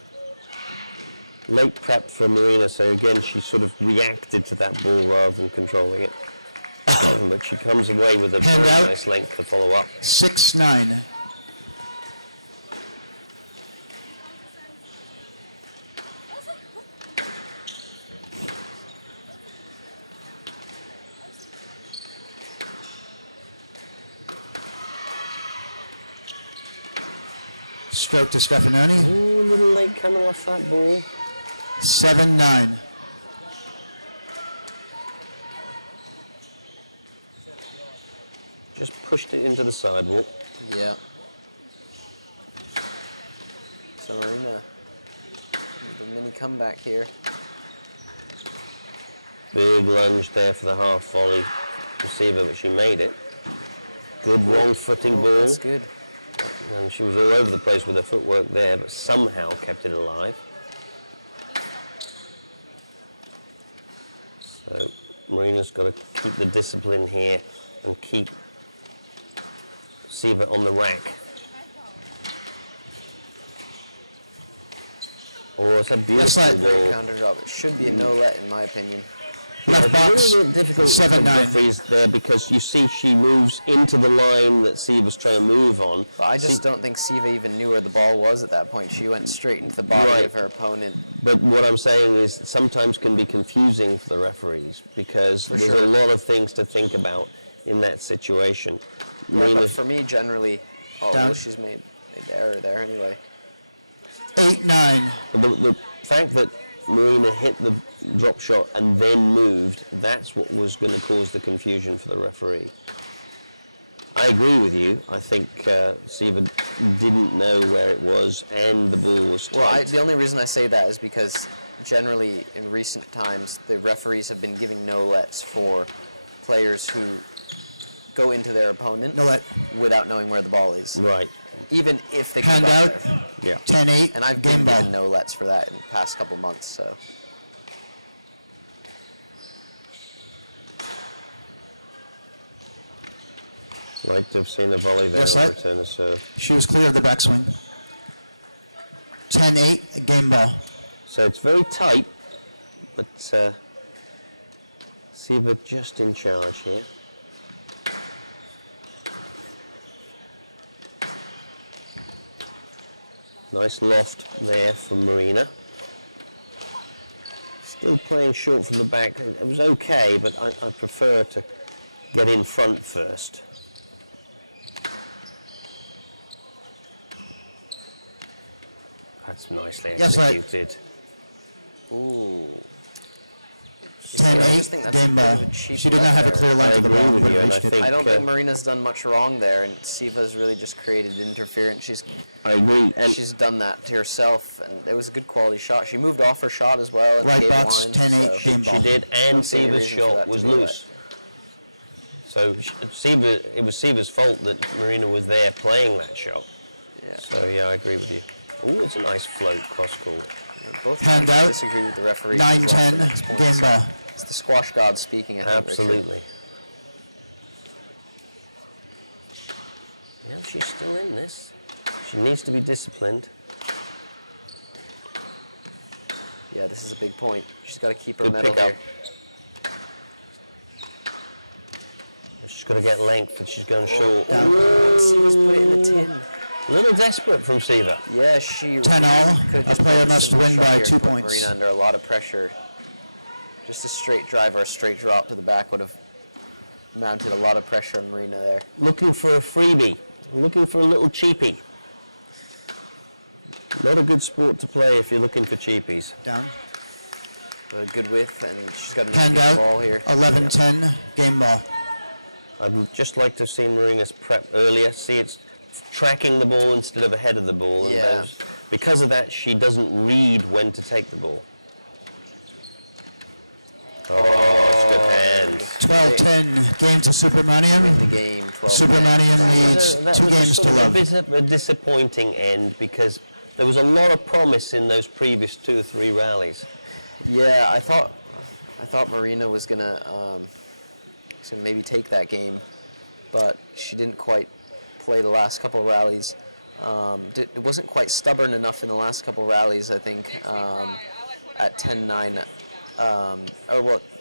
Late prep for Marina, so again she sort of reacted to that ball rather than controlling it. But she comes away with a Hand very out. nice length to follow up. 6-9. Stroke to Stefanoni. Ooh, a little late coming off that ball. 7-9. Just pushed it into the sidewalk. Yeah. So Marina, the mini comeback here. Big lunge there for the half volley receiver, but she made it. Good wrong footing ball. That's good. And she was all over the place with her footwork there, but somehow kept it alive. So Marina's got to keep the discipline here and keep Siva on the rack. Oh, it's a beautiful let. ball. Counter drop. It should be a no let in my opinion. Left It's a box. little bit difficult for 7-9. referees there because you see she moves into the line that Siva's trying to move on. But I just don't think Siva even knew where the ball was at that point. She went straight into the body Right. of her opponent. But what I'm saying is sometimes can be confusing for the referees because there's a lot of things to think about in that situation. But for me, generally, Down. well, she's made the error there anyway. 8-9. The fact that Marina hit the drop shot and then moved, that's what was going to cause the confusion for the referee. I agree with you. I think Siva didn't know where it was, and the ball was tight. Well, the only reason I say that is because generally in recent times the referees have been giving no-lets for players who go into their opponent No-let. without knowing where the ball is. Right. Even if they Hand come out. back there. Yeah. 10-8. And I've game been ball. given no-lets for that in the past couple months, so. Like to have seen a volley there Yes, and sir. return a serve. She was clear of the backswing. 10-8. Game ball. So it's very tight, but Siva just in charge here. Nice loft there from Marina. Still playing short from the back. It was okay, but I prefer to get in front first. That's nicely Yes, sir. executed. Ooh. 10-8. Game ball. She did not have a clear line to the ball. with you, and I Reached it. think I don't think Marina's done much wrong there, and Siva's really just created interference. I agree. And She's done that to herself, and it was a good quality shot. She moved off her shot as well. And Right gave box, line, 10-8, so- game she ball. did, and Don't see any Siva's reason for that shot to was be loose. So it was Siva's fault that Marina was there playing that shot. Yeah. So yeah, I agree with you. Oh, it's a nice float cross court. Both Hand teams out. disagree with the referee. as well for the 9-10. next point, Game so ball. It's the squash god speaking, I think. Richard. Absolutely. Yeah, she's still in this. She needs to be disciplined. Yeah, this is a big point. She's got to keep her Good medal pickup. here. She's got to get length, and she's going short. Siva's put it in the tin. A little desperate from Siva. Yeah, she 10-all. could've A just player put a must simple win shot by here, 2 put points. Marina under a lot of pressure. Just a straight drive or a straight drop to the back would have mounted a lot of pressure on Marina there. Looking for a freebie. Looking for a little cheapie. Not a good sport to play if you're looking for cheapies. Down. But a good width, and she's got a Hand good out. ball here. 11-10. Game ball. I'd just like to have seen Marina's prep earlier. See, it's tracking the ball instead of ahead of the ball. And Yeah. because of that, she doesn't read when to take the ball. Oh, it's good hand. 12-10. Game to The Subramanian. game, 12. Subramanian leads That 2 was games sort to of love. a bit of a disappointing end because there was a lot of promise in those previous 2 or 3 rallies. Yeah, I thought Marina was gonna maybe take that game, but she didn't quite play the last couple of rallies. It wasn't quite stubborn enough in the last couple of rallies, I think. At 10-9,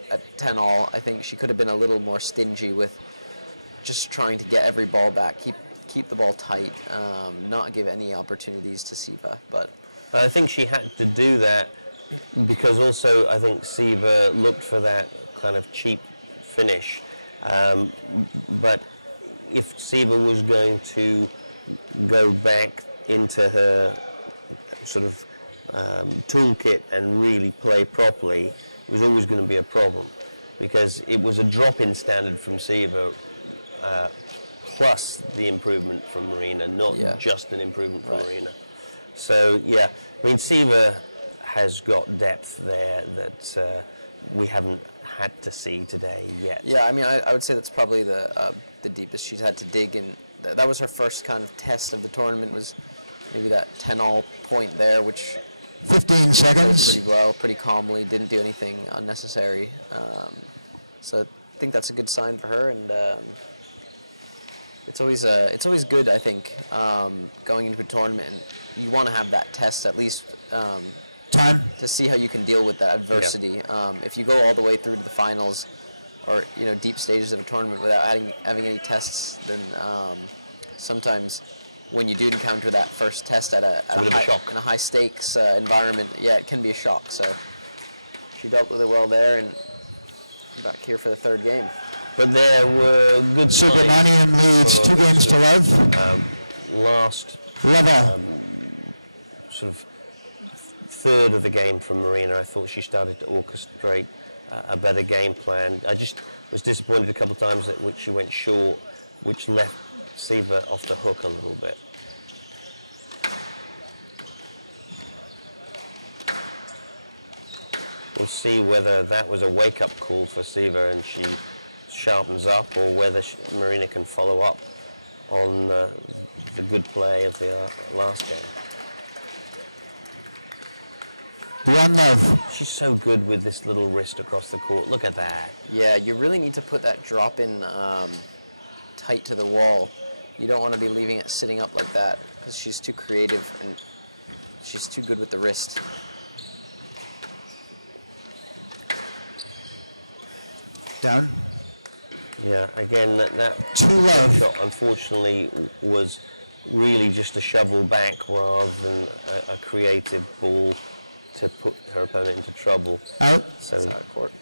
at 10-all, I think she could have been a little more stingy with just trying to get every ball back, keep the ball tight, not give any opportunities to Siva. But I think she had to do that because also I think Siva looked for that kind of cheap finish. But if Siva was going to go back into her sort of toolkit and really play properly, it was always going to be a problem because it was a drop-in standard from Siva plus the improvement from Marina, not just an improvement from Marina. So yeah, I mean Siva has got depth there that we haven't had to see today yet. yeah, I mean, I would say that's probably the deepest she's had to dig, and that was her first kind of test of the tournament. Was maybe that 10-all point there, which 15 played seconds. pretty well, pretty calmly, didn't do anything unnecessary. So I think that's a good sign for her, and it's always good, I think, going into a tournament, and you want to have that test at least Time. to see how you can deal with that adversity. If you go all the way through to the finals, or deep stages of a tournament without having any tests, then sometimes when you do encounter that first test at a shock. in a high stakes environment, it can be a shock. So she dealt with it well there, and back here for the third game. But there were good signs. Subramanian leads 2 games to love. Last Level. sort of third of the game from Marina, I thought she started to orchestrate a better game plan. I just was disappointed a couple of times that which she went short, which left Siva off the hook a little bit. We'll see whether that was a wake-up call for Siva and she sharpens up, or whether Marina can follow up on the good play of the last game. 1-love. She's so good with this little wrist across the court. Look at that. Yeah, you really need to put that drop in tight to the wall. You don't want to be leaving it sitting up like that because she's too creative and she's too good with the wrist. Down. Yeah, again, that 2-love. shot unfortunately was really just a shovel back rather than a creative ball to put her opponent into trouble. Out. So It's out of court.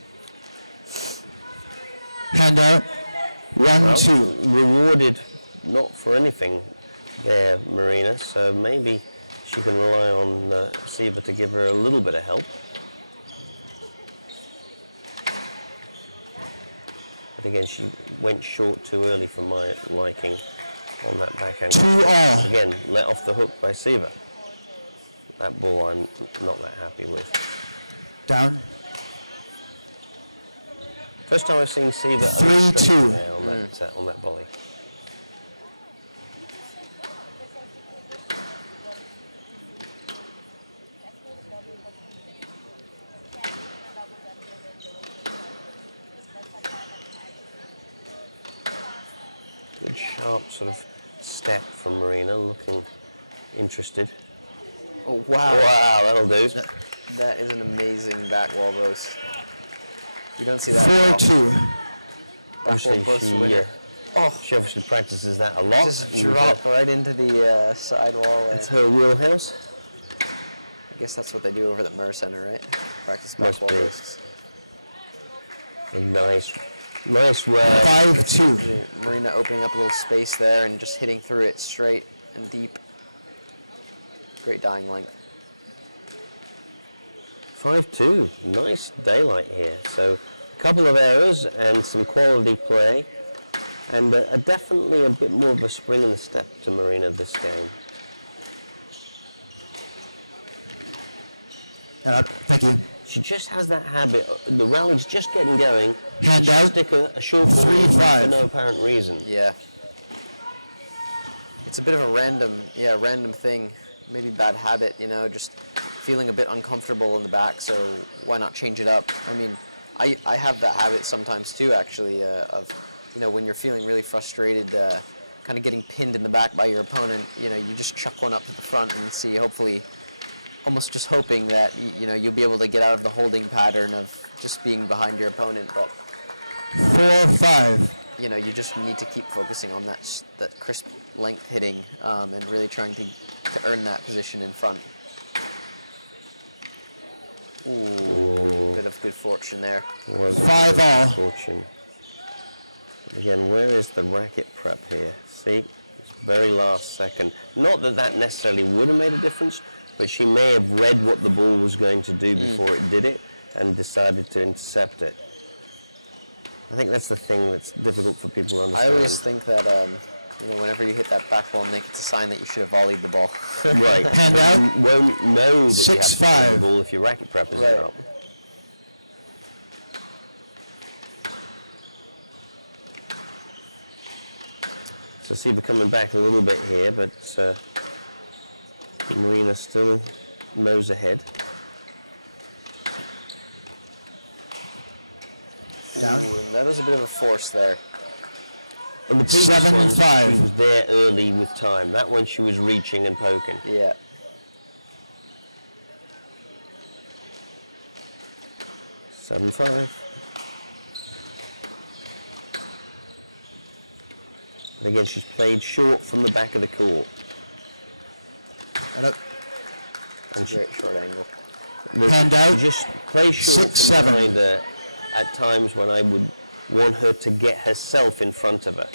Hand out. 1-2. rewarded not for anything there, Marina, so maybe she can rely on Siva to give her a little bit of help. But again, she went short too early for my liking on that backhand. 2-all. Again, let off the hook by Siva. That ball I'm not that happy with. Down. First time I've seen Siva 3-2. on that volley. Good sharp sort of step from Marina, looking interested. Oh, wow. Wow, that'll do. That is an amazing back wall boast. You don't see that often. 4-2. Back wall boast winner. She obviously practices that a lot. Just drop right into the side wall. It's her wheelhouse. I guess that's what they do over at the Murr Center, right? Practice back Must wall be. boasts. A nice round. 5-2. Marina opening up a little space there and just hitting through it straight and deep. Great dying length. 5-2. Nice daylight here. So a couple of errors and some quality play, and definitely a bit more of a spring in the step to Marina this game. Thank you. She just has that habit. The rally's just getting going. Hand She'll out. stick a short ball 3-5. for no apparent reason. Yeah. It's a bit of a random thing. Maybe bad habit, just feeling a bit uncomfortable in the back, so why not change it up? I mean, I have that habit sometimes too, actually, of, when you're feeling really frustrated, kind of getting pinned in the back by your opponent, you just chuck one up to the front and see, hopefully, almost just hoping that, you'll be able to get out of the holding pattern of just being behind your opponent, but 4-5. you just need to keep focusing on that crisp length hitting and really trying to earn that position in front. Ooh, bit of good fortune there. 5-all. Fortune. Again, where is the racket prep here? See, it's very last second. Not that that necessarily would have made a difference, but she may have read what the ball was going to do before it did it and decided to intercept it. I think that's the thing that's difficult for people to understand. I always think that whenever you hit that back ball, Nick, it's a sign that you should have volleyed the ball. Right. Hand out. You won't know that you have to volley 6-5. the ball if your racket prep is Right. up. So Siva coming back a little bit here, but Marina still nose ahead. Down. Ooh, and that was a bit of a force there. And the previous 7-5. one, she was there early with time. That one she was reaching and poking. Yeah. 7-5. And again, she's played short from the back of the court. It's a great short angle. Hand out. Just play short 6-7. from behind her at times when I would want her to get herself in front of her.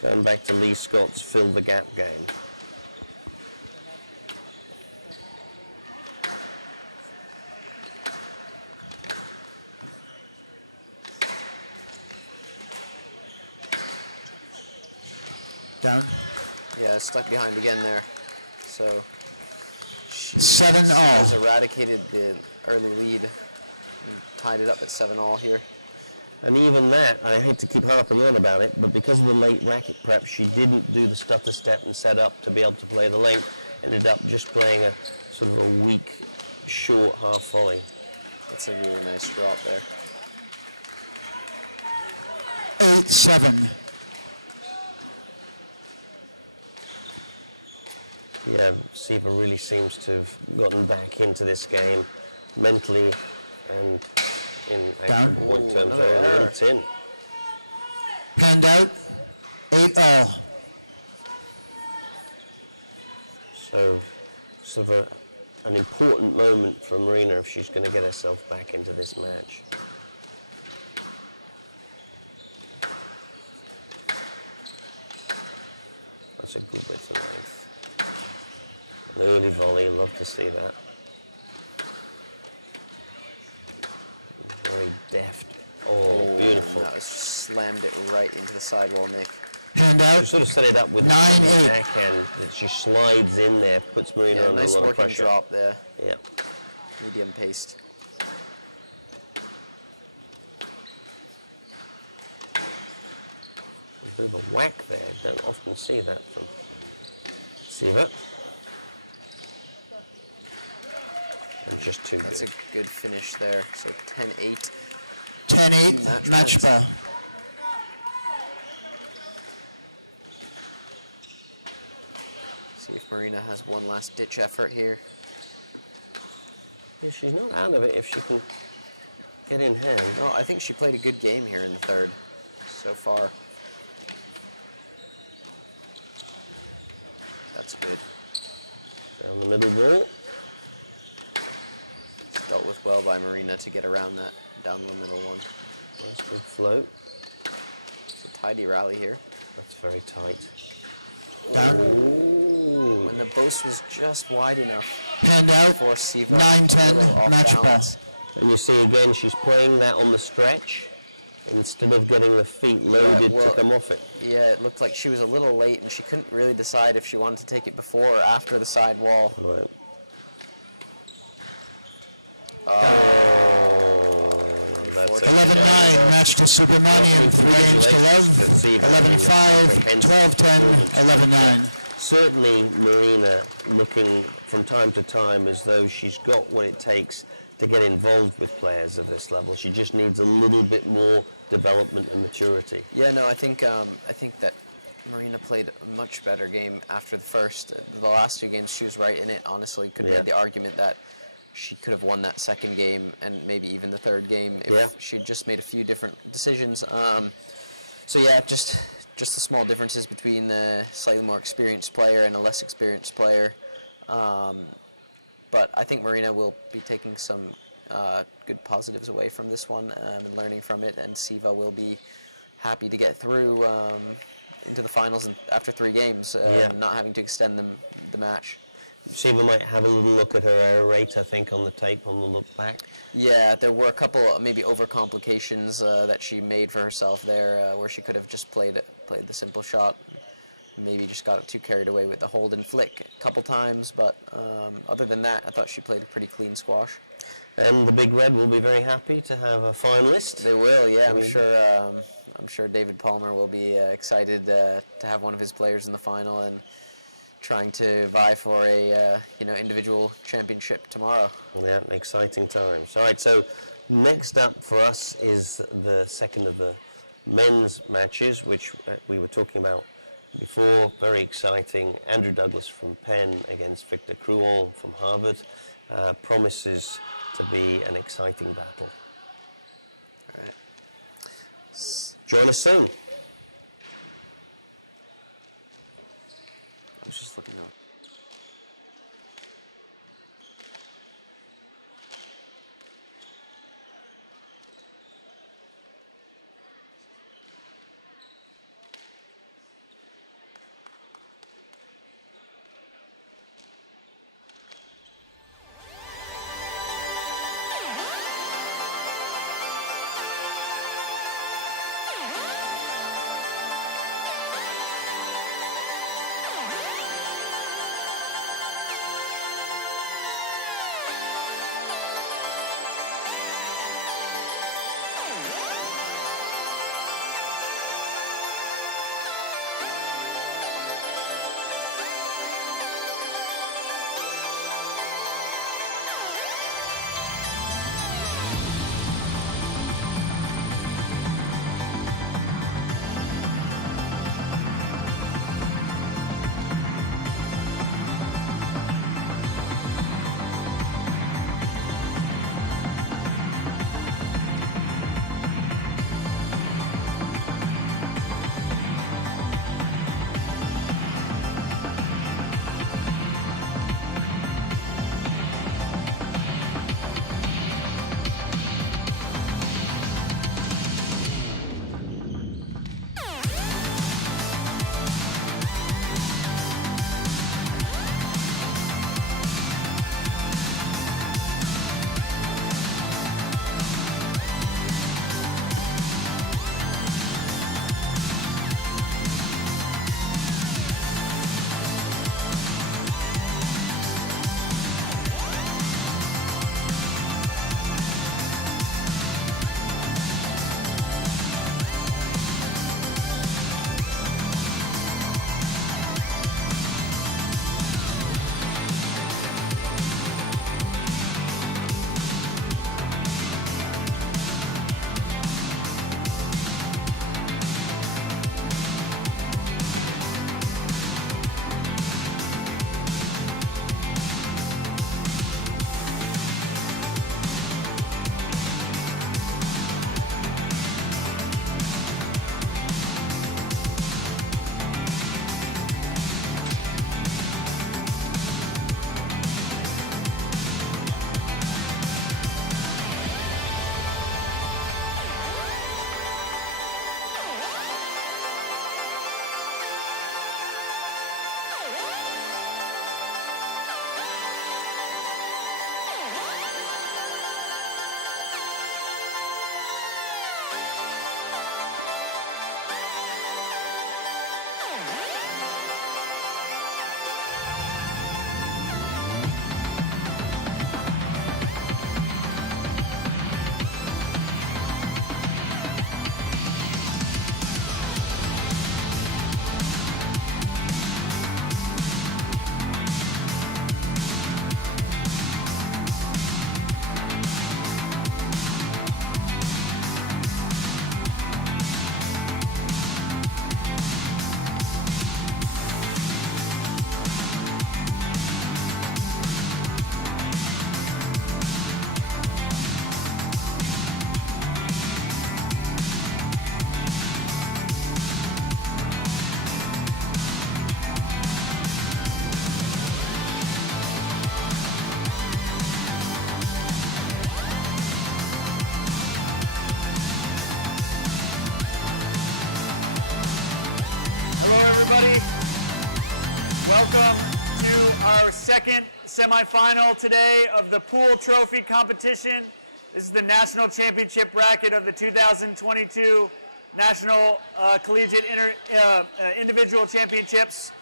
Going back to Lee Scott's fill the gap game. Down. Yeah, stuck behind again there. So 7 has all. eradicated the early lead and tied it up at 7-all here. And even that, I hate to keep harping on about it, but because of the late racket prep, she didn't do the stutter step and set up to be able to play the length. Ended up just playing a sort of a weak, short half volley. That's a really nice drop there. 8-7. Yeah, Siva really seems to have gotten back into this game mentally and in actual Down. point terms. another error. It's in. Panned out. 8 all. So, sort of an important moment for Marina if she's going to get herself back into this match. That's a good width of length. An early volley, love to see that. Very deft. Oh, beautiful. That was slammed it right into the sidewall, Nick. Panned She out. sort of set it up with 9-8. the backhand that she slides in there, puts Marina Yeah, under nice a lot of working pressure. drop there. Yeah. Medium paced. A bit of a whack there. Don't often see that from Siva. And just too That's good. a good finish there. So 10-8. 10-8. Match Match points. ball. See if Marina has one last ditch effort here. Yeah, she's not out of it if she can get in hand. No, I think she played a good game here in the third so far. That's good. Down the middle ball. It's dealt with well by Marina to get around that down the middle one. Nice big float. It's a tidy rally here. That's very tight. Down. When the boast was just wide enough Panned out. for Siva. 9-10. a little off Match ball. balance. And you see again, she's playing that on the stretch instead of getting the feet loaded well- to come off it. Yeah, it looked like she was a little late and she couldn't really decide if she wanted to take it before or after the side wall. Right. That's a 11-9. Match to Subramanian. 3 games to love. 11-5. 12-10. 11-9. Certainly, Marina looking from time to time as though she's got what it takes to get involved with players of this level. She just needs a little bit more development and maturity. Yeah, no, I think that Marina played a much better game after the first. The last two games, she was right in it. Honestly, could have Yeah. made the argument that she could have won that second game and maybe even the third game if Yeah. she had just made a few different decisions. So yeah, just the small differences between a slightly more experienced player and a less experienced player. But I think Marina will be taking some good positives away from this one and learning from it, and Siva will be happy to get through into the finals after 3 games, not having to extend the match. Siva might have a little look at her error rate, I think, on the tape, on the look back. Yeah, there were a couple maybe overcomplications that she made for herself there, where she could have just played the simple shot. Maybe just got too carried away with the hold and flick a couple times, but other than that, I thought she played a pretty clean squash. And the Big Red will be very happy to have a finalist. They will, yeah. I mean- I'm sure David Palmer will be excited to have one of his players in the final and trying to vie for a individual championship tomorrow. Yeah, exciting times. All right, so next up for us is the second of the men's matches, which we were talking about before. Very exciting. Andrew Douglas from Penn against Victor Crouan from Harvard. Promises to be an exciting battle. All right. Join us soon. I was just looking up. everybody. Welcome to our second semifinal today of the pool trophy competition. This is the national championship bracket of the 2022 National Collegiate Individual Championships.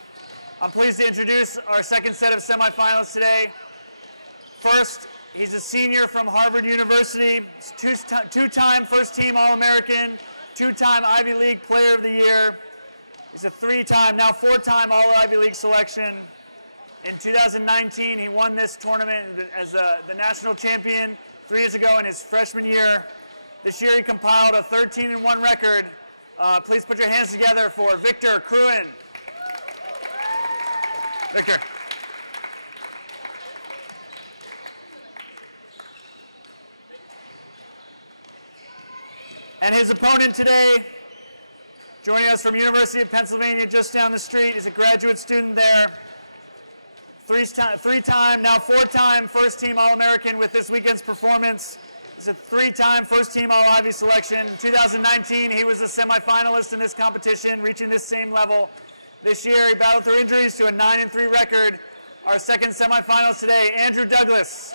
I'm pleased to introduce our second set of semifinalists today. First, he's a senior from Harvard University, two-time first-team All-American, two-time Ivy League Player of the Year. He's a three-time, now four-time All-Ivy League selection. In 2019, he won this tournament as the national champion 3 years ago in his freshman year. This year he compiled a 13-1 record. Please put your hands together for Victor Cruin. Victor. And his opponent today, joining us from University of Pennsylvania, just down the street, is a graduate student there. Three-time, now four-time first-team All-American with this weekend's performance. He's a three-time first-team All-Ivy selection. In 2019, he was a semifinalist in this competition, reaching this same level. This year, he battled through injuries to a 9-3 record. Our second semifinalist today, Andrew Douglas.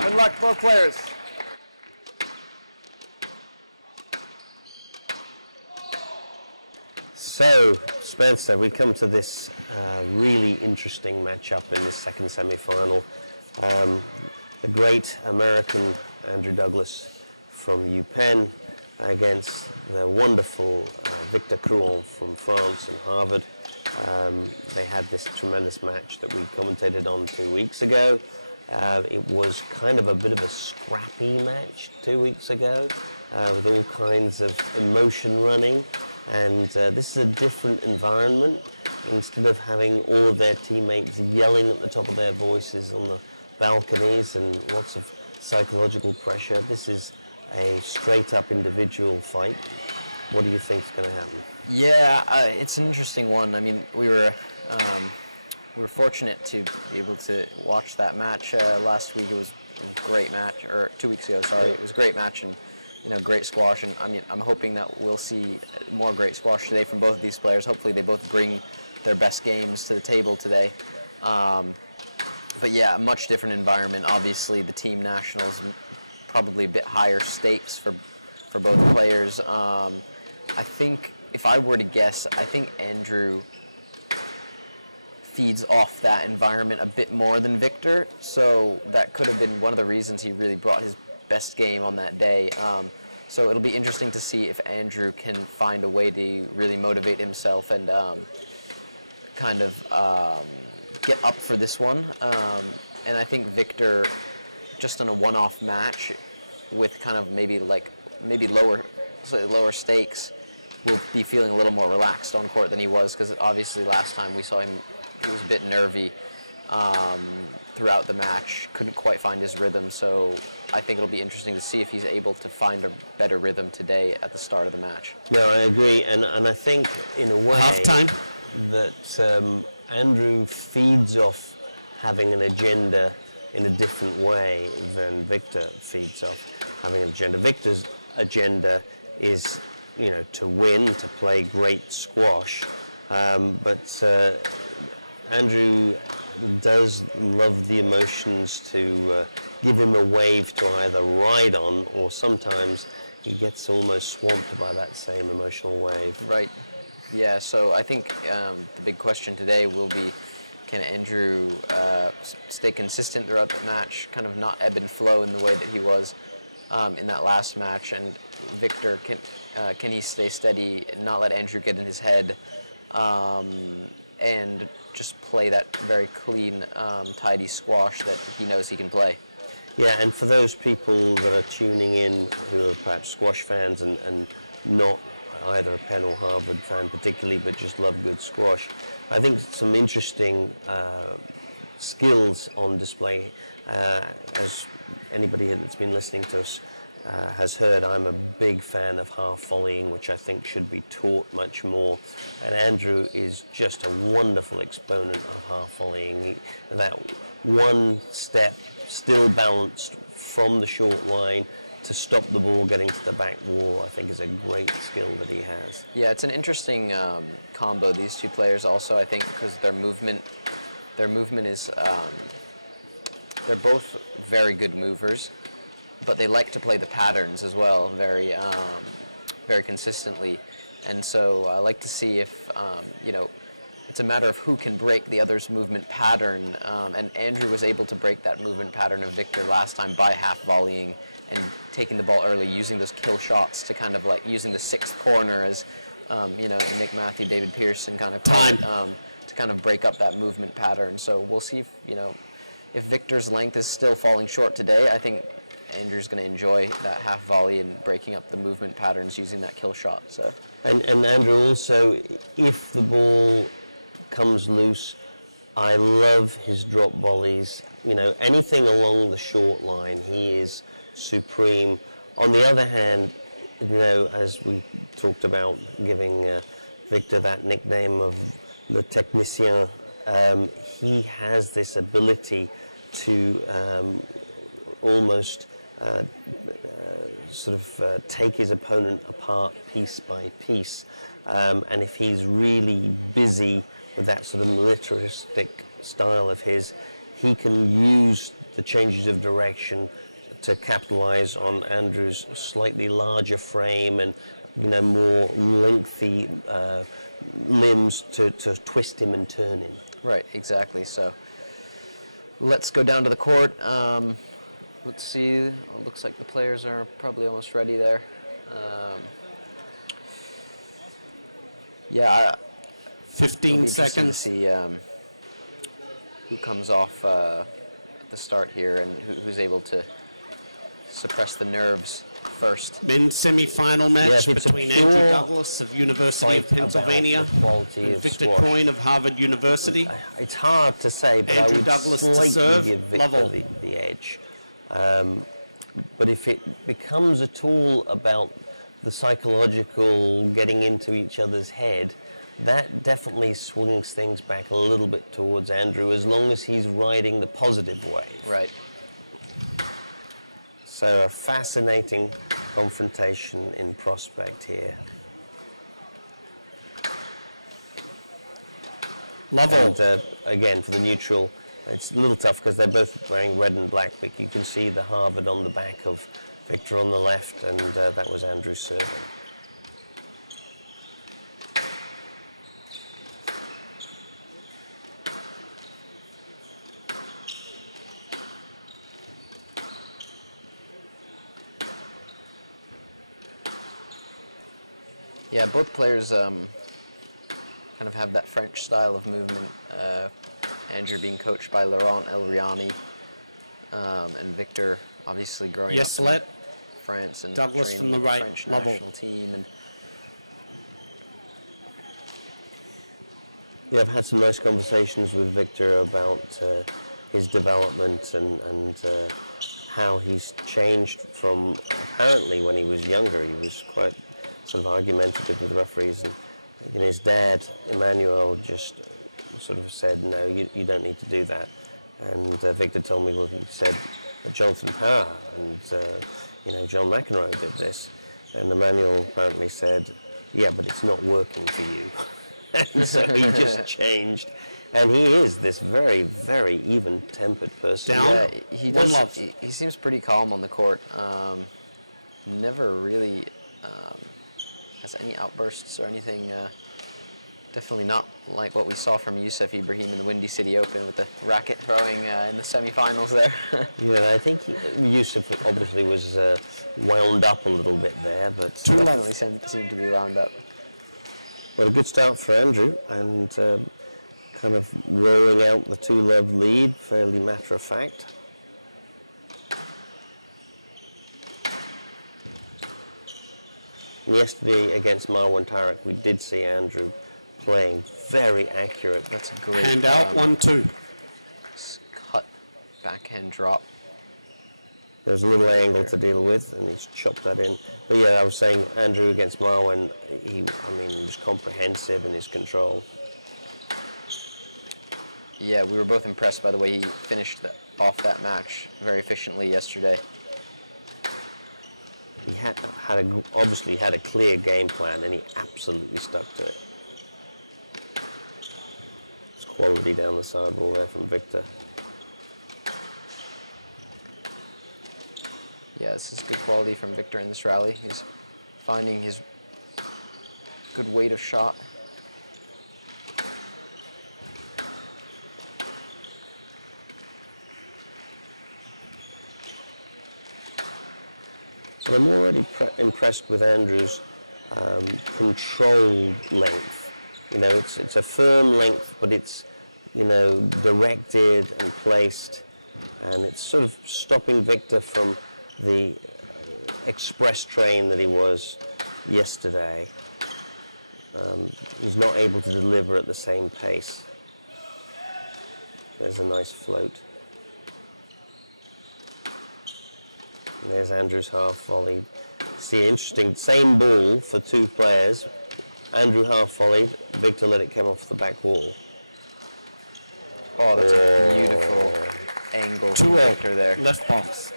Good luck, both players. So, Spencer, we come to this really interesting matchup in this second semi-final. The great American Andrew Douglas from UPenn against the wonderful Victor Cruin from France and Harvard. They had this tremendous match that we commentated on 2 weeks ago. It was kind of a bit of a scrappy match 2 weeks ago with all kinds of emotion running. And this is a different environment. Instead of having all of their teammates yelling at the top of their voices on the balconies and lots of psychological pressure, this is a straight-up individual fight. What do you think is going to happen? Yeah, it's an interesting one. I mean, we were fortunate to be able to watch that match last week. It was a great match, or 2 weeks ago, sorry. It was a great match and great squash, and I mean, I'm hoping that we'll see more great squash today from both of these players. Hopefully they both bring their best games to the table today. But yeah, a much different environment. Obviously the team nationals, probably a bit higher stakes for both players. I think, if I were to guess, I think Andrew feeds off that environment a bit more than Victor, so that could have been one of the reasons he really brought his best game on that day. So it'll be interesting to see if Andrew can find a way to really motivate himself and kind of get up for this one. And I think Victor, just on a one-off match with kind of maybe lower stakes, will be feeling a little more relaxed on court than he was, because obviously last time we saw him, he was a bit nervy throughout the match, couldn't quite find his rhythm. So I think it'll be interesting to see if he's able to find a better rhythm today at the start of the match. No, I agree, and I think in a way Halftime. that Andrew feeds off having an agenda in a different way than Victor feeds off having an agenda. Victor's agenda is, to win, to play great squash, but Andrew does love the emotions to give him a wave to either ride on, or sometimes he gets almost swamped by that same emotional wave. Right. Yeah, so I think the big question today will be, can Andrew stay consistent throughout the match, kind of not ebb and flow in the way that he was in that last match, and Victor, can he stay steady, not let Andrew get in his head, and just play that very clean, tidy squash that he knows he can play. Yeah, and for those people that are tuning in who are perhaps squash fans and not either a Penn or Harvard fan particularly, but just love good squash, I think some interesting skills on display. As anybody that's been listening to us has heard, I'm a big fan of half volleying, which I think should be taught much more. And Andrew is just a wonderful exponent of half volleying. That one step, still balanced from the short line, to stop the ball getting to the back wall, I think, is a great skill that he has. Yeah, it's an interesting combo, these two players also, I think, because their movement is, they're both very good movers, but they like to play the patterns as well very consistently. And so I like to see if, it's a matter of who can break the other's movement pattern. And Andrew was able to break that movement pattern of Victor last time by half volleying and taking the ball early, using those kill shots to kind of like using the sixth corner as, Nick Matthew, David Pearson kind of call it, to kind of break up that movement pattern. So we'll see if Victor's length is still falling short today. I think Andrew's going to enjoy that half volley and breaking up the movement patterns using that kill shot. So. And Andrew also, if the ball comes loose, I love his drop volleys. Anything along the short line, he is supreme. On the other hand, as we talked about giving Victor that nickname of Le Technicien, he has this ability to almost take his opponent apart piece by piece. And if he's really busy with that sort of militaristic style of his, he can use the changes of direction to capitalize on Andrew's slightly larger frame and more lengthy limbs to twist him and turn him. Right, exactly. So let's go down to the court. Let's see. It looks like the players are probably almost ready there. 15 seconds. To see who comes off at the start here and who's able to suppress the nerves first. Men's semi-final match between Andrew Douglas of University of Pennsylvania and Victor Coyne of Harvard University. It's hard to say, but Andrew I would Douglas to slightly serve, give Victor level. the edge. But if it becomes a tool about the psychological getting into each other's head, that definitely swings things back a little bit towards Andrew, as long as he's riding the positive wave. Right. So a fascinating confrontation in prospect here. Level. And again, for the neutral, it's a little tough because they're both wearing red and black, but you can see the Harvard on the back of Victor on the left, and that was Andrew serving. Yeah, both players kind of have that French style of movement. Andrew being coached by Laurent Elriani, and Victor obviously growing up in France and Douglas training from the right French level. national team. And yeah, I've had some nice conversations with Victor about his development and how he's changed from, apparently when he was younger, he was quite sort of argumentative with referees, and his dad, Emmanuel, just sort of said, no, you don't need to do that. And Victor told me, well, he said Jonathan Power and John McEnroe did this. And Emmanuel apparently said, yeah, but it's not working for you. And so he just changed. And he is this very, very even-tempered person. yeah, he does. He seems pretty calm on the court. Never really has any outbursts or anything. Definitely not like what we saw from Youssef Ibrahim in the Windy City Open with the racket throwing in the semifinals there. Yeah, I think Youssef obviously was wound up a little bit there, but Definitely seemed to be wound up. But a good start for Andrew, and kind of rolling out the 2-love lead, fairly matter of fact. And yesterday against Marwan Tariq, we did see Andrew playing very accurate. That's a great Hand out, 1-2. cut backhand drop. There's a little angle to deal with, and he's chopped that in. But yeah, I was saying Andrew against Marwan, he was comprehensive in his control. Yeah, we were both impressed by the way he finished off that match very efficiently yesterday. he obviously had a clear game plan, and he absolutely stuck to it. It's quality down the sidewall there from Victor. Yeah, this is good quality from Victor in this rally. He's finding his good weight of shot. But I'm already impressed with Andrew's controlled length. You know, it's a firm length, but it's, you know, directed and placed, and it's sort of stopping Victor from the express train that he was yesterday. He's not able to deliver at the same pace. There's a nice float. And there's Andrew's half volleyed. See, interesting, same ball for two players. Andrew half volleyed, Victor let it come off the back wall. Oh, that's a beautiful angle from Victor there. Left box.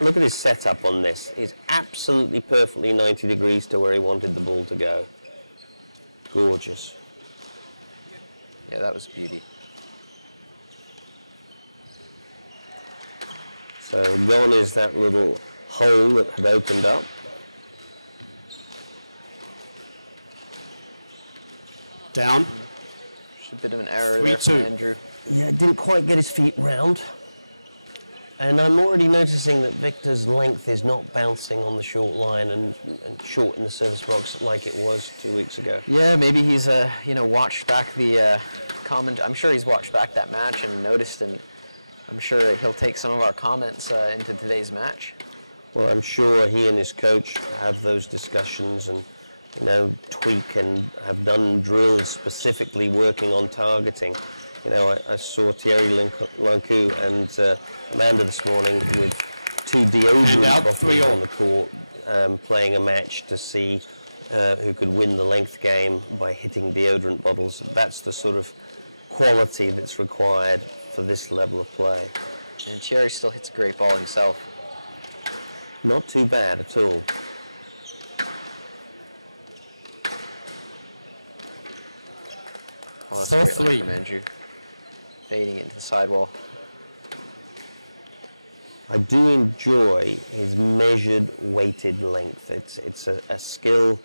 Look at his setup on this. He's absolutely perfectly 90 degrees to where he wanted the ball to go. Gorgeous. Yeah, that was beauty. So gone is that little hole that had opened up. Down. Just a bit of an error there from Andrew. Yeah, didn't quite get his feet round. And I'm already noticing that Victor's length is not bouncing on the short line and short in the service box like it was 2 weeks ago. Yeah, maybe he's watched back the comment. I'm sure he's watched back that match and noticed, and I'm sure he'll take some of our comments into today's match. Well, I'm sure he and his coach have those discussions and, you know, tweak and have done drills specifically working on targeting. You know, I saw Thierry Lancu and Amanda this morning with two deodorant bottles on the court playing a match to see who could win the length game by hitting deodorant bottles. That's the sort of quality that's required for this level of play. And Thierry still hits a great ball himself. Not too bad at all. Oh, that's great from Andrew. Fading into the sidewall. I do enjoy his measured weighted length. It's a skill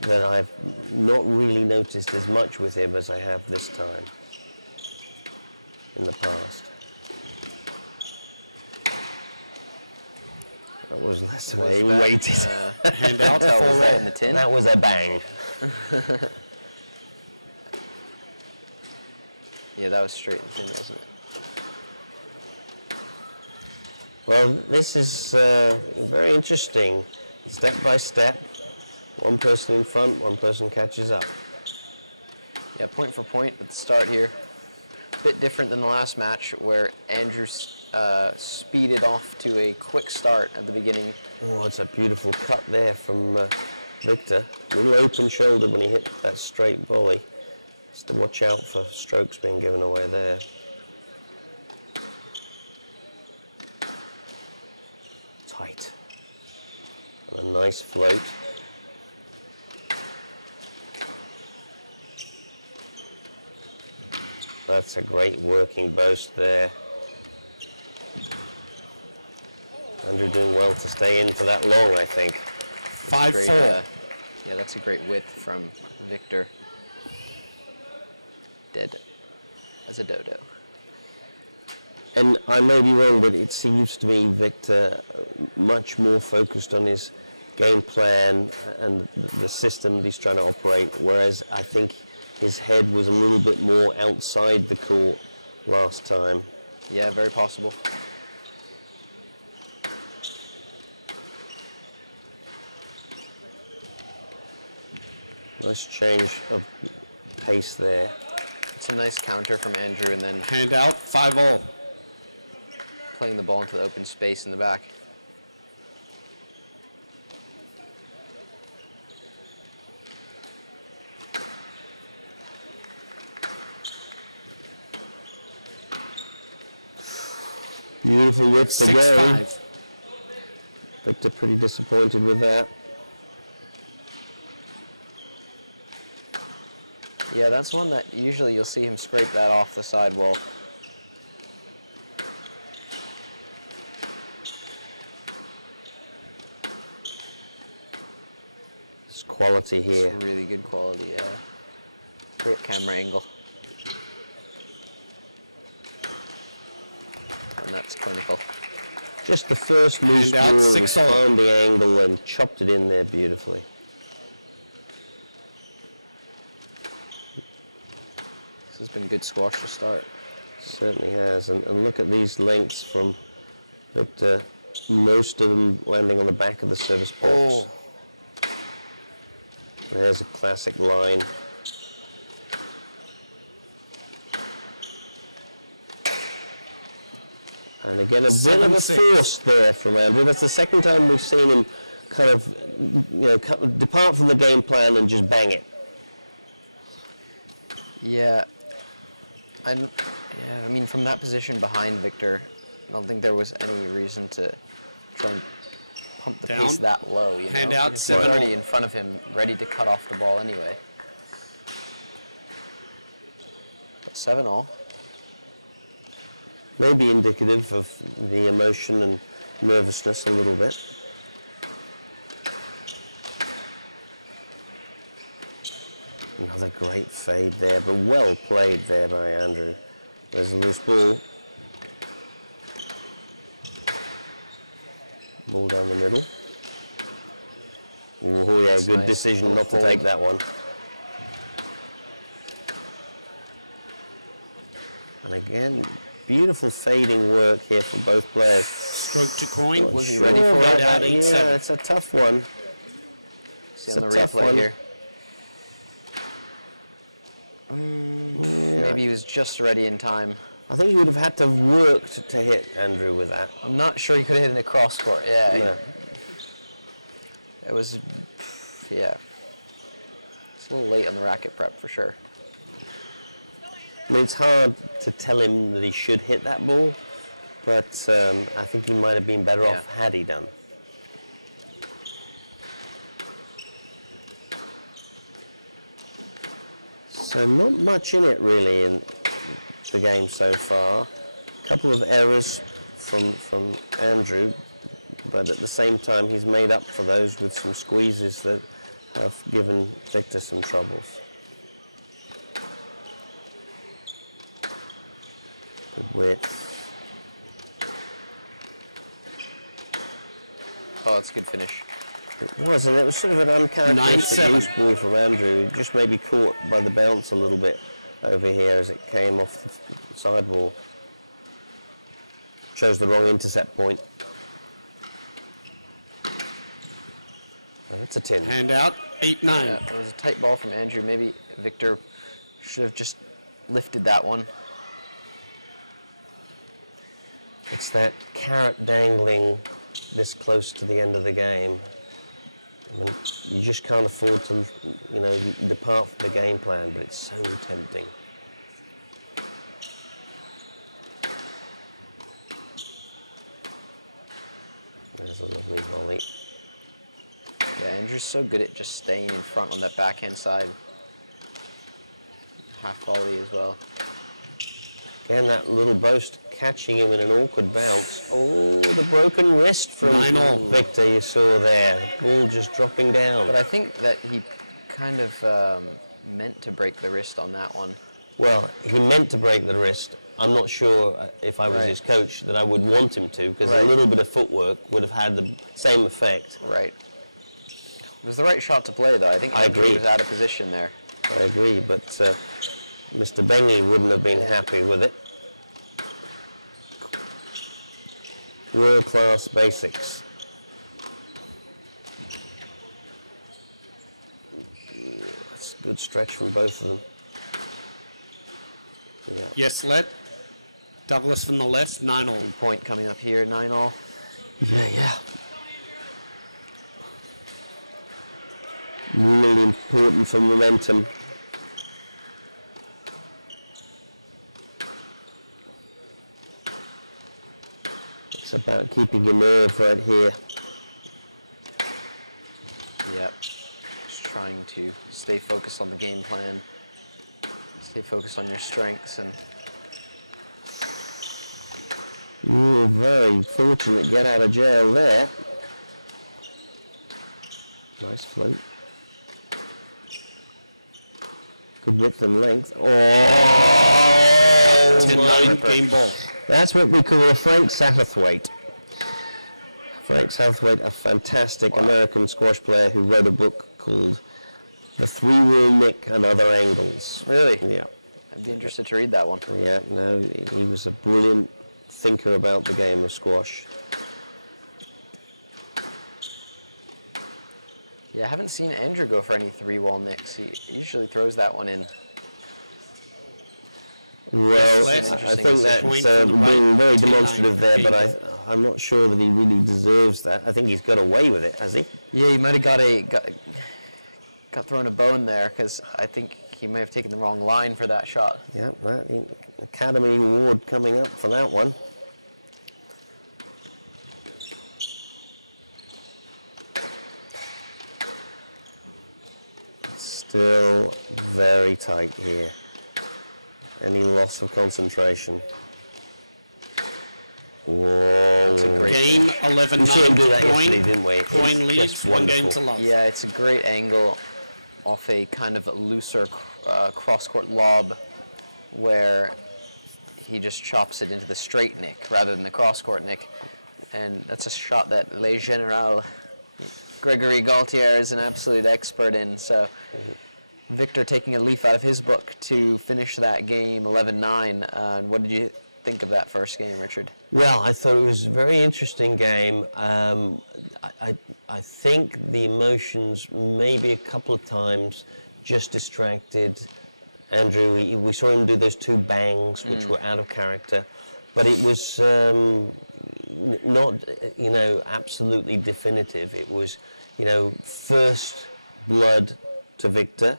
that I've not really noticed as much with him as I have this time in the past. That was less of a weighted. Hand out that was that in the tin. That was a bang. Yeah, that was straight in the tin, wasn't it? Well, this is very interesting. Step by step, one person in front, one person catches up. Yeah, point for point at the start here. A bit different than the last match where Andrew speeded off to a quick start at the beginning. Oh, it's a beautiful cut there from Victor. A little open shoulder when he hit that straight volley. Just to watch out for strokes being given away there. Tight. And a nice float. That's a great working boast there. Andrew doing well to stay in for that long, I think. 5-4. Yeah, that's a great width from Victor. Dead as a dodo. And I may be wrong, but it seems to me Victor much more focused on his game plan and the system that he's trying to operate, whereas I think his head was a little bit more outside the court last time. Yeah, very possible. Nice change of pace there. It's a nice counter from Andrew, and then hand out, 5-0. Playing the ball into the open space in the back. Beautiful width to go. 6-5. Victor pretty disappointed with that. Yeah, that's one that usually you'll see him scrape that off the sidewall. It's quality here. It's really good quality, yeah. Great camera angle. And that's clinical. Just the first loose And out, ball, he 6-all. found the angle and chopped it in there beautifully. This has been good squash to start. Certainly has. And look at these lengths from Victor. Most of them landing on the back of the service box. Oh. There's a classic line. And again, a bit of a 7-6. force there from Andrew. That's the second time we've seen him kind of, depart from the game plan and just bang it. Yeah. I mean, from that position behind Victor, I don't think there was any reason to try and pump the Down. pace that low, you Hand know? out, Because he's 7-all. already in front of him, ready to cut off the ball anyway. But 7-all. Maybe indicative of the emotion and nervousness a little bit. Another great fade there, but well played there by Andrew. There's a loose ball. Ball down the middle. Oh yeah, That's good nice. decision Little not to take fold. that one. And again, beautiful fading work here for both players. Stroke to coin. Was he ready for Hand it? out, Yeah, 8-7. it's a tough one. See It's on a the tough replay one. here. Maybe he was just ready in time. I think he would have had to have worked to hit Andrew with that. I'm not sure he could have hit in the cross court. Yeah, Yeah. it was. Yeah, it's a little late on the racket prep for sure. I mean, it's hard to tell him that he should hit that ball, but I think he might have been better off Yeah. had he done. So not much in it really in the game so far. A couple of errors from Andrew, but at the same time he's made up for those with some squeezes that have given Victor some troubles. Good width. Oh, it's a good finish. It was, and it was sort of an uncharacteristic 9-7. loose ball from Andrew. Just maybe caught by the bounce a little bit over here as it came off the sidewall. Chose the wrong intercept point. Oh, that's a tin. Hand out, 8-9. Yeah, it was a tight ball from Andrew. Maybe Victor should have just lifted that one. It's that carrot dangling this close to the end of the game. I mean, you just can't afford to, depart from the game plan, but it's so tempting. There's a lovely volley. Yeah, Andrew's so good at just staying in front on that backhand side. Half volley as well. Again, that little boast catching him in an awkward bounce. Oh, the broken wrist from 9-all. Victor you saw there. Ball just dropping down. But I think that he kind of meant to break the wrist on that one. Well, he meant to break the wrist. I'm not sure if I was Right. his coach that I would want him to, because Right. a little bit of footwork would have had the same effect. Right. It was the right shot to play, though. I think I Andrew agree. was out of position there. I agree, but Mr. Bengy wouldn't have been happy with it. World-class basics. That's a good stretch from both of them. Yeah. Yes, let. Douglas from the left, 9-all. Point coming up here, 9-all. Yeah. Really important for momentum. It's about keeping your nerve right here. Yep. Just trying to stay focused on the game plan, stay focused on your strengths, and You were very fortunate to get out of jail there. Nice float. Good width and length. Oh! 10-9 game ball. That's what we call a Frank Satterthwaite. Frank Satterthwaite, a fantastic American squash player who wrote a book called The Three-Wheel Nick and Other Angles. really, Yeah. I'd be interested to read that one. Yeah, no, he was a brilliant thinker about the game of squash. Yeah, I haven't seen Andrew go for any 3-wall nicks. He usually throws that one in. Well, That's I interesting. think It's a that's point for the being right. very 10-9 demonstrative there, but game I'm not sure that he really deserves that. I think he's got away with it, has he? Yeah, he might have got thrown a bone there, because I think he may have taken the wrong line for that shot. Yeah, that Academy Award coming up for that one. Still very tight here. Any loss of concentration? Whoa. Game 11-9 We saw him do that to yesterday, Coyne. didn't we? Coyne It's leads just 1 game to wonderful. love. Yeah, it's a great angle off a kind of looser cross-court lob where he just chops it into the straight nick rather than the cross-court nick. And that's a shot that Le General Gregory Gaultier is an absolute expert in. So Victor taking a leaf out of his book to finish that game 11-9. And what did you think of that first game, Richard? Well, I thought it was a very interesting game. I think the emotions maybe a couple of times just distracted Andrew. We saw him do those 2 bangs, which were out of character, but it was not, absolutely definitive. It was, first blood to Victor,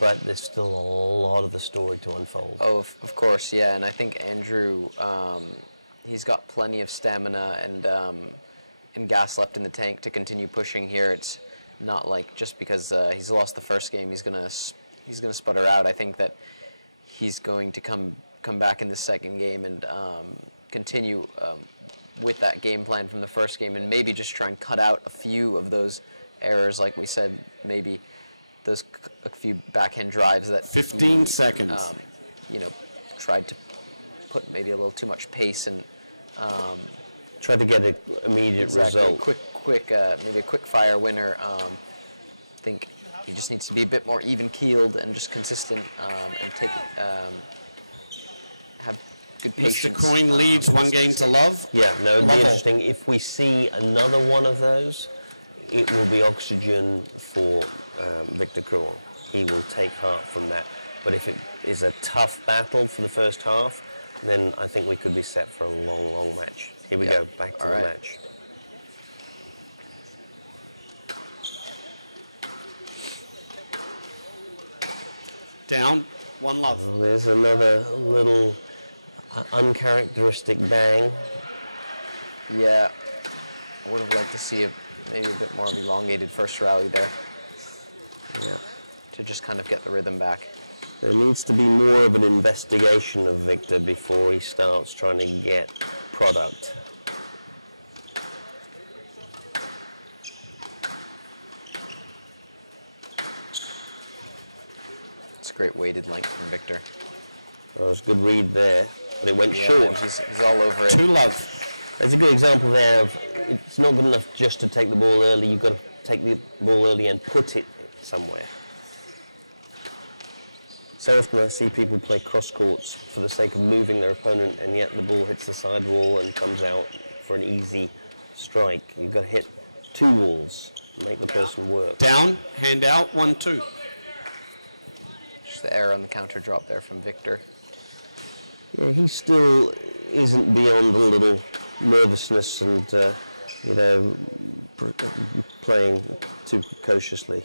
but there's still a lot of the story to unfold. Oh, of course, yeah. And I think Andrew, he's got plenty of stamina and gas left in the tank to continue pushing here. It's not like just because he's lost the first game, he's gonna sputter out. I think that he's going to come back in the second game and continue with that game plan from the first game, and maybe just try and cut out a few of those errors, like we said, maybe a few backhand drives that 15 seconds. Tried to put maybe a little too much pace and Try to get an immediate result. Quick, maybe a quick fire winner. I think he just needs to be a bit more even keeled and just consistent and have good patience. Mr. Coyne leads 1 game to love. Yeah, no, it'd be Level. interesting. If we see another one of those, it will be oxygen for Victor Cruel. He will take heart from that. But if it is a tough battle for the first half, then I think we could be set for a long, long match. Here we go, back to the match. Down, 1 love. Well, there's another little uncharacteristic bang. Yeah, I would have liked to see maybe a bit more of elongated first rally there. Yeah. To just kind of get the rhythm back. There needs to be more of an investigation of Victor before he starts trying to get product. It's a great weighted length from Victor. That was a good read there, but it went short. He's all over it. 2 love. There's a good example there of it's not good enough just to take the ball early. You've got to take the ball early and put it somewhere. So often I see people play cross courts for the sake of moving their opponent, and yet the ball hits the side wall and comes out for an easy strike. You've got to hit 2 walls, make the person work. Down, hand out, 1-2. Just the error on the counter drop there from Victor. Yeah, he still isn't beyond a little nervousness and, playing too precociously.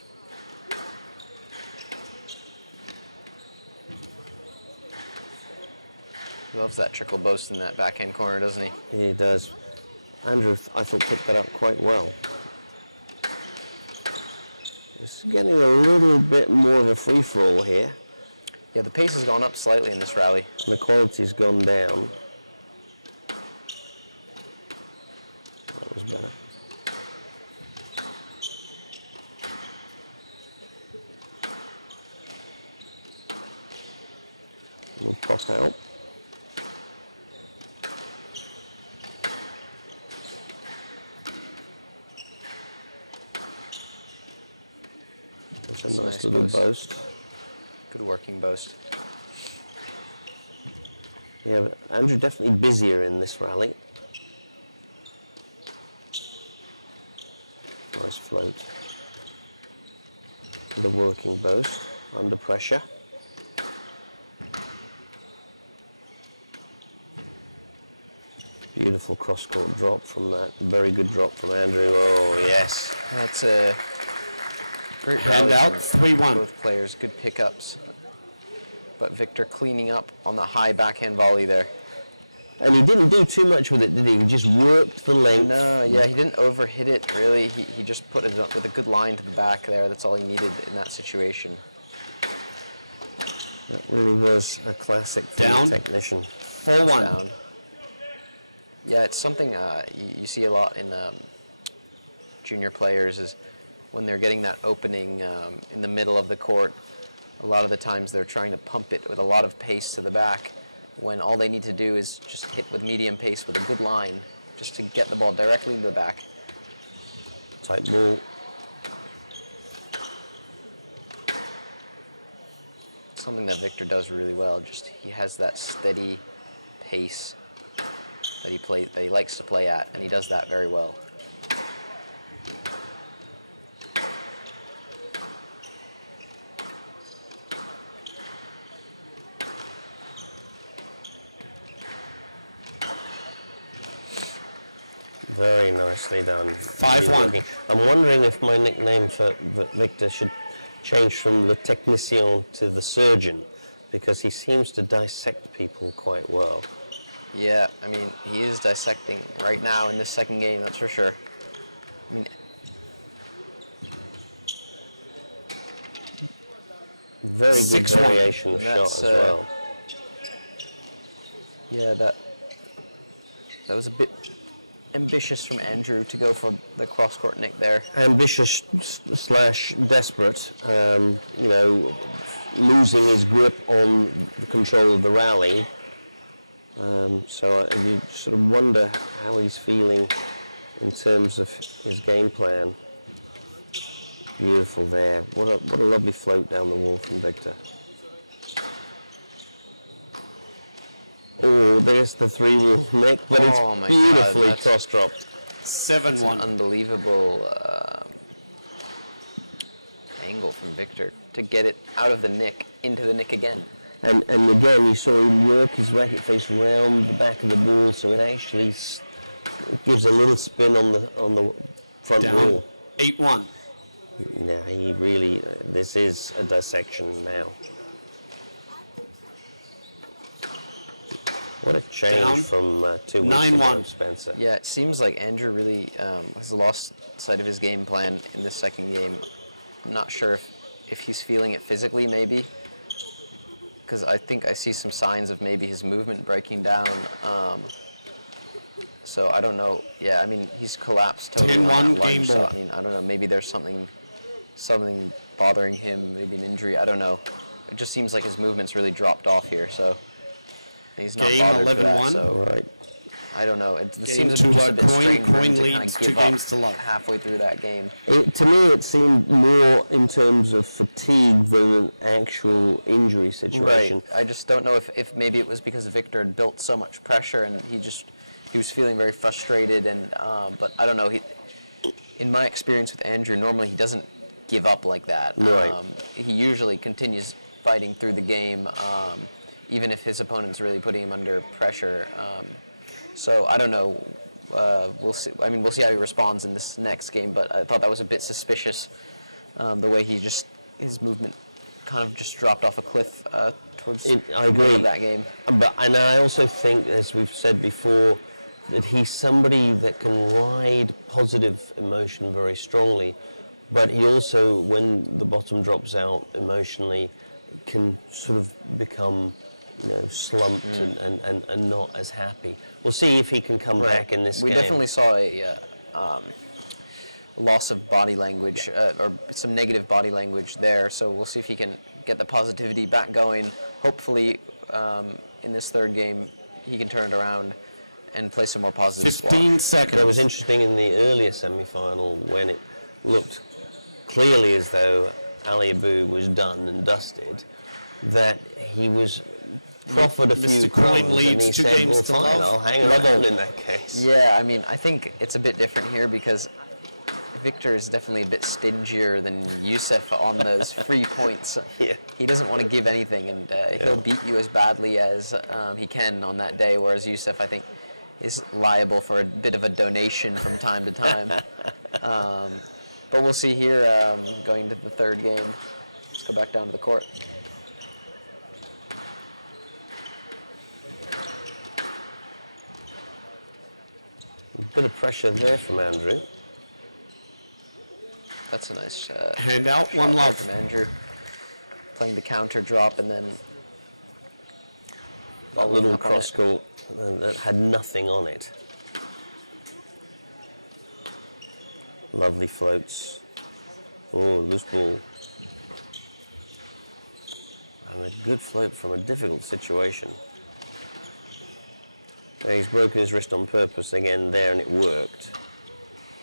He loves that trickle boast in that backhand corner, doesn't he? He does. Andrew, I thought, picked that up quite well. It's getting a little bit more of a free-for-all here. Yeah, the pace has gone up slightly in this rally. And the quality's gone down. That was better. We'll pop out. That's a nice little boast. Good working boast. Yeah, but Andrew definitely busier in this rally. Nice float. With a working boast, under pressure. Beautiful cross-court drop from that. Very good drop from Andrew. Oh, yes. That's a great Hand rally out, from 3-1. both players. Good pickups. But Victor cleaning up on the high backhand volley there. And he didn't do too much with it, did he? He just worked the length. No, yeah, he didn't overhit it, really. He just put it up with a good line to the back there. That's all he needed in that situation. That really was a classic for Down. the technician. 4-1. Down. Yeah, it's something you see a lot in junior players is when they're getting that opening in the middle of the court, a lot of the times they're trying to pump it with a lot of pace to the back when all they need to do is just hit with medium pace with a good line just to get the ball directly to the back. Tight ball. Something that Victor does really well. Just he has that steady pace that he likes to play at, and he does that very well. Very nicely done. 5-1. I'm wondering if my nickname for Victor should change from Le Technicien to the Surgeon, because he seems to dissect people quite well. Yeah, I mean, he is dissecting right now in this second game, that's for sure. I mean, Very good 6-1. variation of shot as well. Yeah, that was a bit ambitious from Andrew to go for the cross-court nick there. Ambitious slash desperate, you know, losing his grip on the control of the rally. So you sort of wonder how he's feeling in terms of his game plan. Beautiful there. What a lovely float down the wall from Victor. Oh, there's the 3-wall nick, but it's beautifully cross-dropped. 7-1. Unbelievable angle from Victor to get it out of the nick into the nick again. And again, you saw him work his racket face round the back of the ball, so it actually gives a little spin on the front wall. 8-1. No, he really. This is a dissection now. What a change Down. from 2 weeks 9-1. ago, Spencer. Yeah, it seems like Andrew really has lost sight of his game plan in the second game. I'm not sure if he's feeling it physically, maybe, because I think I see some signs of maybe his movement breaking down. So I don't know. Yeah, I mean, he's collapsed totally. 10-1 game so, ball. I mean, I don't know. Maybe there's something bothering him. Maybe an injury. I don't know. It just seems like his movement's really dropped off here. So he's not Game bothered for that. 11-1. So Right. I don't know. It Game seems just a bit Coin. strange for him Coin to leads kind of 2 give games up to love. halfway through that game. To me, it seemed more in terms of fatigue than an actual injury situation. Right. I just don't know if maybe it was because Victor had built so much pressure and he was feeling very frustrated, and but I don't know. In my experience with Andrew, normally he doesn't give up like that. Right. He usually continues fighting through the game, even if his opponent's really putting him under pressure. So I don't know. We'll see. I mean, we'll see how he responds in this next game. But I thought that was a bit suspicious, the way his movement kind of just dropped off a cliff towards I the agree. middle of that game. And I also think, as we've said before, that he's somebody that can ride positive emotion very strongly, but he also, when the bottom drops out emotionally, can sort of become, slumped and not as happy. We'll see if he can come back in this game. We definitely saw a loss of body language, or some negative body language there, so we'll see if he can get the positivity back going. Hopefully, in this third game, he can turn it around and play some more positive 15 seconds. It was interesting in the earlier semi-final when it looked clearly as though Ali Abu was done and dusted, that he was proffered a few Mr. Coyne crumbs leads and he 2 said, games well, to fine, love. I'll hang around in that case. Yeah, I mean, I think it's a bit different here because Victor is definitely a bit stingier than Youssef on those free points. Yeah. He doesn't want to give anything, and he'll beat you as badly as he can on that day, whereas Youssef, I think, is liable for a bit of a donation from time to time. But we'll see here going into the third game. Let's go back down to the court. A bit of pressure there from Andrew. That's a nice Hand out, shot one there love. from Andrew. Playing the counter drop and then That little up on it. cross court that had nothing on it. Lovely floats. Oh, loose ball. And a good float from a difficult situation. So he's broken his wrist on purpose again there, and it worked.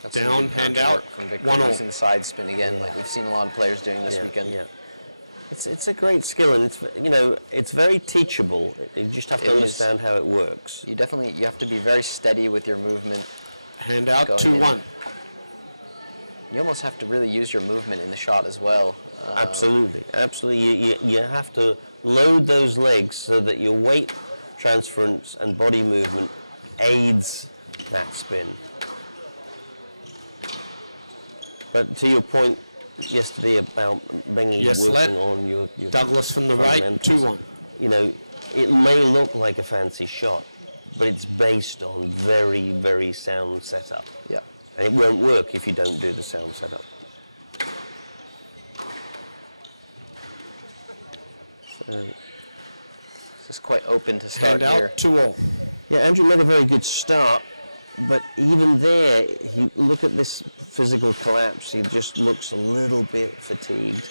That's Down, some good hand counter out, work from Victor 1-0. using the side spin again, like we've seen a lot of players doing this weekend. Yeah. It's a great skill, and it's very teachable. You just have to understand how it works. You have to be very steady with your movement. Hand out, Going 2-1. You almost have to really use your movement in the shot as well. Absolutely. You have to load those legs so that your weight transference and body movement aids that spin. But to your point yesterday about Bengi Yes, working let on your Douglas from the right, fundamentals, 2-1. It may look like a fancy shot, but it's based on very, very sound setup. Yeah. And it won't work if you don't do the sound setup. So, It's quite open to start Hand here. out, 2-0. yeah, Andrew made a very good start, but even there, look at this physical collapse. He just looks a little bit fatigued.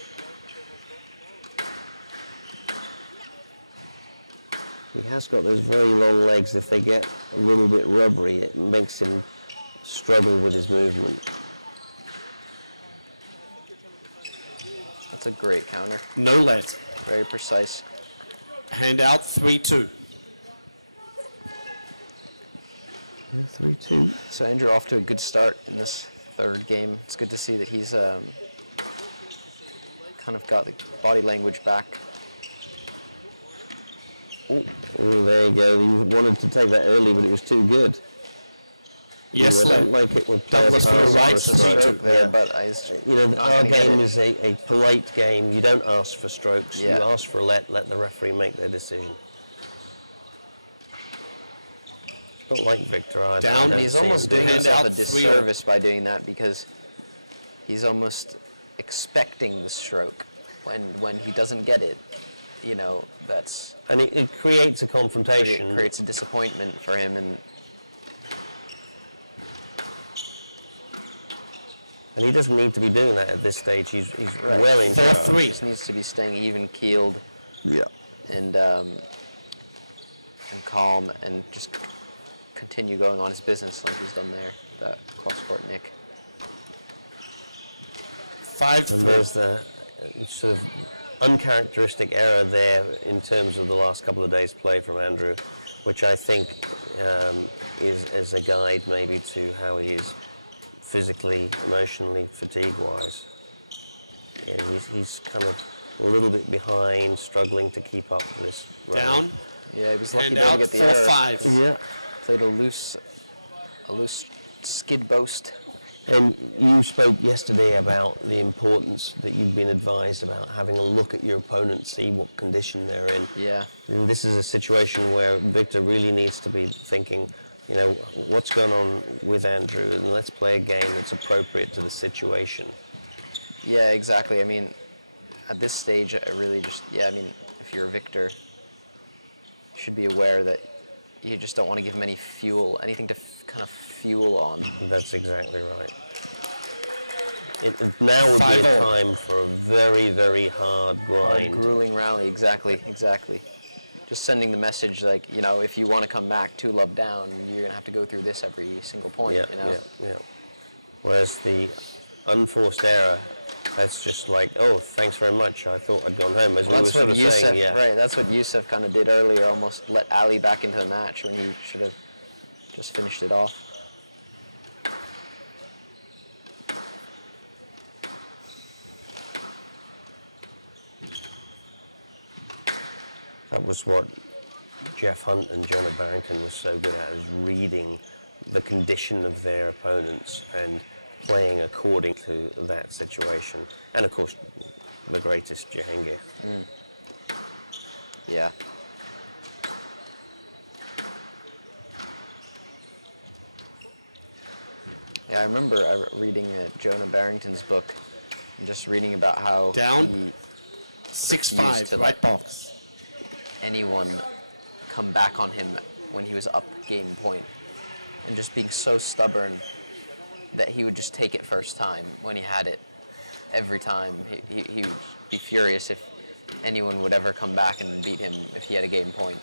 He has got those very long legs. If they get a little bit rubbery, it makes him struggle with his movement. That's a great counter. No let. Very precise. Hand out, 3-2. 3-2. So Andrew off to a good start in this third game. It's good to see that he's kind of got the body language back. Oh, there you go. You wanted to take that early, but it was too good. Yes, I don't let. like it when Douglas from the players right, ask for a stroke. Stroke there, but Our game is a polite game. You don't ask for strokes. Yeah. You ask for a let the referee make their decision. Not like Victor either. Down. I don't He's see almost him doing Hand himself out, a 3-0. disservice by doing that because he's almost expecting the stroke when he doesn't get it. That's And it creates a confrontation. it creates a disappointment for him, and And he doesn't need to be doing that at this stage. He's well in charge. 4-3. just needs to be staying even keeled Yeah. and calm and just continue going on his business like he's done there. That cross-court nick. 5-3. And there's the sort of uncharacteristic error there in terms of the last couple of days' play from Andrew, which I think is a guide maybe to how he is physically, emotionally, fatigue-wise. Yeah, he's kind of a little bit behind, struggling to keep up with this run. Down. Yeah, he was lucky Hand there to out, get the error. 4-5. Yeah. Played a loose skid boast. And you spoke yesterday about the importance that you've been advised about having a look at your opponent, see what condition they're in. Yeah. And this is a situation where Victor really needs to be thinking, what's going on with Andrew, and let's play a game that's appropriate to the situation. Yeah, exactly. I mean, at this stage, I really just, I mean, if you're a Victor, you should be aware that you just don't want to give him any fuel, anything to kind of fuel on. That's exactly right. Now would be a time for a very, very hard grind. Grueling rally, exactly. Just sending the message, like, you know, if you want to come back 2-love down, you're going to have to go through this every single point, you know? Yeah. Whereas the unforced error, that's just like, oh, thanks very much, I thought I'd gone home, as we were sort of saying. Yeah. Right, that's what Youssef kind of did earlier, almost let Ali back into the match when he should have just finished it off. That was what Jeff Hunt and Jonah Barrington were so good at, is reading the condition of their opponents and playing according to that situation. And of course, the greatest, Jahangir. Yeah. Yeah, I remember reading Jonah Barrington's book and just reading about how down 6-5, right box. Anyone come back on him when he was up game point, and just being so stubborn that he would just take it first time when he had it. Every time he would be furious if anyone would ever come back and beat him if he had a game point.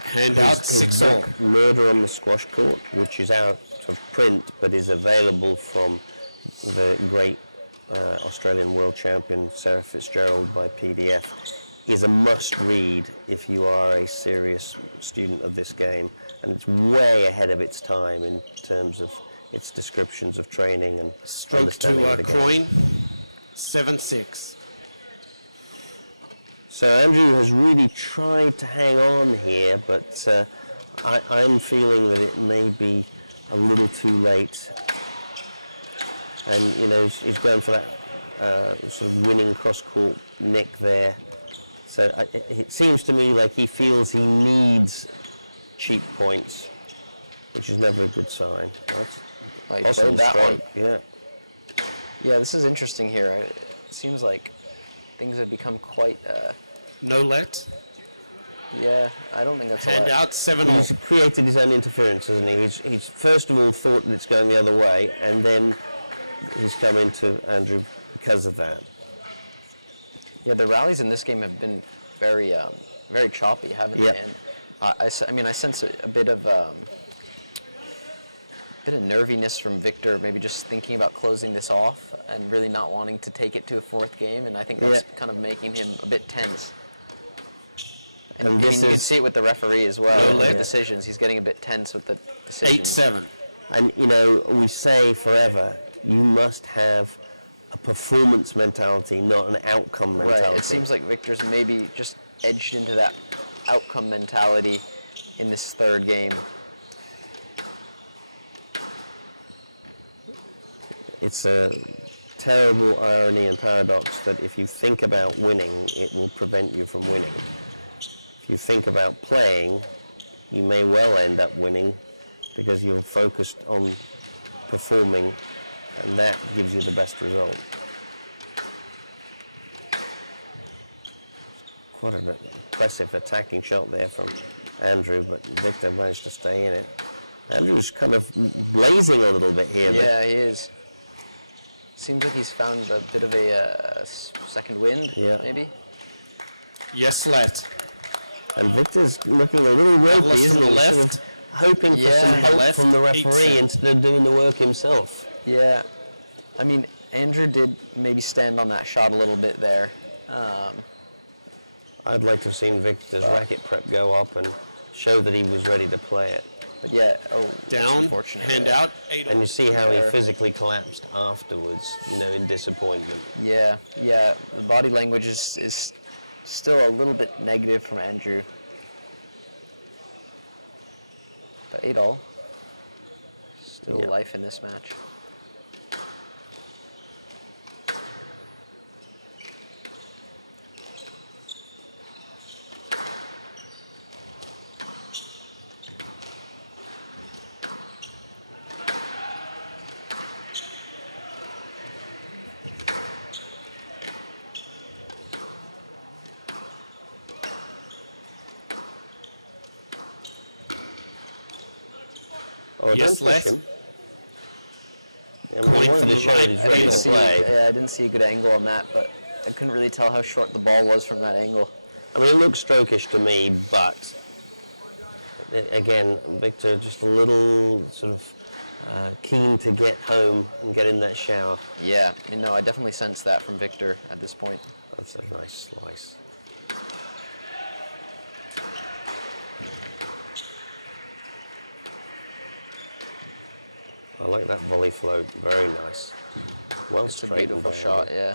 Hand out 6-all. Murder on the Squash Court, which is out of print but is available from the great Australian world champion Sarah Fitzgerald by PDF, is a must-read if you are a serious student of this game, and it's way ahead of its time in terms of its descriptions of training and stroke understanding to of the groin, game. 7-6. So Andrew has really tried to hang on here, but I'm feeling that it may be a little too late. And you know, he's going for that sort of winning cross-court nick there. So it seems to me like he feels he needs cheap points, which is never a good sign. Like Awesome that strike. one. Yeah. Yeah, this is interesting here. It seems like things have become quite. No let. Yeah, I don't think that's hand a out 7-all. He's created his own interference, hasn't he? He's first of all thought that it's going the other way, and then he's come into Andrew because of that. Yeah, the rallies in this game have been very, very choppy, haven't they? And I mean, I sense a bit of nerviness from Victor, maybe just thinking about closing this off and really not wanting to take it to a fourth game, and I think that's kind of making him a bit tense. And I mean, you can see it with the referee as well, the decisions. He's getting a bit tense with the decisions. 8-7. And you know, we say forever, you must have a performance mentality, not an outcome mentality. Right, it seems like Victor's maybe just edged into that outcome mentality in this third game. It's a terrible irony and paradox that if you think about winning, it will prevent you from winning. If you think about playing, you may well end up winning because you're focused on performing, and that gives you the best result. Quite an impressive attacking shot there from Andrew, but Victor managed to stay in it. Andrew's kind of blazing a little bit here. Yeah, he is. Seems like he's found a bit of a second wind, maybe? Yes, let. And Victor's looking a little ropey, isn't he? Left. Sort of hoping for some help from the referee instead of doing the work himself. Yeah. I mean, Andrew did maybe stand on that shot a little bit there. I'd like to have seen Victor's racket prep go up and show that he was ready to play it. But yeah, down, hand out, 8-all. And you see how he physically collapsed afterwards, you know, in disappointment. Yeah, the body language is still a little bit negative from Andrew. But 8-all. Still life in this match. Oh, Yes, don't push let. him. Yeah, I mean, Coin he wanted from to the show right, he's I ready didn't to see. play. Yeah, I didn't see a good angle on that, but I couldn't really tell how short the ball was from that angle. I mean, it looks strokish to me, but again, Victor just a little sort of keen to get home and get in that shower. Yeah, I definitely sense that from Victor at this point. That's a nice slice. I like that volley float. Very nice. Well It's a straightened beautiful by shot, Andrew. yeah.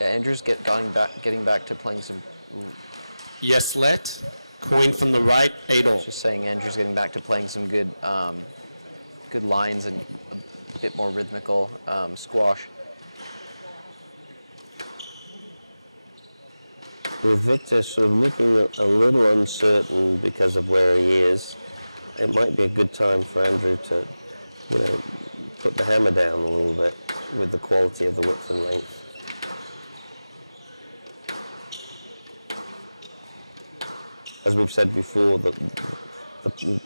Yeah, Andrew's getting back to playing some. Yes, let. Coin from the right, 8-all. Just saying, Andrew's getting back to playing some good, good lines and a bit more rhythmical squash. With Victor sort of looking a little uncertain because of where he is, it might be a good time for Andrew to, put the hammer down a little bit with the quality of the width and length. As we've said before, the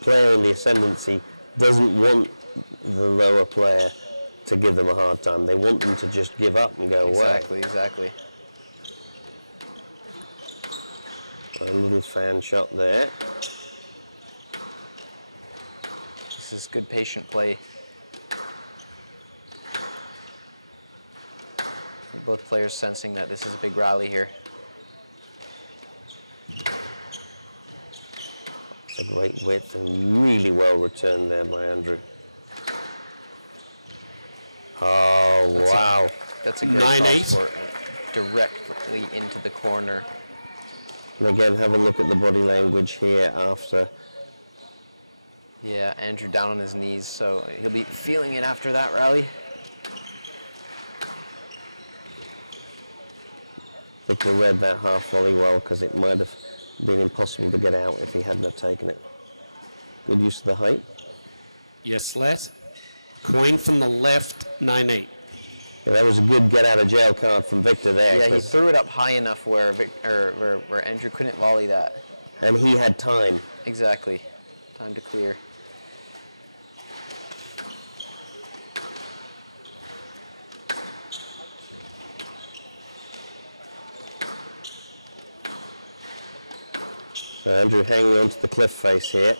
player in the ascendancy doesn't want the lower player to give them a hard time. They want them to just give up and go away. Exactly. A little fan shot there. This is good patient play. Both players sensing that this is a big rally here. It's a great width and really well returned there by Andrew. Oh, wow. That's a great 9-8. cross court, directly into the corner. And again, have a look at the body language here after. Yeah, Andrew down on his knees, so he'll be feeling it after that rally. Victor read that half volley well because it might have been impossible to get out if he hadn't have taken it. Good use of the height. Yes, let. Coin from the left, 9-8. Yeah, that was a good get out of jail card from Victor there. Yeah, he threw it up high enough where where Andrew couldn't volley that. And he had time. Exactly. Time to clear. So Andrew hanging onto the cliff face here.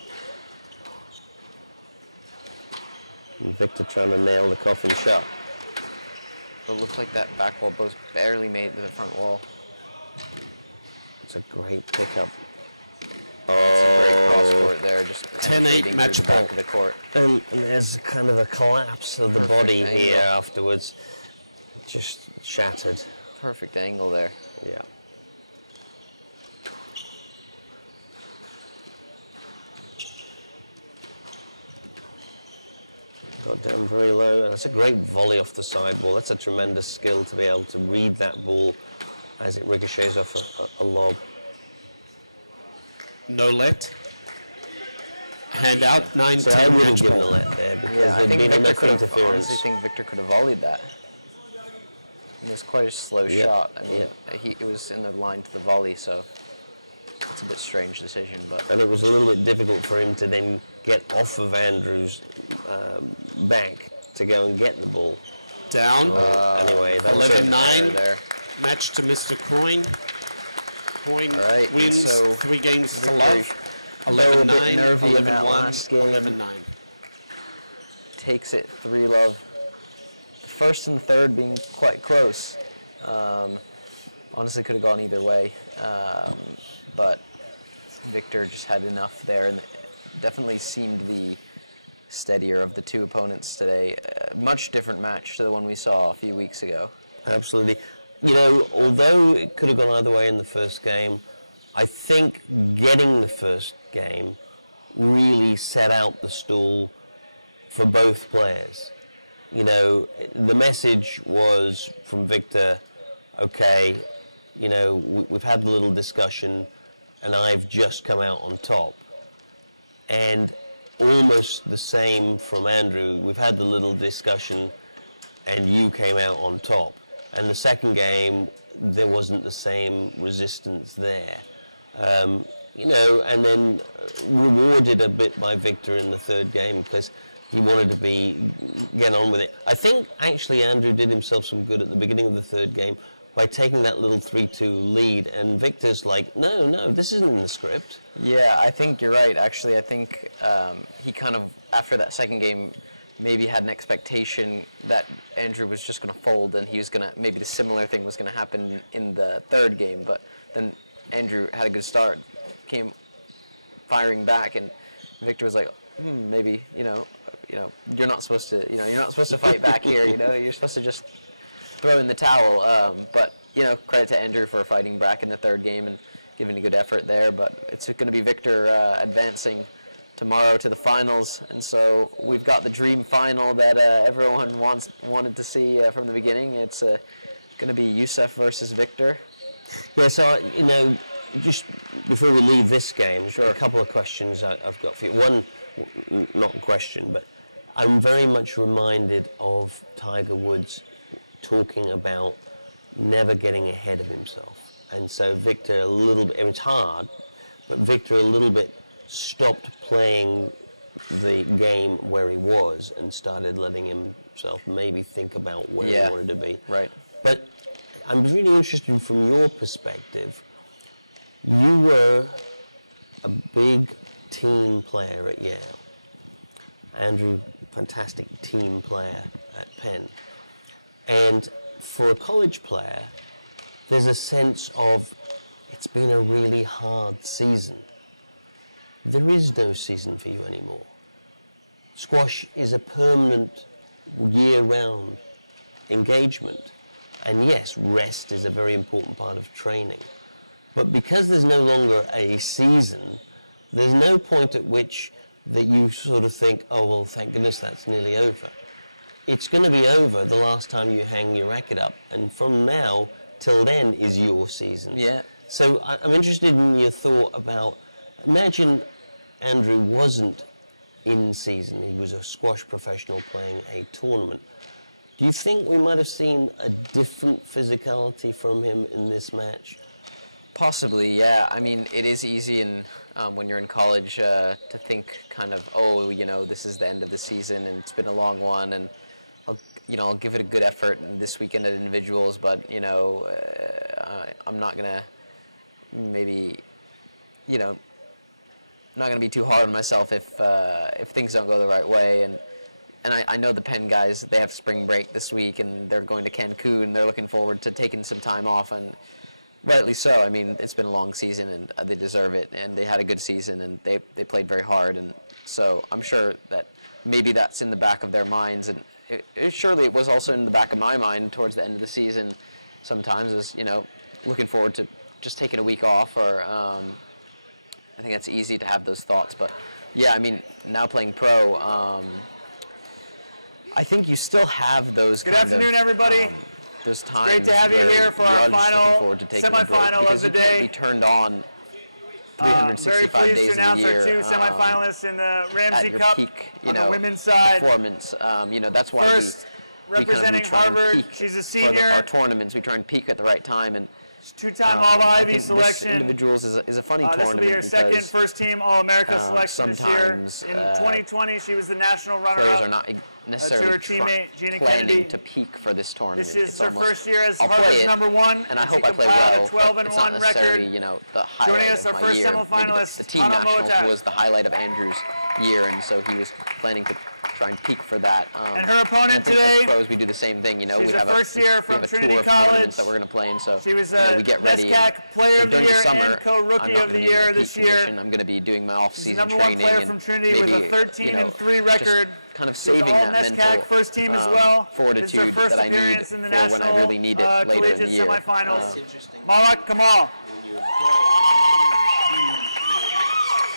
And Victor trying to nail the coffin shot. It looked like that back wall both barely made it to the front wall. It's a great pickup. Great cross court there, just 10-8 match the back ball. of the court. And there's kind of a collapse of the Perfect body angle. here afterwards. Just shattered. Perfect angle there. Yeah. Got down very low, and that's a great volley off the sideball. That's a tremendous skill to be able to read that ball as it ricochets off a lob. No let. Hand out, 9-10 So I would have match given a ball. let there because Yeah, I there'd think been Victor enough could have, interference. honestly think Victor could have volleyed that. It was quite a slow Yeah, shot. I mean, yeah. it was in the line to the volley, so it's a bit strange decision, but And it was a little bit difficult for him to then get off of Andrew's back to go and get the ball. Down. Anyway, that was it. 11-9. there. Match to Mr. Coin. Coin All right, wins so 3 games to Victor, love. though a bit 11-9, nervy in that 11-1, last game. 11-9. Takes it 3-love. The first and third being quite close. Honestly, could have gone either way, but Victor just had enough there, and definitely seemed the steadier of the two opponents today. Much different match to the one we saw a few weeks ago. Absolutely. You know, although it could have gone either way in the first game, I think getting the first game really set out the stall for both players. You know, the message was from Victor, okay, you know, we've had a little discussion and I've just come out on top. And almost the same from Andrew, we've had the little discussion and you came out on top. And the second game, there wasn't the same resistance there. You know, and then rewarded a bit by Victor in the third game because he wanted to get on with it. I think actually Andrew did himself some good at the beginning of the third game by taking that little 3-2 lead, and Victor's like, no, this isn't in the script. Yeah, I think you're right. Actually, I think he kind of, after that second game, maybe had an expectation that Andrew was just going to fold, and he was going to, maybe the similar thing was going to happen in the third game, but then Andrew had a good start, came firing back, and Victor was like, maybe, you're not supposed to fight back here, you're supposed to just throw in the towel. But credit to Andrew for fighting back in the third game and giving a good effort there. But it's going to be Victor advancing tomorrow to the finals, and so we've got the dream final that everyone wanted to see from the beginning. It's going to be Youssef versus Victor. Yeah, so just before we leave this game, a couple of questions I've got for you. One, not a question, but I'm very much reminded of Tiger Woods talking about never getting ahead of himself. And so Victor a little bit, it's hard, but Victor a little bit stopped playing the game where he was and started letting himself maybe think about where he wanted to be. Right. But I'm really interested from your perspective. You were a big team player at Yale. Andrew, fantastic team player at Penn. And for a college player, there's a sense of it's been a really hard season. There is no season for you anymore. Squash is a permanent, year-round engagement. And yes, rest is a very important part of training. But because there's no longer a season, there's no point at which that you sort of think, oh, well, thank goodness that's nearly over. It's going to be over the last time you hang your racket up. And from now till then is your season. Yeah. So I'm interested in your thought about, imagine Andrew wasn't in season. He was a squash professional playing a tournament. Do you think we might have seen a different physicality from him in this match? Possibly, yeah. I mean, it is easy when you're in college to think kind of, this is the end of the season and it's been a long one, and I'll give it a good effort this weekend at individuals, but I'm not gonna maybe not gonna be too hard on myself if things don't go the right way. And I know the Penn guys, they have spring break this week and they're going to Cancun. They're looking forward to taking some time off, and rightly so. I mean, it's been a long season and they deserve it, and they had a good season and they played very hard, and so I'm sure that maybe that's in the back of their minds, and surely it was also in the back of my mind towards the end of the season sometimes, is looking forward to just taking a week off, or I think that's easy to have those thoughts. But yeah, I mean, now playing pro, I think you still have those Good afternoon, everybody. Those times. Great to have you here for our final semifinal of the day. You can't be turned on 365 very pleased days to announce of the year. Our two semifinalists in the Ramsey at your Cup peak, on the women's side. Performance. That's why First, representing Harvard, she's a senior. For our tournaments, we try and peak at the right time, and two-time All-Ivy selection. Individuals is a funny tournament. This will be her second first-team All-America selection this year. In 2020, she was the national runner-up. Players are not necessarily to her teammate Gina planning Kennedy. to peak for this tournament. This is her first year as Harvard's #1, and I hope I play well. A 12-1 record. The highlight Joining us, of our my first year. semifinalist, The team Hana nationals Moata. was the highlight of Andrew's year, and so he was planning to try and peak for that. And her opponent I think today, as pros, we do the same thing. she's we have a first year we have from a Trinity tour of College tournaments that we're going to play in. So she was we get ready. NESCAC Player of the during Year summer, and Co-Rookie of the Year this year. I'm going to be doing my off-season She's training. #1 player from Trinity with a 13-3 record. Kind of saving that mental first team as well. fortitude that I need in the for when I really need it later in the year. Semifinals. Malak Kamal.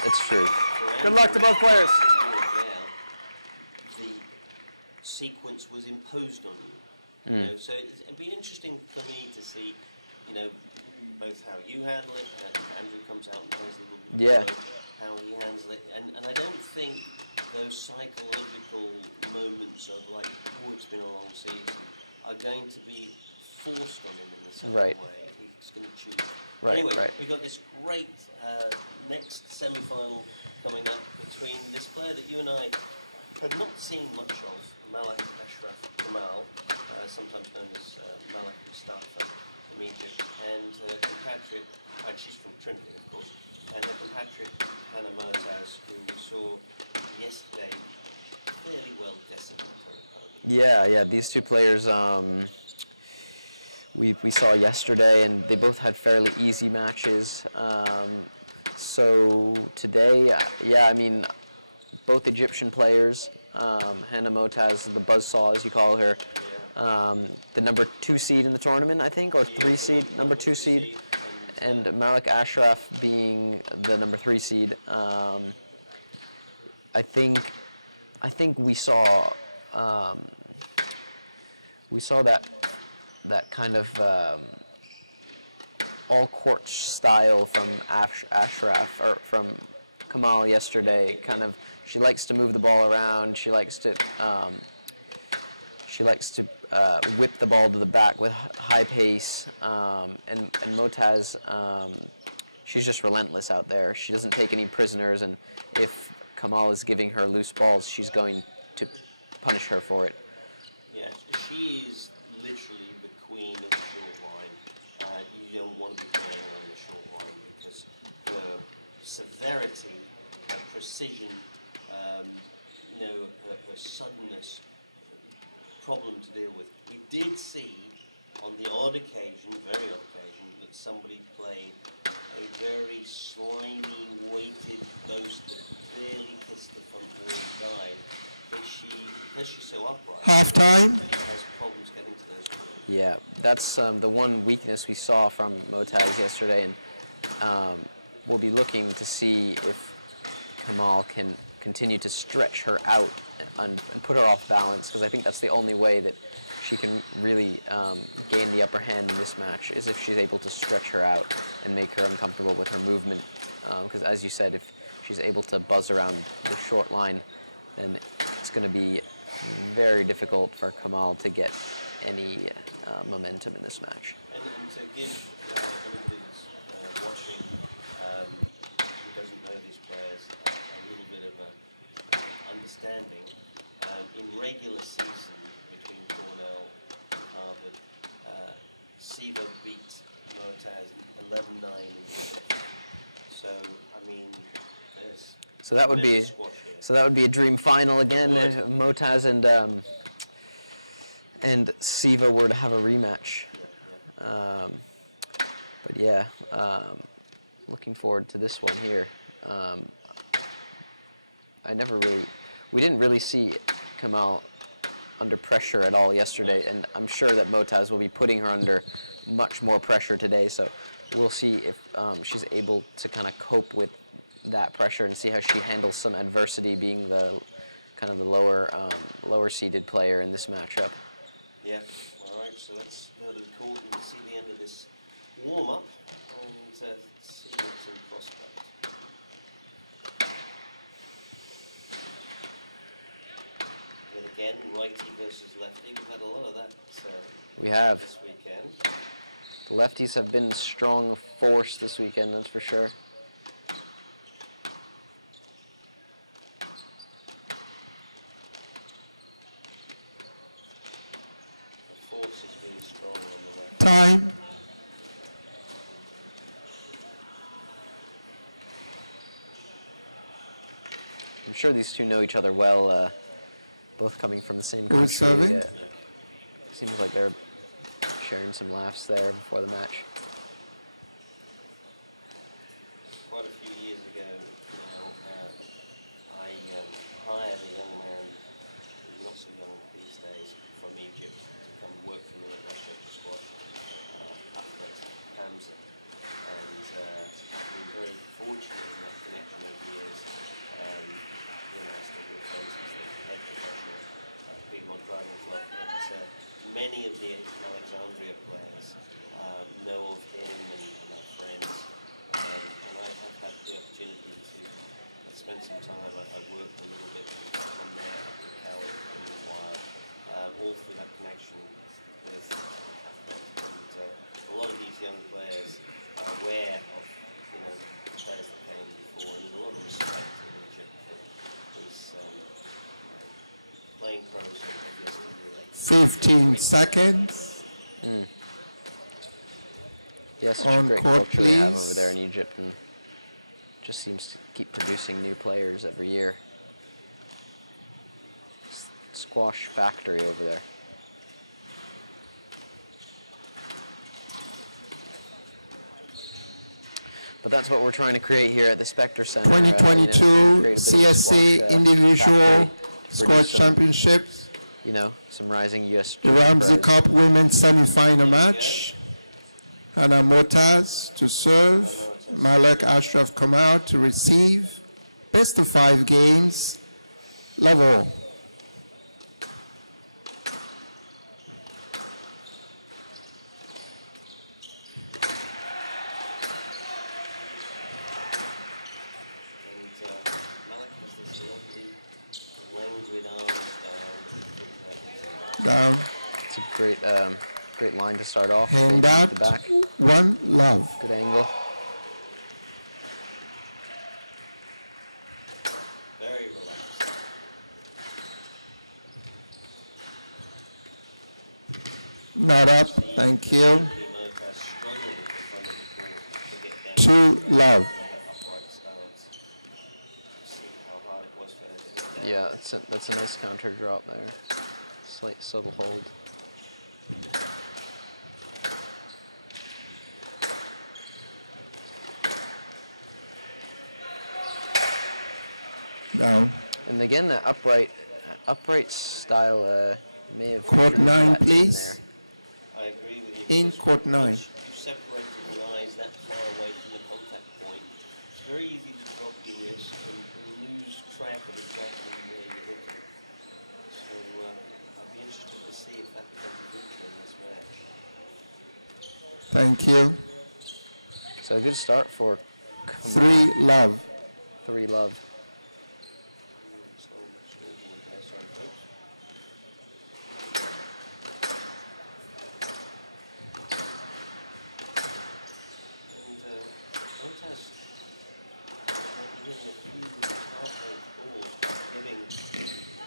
It's true. Good luck to both players. The sequence was imposed on you. So it'd be interesting for me to see, both how you handle it, and Andrew comes out and plays a little bit how he handles it, and I don't think those psychological moments of like, oh, it's been a long season, are going to be forced on him in the same Right. way. He's going to choose. Right, Anyway, right. we've got this great next semi-final coming up between this player that you and I have not seen much of, Malak Ashraf Kamal, sometimes known as Malak Mustafa from Egypt, and her compatriot, and she's from Trinity, of course, and her compatriot Hannah Murtaz, who we saw yesterday fairly well decimate her opponent. Yeah. These two players we saw yesterday, and they both had fairly easy matches. So today, I mean, both Egyptian players. Hannah Motaz, the buzzsaw as you call her, the number 2 seed in the tournament, I think, or 3 seed, number 2 seed, and Malak Ashraf being the number 3 seed. I think we saw that kind of all court style from Ashraf or from Kamal yesterday. Kind of, she likes to move the ball around. She likes to whip the ball to the back with high pace. And Motaz, she's just relentless out there. She doesn't take any prisoners, and if Kamal is giving her loose balls, she's going to punish her for it. Yeah, she is literally the queen of the short line. You don't want to be playing her on the short line because her severity, her precision, her suddenness, problem to deal with. We did see on the odd occasion, very odd occasion, that somebody played a very slimy, weighted boast that barely kissed the front wall and died. But because she's so upright, Halftime. has problems getting to those balls. Yeah, that's the one weakness we saw from Motaz yesterday, and we'll be looking to see if Kamal can continue to stretch her out and put her off balance, because I think that's the only way that she can really gain the upper hand in this match, is if she's able to stretch her out and make her uncomfortable with her movement. Because as you said, if she's able to buzz around the short line, then it's going to be very difficult for Kamal to get any momentum in this match. And to give anybody who's watching who doesn't know these players a little bit of an understanding, in regular season between Cornell and Harvard, Siva beat Motaz 11-9 in the fifth. So, I mean, there's So that would be squash here. a dream final again if Motaz and Siva were to have a rematch. But yeah, looking forward to this one here. We didn't really see Kamal under pressure at all yesterday, and I'm sure that Motaz will be putting her under much more pressure today. So we'll see if she's able to kind of cope with that pressure and see how she handles some adversity, being the kind of the lower seeded player in this matchup. Yeah, all right, so let's go to the court and see the end of this warm-up and see what's in prospect. And again, righty versus lefty, we've had a lot of that We have. this weekend. The lefties have been strong force this weekend, that's for sure. The force has been strong on the left. Time. I'm sure these two know each other well, both coming from the same country. Who's serving? Seems like they're sharing some laughs there before the match. Quite a few years ago now, I hired a young man who's not so young these days from Egypt to come work for me at Westchester Squad, Ahmed Hamza. And I've been very fortunate in that connection over the years. Still good friends, he's the head professional at Piedmont Driving Club. But many of the Alexandria players know of him and are friends. And I have had the opportunity to spend some time. I worked a little bit on there up in Cali for a while, all through that connection with And a lot of these young players are aware of, the players that came before, and there's a lot of respect in Egypt for these playing pros of yesterday. 15 seconds. Yeah, such On a great court, culture they have please. over there in Egypt, and just seems to keep producing new players every year. Squash factory over there. But that's what we're trying to create here at the Specter Center. 2022 CSC Individual Squash Championships. Some rising U.S. The Ramsey pros. Cup Women's Semi-Final match. Hannah Motaz to serve. Malek Ashraf come out to receive. Best of 5 games. Level. Down. It's a great line to start off. Hand Fade out. to the back. One love. Good angle. Very relaxed. Not up. Thank you. 2 love. Yeah, that's a nice counter drop there. Slight subtle hold. Down. And again, that upright style may have. Court featured 9, that in please. there. I agree with you. In because court 9. once you separated the eyes that far away from the contact point, it's very easy to drop your wrist and lose track of exactly where you're hitting. So I'll be interested to see if that becomes a feature in this match. Thank you. So a good start for 3 love. 3 love.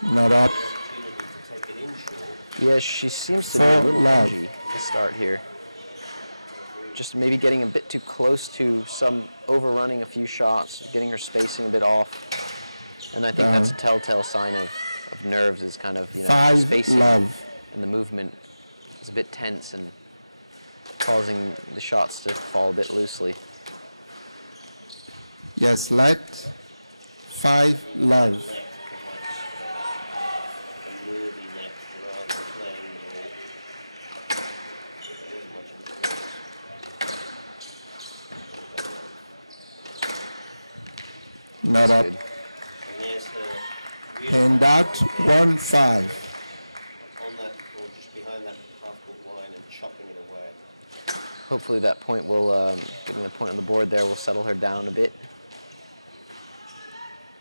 Not up. Yeah, she seems to be a For little love. edgy to start here. Just maybe getting a bit too close to some overrunning a few shots, getting her spacing a bit off. And I think that's a telltale sign of nerves is kind of, 5 spacing love. and the movement is a bit tense and causing the shots to fall a bit loosely. Yes, let. 5 love. Not up. Hand out 1 5. On that, or just behind that half-court line and chopping it away. Hopefully that point will, getting the point on the board there will settle her down a bit.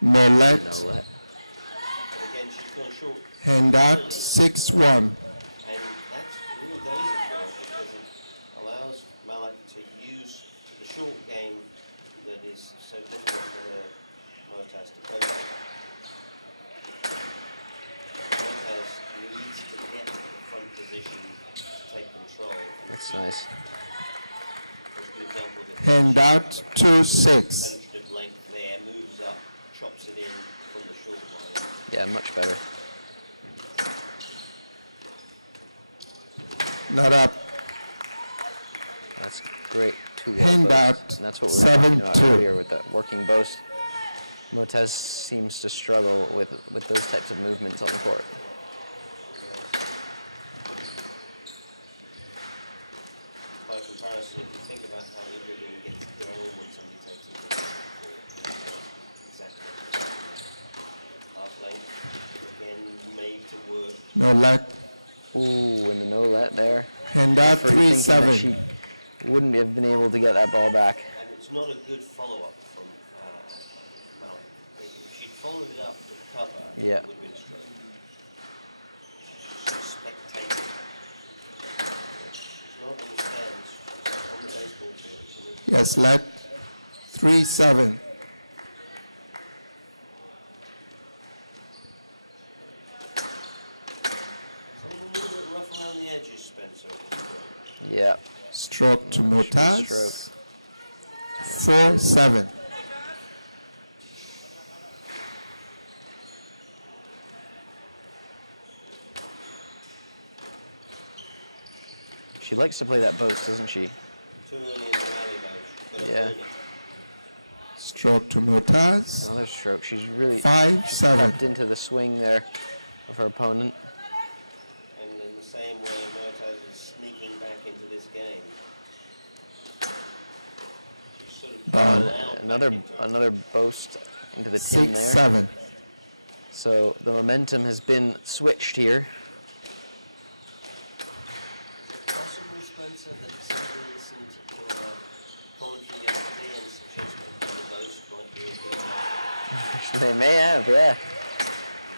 No let. No let. But again, she's gone short. Hand out 6 1. And that's really dangerous for her because it allows Malek to use the short game that is so difficult for her Motaz to cope with. Motaz needs to get in the front position to take control. That's nice. There's a good example of it. Hand out 2 6. Penetrative length there, moves up, chops it in from the short line. Yeah, much better. Not up. That's great. 2 Hand bows. out And that's what we were talking about 7-2. earlier with the working boast. Motaz seems to struggle with those types of movements on the court. By comparison, if you think about how everyone gets down when somebody takes it to the court, exactly. Half length, again, made to work. No let. Ooh, and the no let there. Hand out Referee 3 thinking that 7. she wouldn't have been able to get that ball back. And it's not a good follow-up from Malek. If she'd followed it up with cover, Yeah. it would have been straight. Spectator. Yes, let 3-7. A little bit rough around the edges, Spencer. Yeah. Stroke to Motaz. Stroke. 4-7. She likes to play that boast, doesn't she? Too early in the rally, though. Yeah. Stroke to Motaz. Another stroke. She's really 5-7. tapped into the swing there of her opponent. And in the same way, Motaz is sneaking back into this game. She's sort of Another boast into the tin there. 6-7. So the momentum has been switched here. Possibly, Spencer, that somebody listened to our commentary yesterday and suggested that the boast might be a good. They may have, yeah.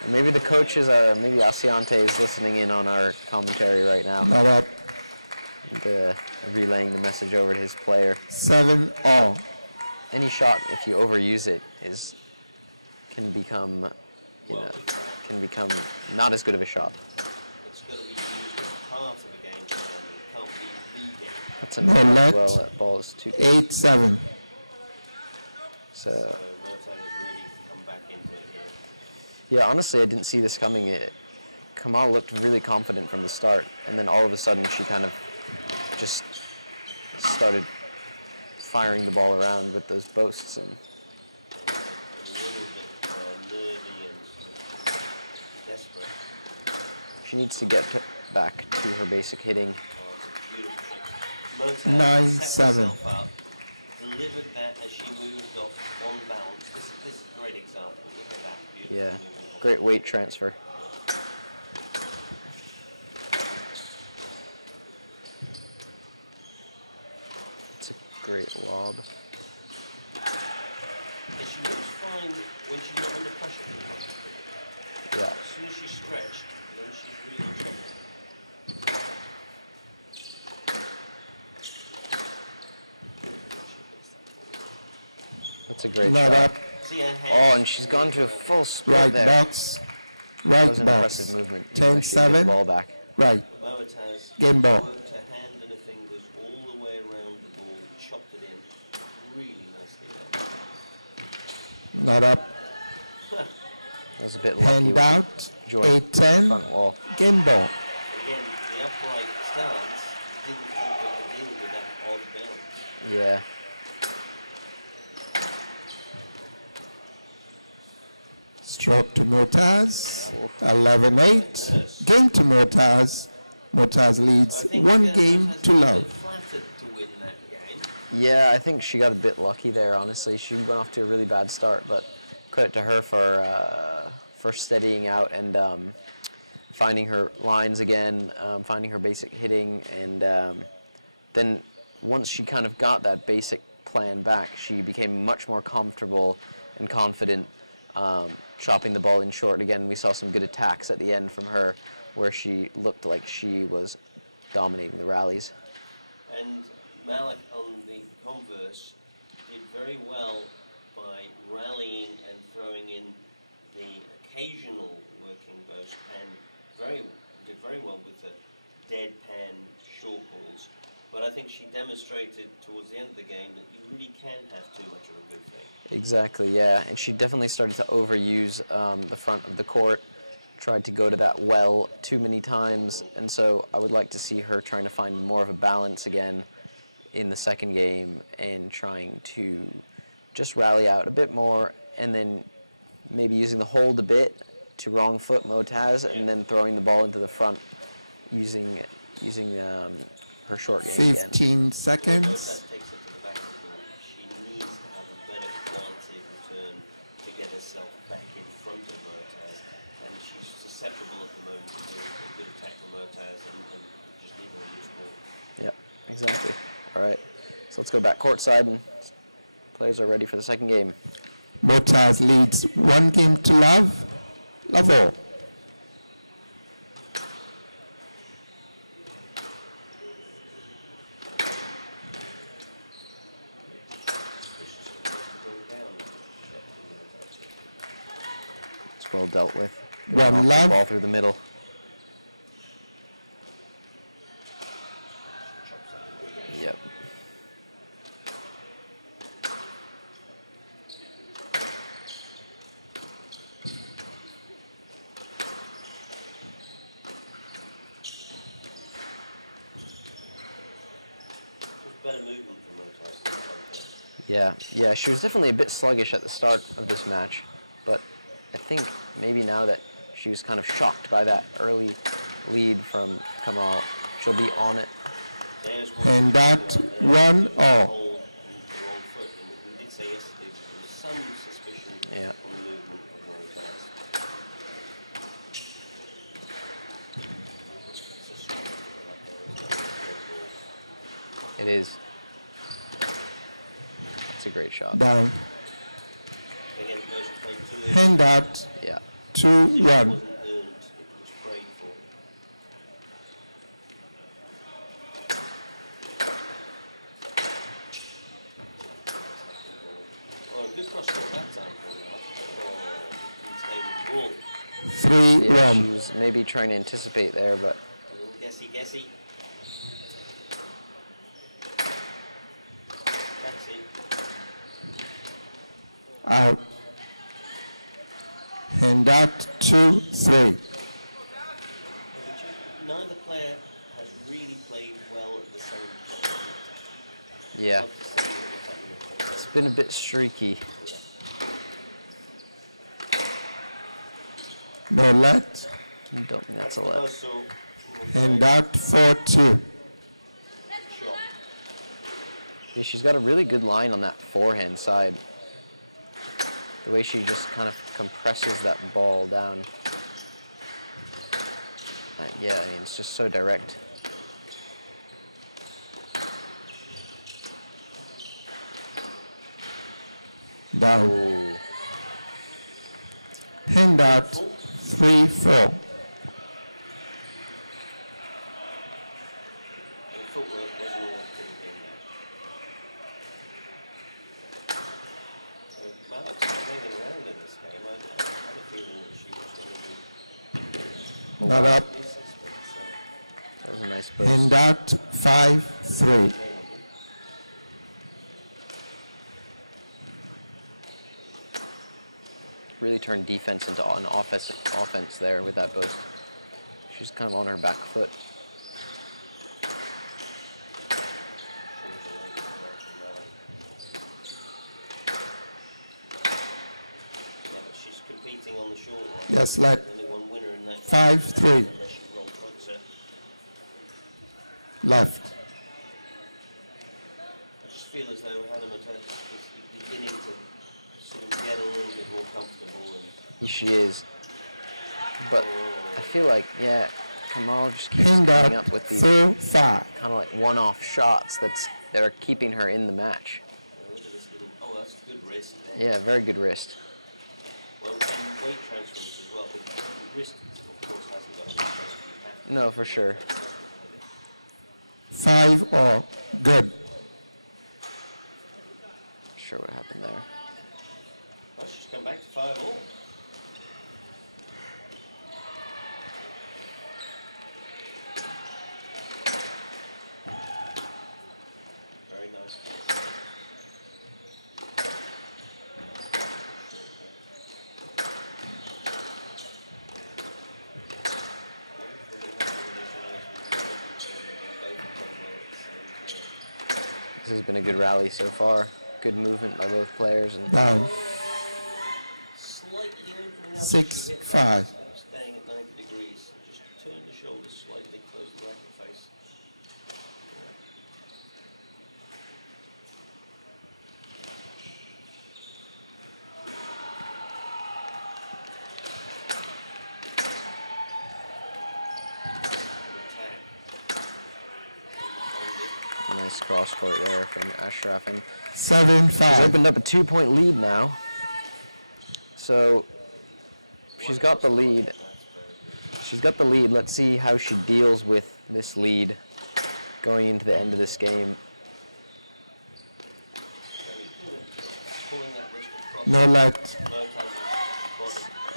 And maybe the coaches are, maybe Asiante is listening in on our commentary right now. Not up. And, relaying the message over to his player. 7-all. Any shot, if you overuse it, can become not as good of a shot. It's got to be used as part of a game plan. It can't be the game. That's a No let. well, that ball is too good. 8-7. So Motaz has really come back into it here. yeah, honestly, I didn't see this coming. Kamal looked really confident from the start, and then all of a sudden she kind of just started firing the ball around with those boasts, and A little bit nervy and sort of desperate. she needs to get back to her basic hitting. Oh, it's a beautiful shot. Motaz set 9-7. herself up, delivered that as she moved off on balance. This is a great example. Look at that. Beautiful Yeah, movement off. great weight transfer. It's a great lob. And she moves fine when she's not under pressure. Yeah. As soon as she's stretched, then she's really tricky. That's a great Not shot. up. See her hands. Oh, and she's gone to a full split Right there. box. That Right was an box. impressive movement. Even though she didn't get 10-7. the ball back. Right. Motaz Game ball. worked her hand and her fingers all the way around the ball, chopped it in really nicely there. Not up. That was a bit lucky. Hand with out. joint 8-10. front wall. Game ball. Again, the upright stance didn't help her to deal with that odd bounce. Yeah. Stroke to Motaz. 11-8. Game to Motaz. Motaz leads one game Motaz to was a love. bit flattered to win that game. Yeah, I think she got a bit lucky there, honestly. She went off to a really bad start, but credit to her for steadying out and finding her lines again, finding her basic hitting, and then once she kind of got that basic plan back, she became much more comfortable and confident chopping the ball in short again. We saw some good attacks at the end from her where she looked like she was dominating the rallies. And Malik, on the converse, did very well by rallying and throwing in the occasional working boast, and did very well with the deadpan short balls. But I think she demonstrated towards the end of the game that you really can have too much of a good thing. Exactly, yeah. And she definitely started to overuse the front of the court, tried to go to that well too many times, and so I would like to see her trying to find more of a balance again in the second game and trying to just rally out a bit more, and then maybe using the hold a bit to wrong foot Motaz, and then throwing the ball into the front using her short game 15 seconds. Motaz takes it to the back of the ball. She needs to have a better quality of return to get herself back in front of Motaz, and she's susceptible at the moment to a good attack from Motaz and just leaving her loose ball. Yeah, exactly. All right, so let's go back courtside, and players are ready for the second game. Motaz leads one game to love. Love all. well dealt with. One Off the love. ball through the middle. Yep. Better movement from Motas. Yeah, she was definitely a bit sluggish at the start of this match, but I think maybe now that she was kind of shocked by that early lead from Kamal, she'll be on it. And that 1-all. We did say yesterday there was some suspicion Yeah. on the movement of Motas. It is. That's a great shot. Down. Again, version played too early. And that Yeah. 2-1. It wasn't earned, it was prayed for. Oh, good cross court that time. Oh, he's stayed with the ball. 3-1. She was maybe trying to anticipate there, but A little guessy. Taxi. Out. And that 2-3. Neither player has really played well at the same time. yeah, Love to see what's happening. it's been a bit streaky. No let. I don't think that's a let. Also, And that 4-2. shot. Yeah, she's got a really good line on that forehand side. The way she just kind of compresses that ball down. Yeah, I mean, it's just so direct. Down. Ooh. And that 3-4. And the footwork wasn't all that good again. So Malak's hanging around in this game. I had a feeling that she was going to be Not up. suspect. That was a nice burst. And that 5-3. Really turned defense into an offense there with that burst. She's kind of on her back foot. Yeah, but she's competing on the short line. Yes, let. Only one winner in that. 5-3. Unless she roll puts her. Left. I just feel as though Hannah Matei is beginning to sort of get a little bit more comfortable. And She is. But I feel like, yeah, Kamal just keeps And coming up that with these 4-5. kind of like one-off shots that are keeping her in the match. look at this little. Oh, that's a good wrist. There. Yeah, very good wrist. Well, and weight transference as well. The wrist, of course, hasn't got a lot of No, for sure. 5-all. Good. Not sure what happened there. Well, she's come back to 5-all. Very nice. This has been a good rally so far. Good movement by both players. And Down. Slightly opening up. 6-5. Staying at 90 degrees. Just turn the shoulders slightly, close the racket face. nice cross court there from Ashraf. And 7-5. she's opened up a 2-point lead now. So she's got the lead. She's got the lead. Let's see how she deals with this lead going into the end of this game. No let.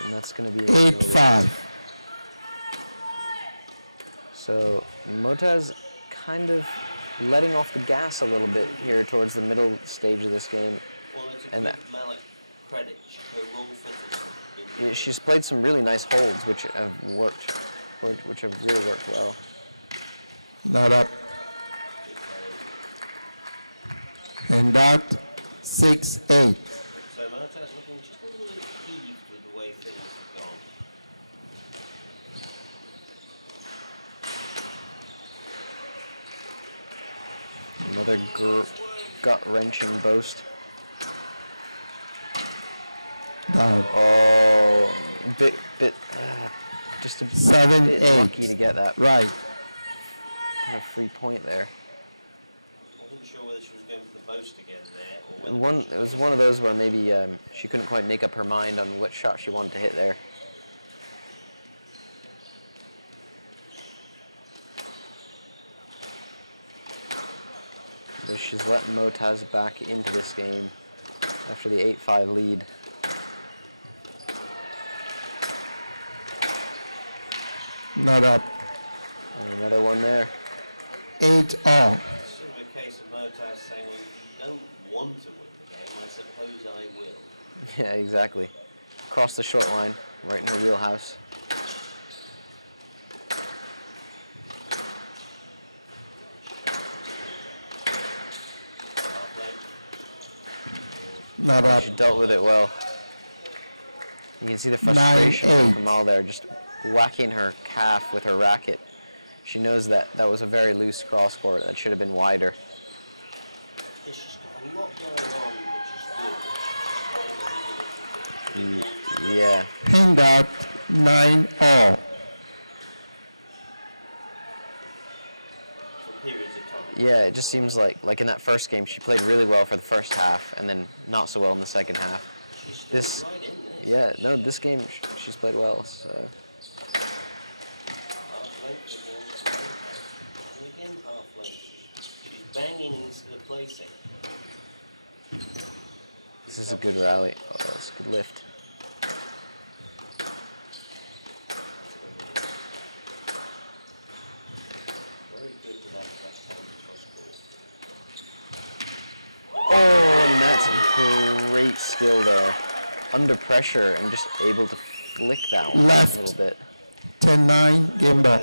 And that's going to be 8-5. So Motaz kind of letting off the gas a little bit here towards the middle stage of this game. Well, it's And give Malik credit. Her wrong-footed. She's played some really nice holds, which have worked, which have really worked well. Not up. And that 6-8. So Motaz looking just a little bit peeved with the way things have gone. Another gut-wrenching boast. Down. Oh, just a 7-8. bit lucky to get that Right. kind of free point there. I wasn't sure whether she was going for the boast again there, or whether It was one of those where maybe she couldn't quite make up her mind on what shot she wanted to hit there. So she's letting Motaz back into this game after the 8-5 lead. Not up. And another one there. 8-all. it's sort of a case of Motaz saying, well, if you don't want to win the game, I suppose I will. Yeah, exactly. Across the short line, right in her wheelhouse. Not up. She dealt with it well. You can see the frustration from 9-8. Kamal there, just whacking her calf with her racket. She knows that that was a very loose cross court that should have been wider. Yeah, she's got a lot going on, which is good. Yeah. Handout 9-all. For periods of time. Yeah, it just seems like in that first game, she played really well for the first half and then not so well in the second half. She's still This, right in this. yeah, no, this game she's played well. So Half length again. And again, half length. She's banging instead of placing. this is a good rally. Oh, that's a good lift. Very good with that left hand cross court. Oh, and that's great skill there. Under pressure and just able to flick that one Left. a little bit. 10-9. Game ball.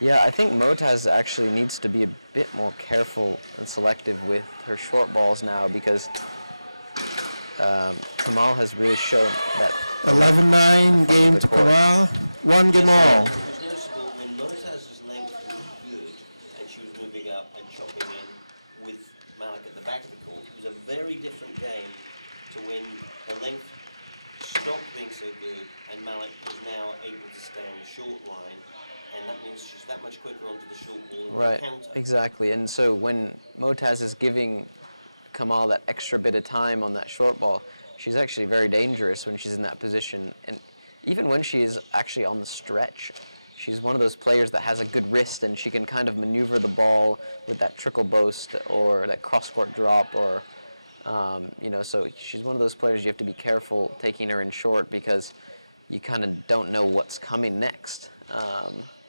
Yeah, I think Motaz actually needs to be a bit more careful and selective with her short balls now because Kamal has really shown that 11-9. Game the to court. Kamal. 1 game all. It was noticeable when Motaz's length was good and she was moving up and chopping in with Malik at the back of the court. It was a very different game to when her length stopped being so good and Malik was now able to stay on the short line, and that means she's that much quicker onto the short ball and right, the counter. exactly. And so when Motaz is giving Kamal that extra bit of time on that short ball, she's actually very dangerous when she's in that position. And even when she is actually on the stretch, she's one of those players that has a good wrist and she can kind of maneuver the ball with that trickle boast or that cross-court drop or, so she's one of those players you have to be careful taking her in short because you kind of don't know what's coming next.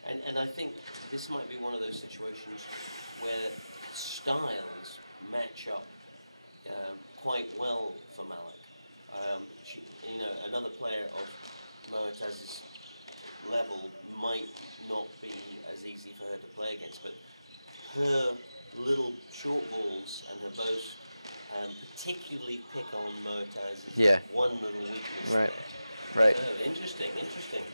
And I think this might be one of those situations where styles match up quite well for Malik. Another player of Motaz's level might not be as easy for her to play against, but her little short balls and her boast particularly pick on Motaz's one little weakness. Right. Right. Oh, interesting.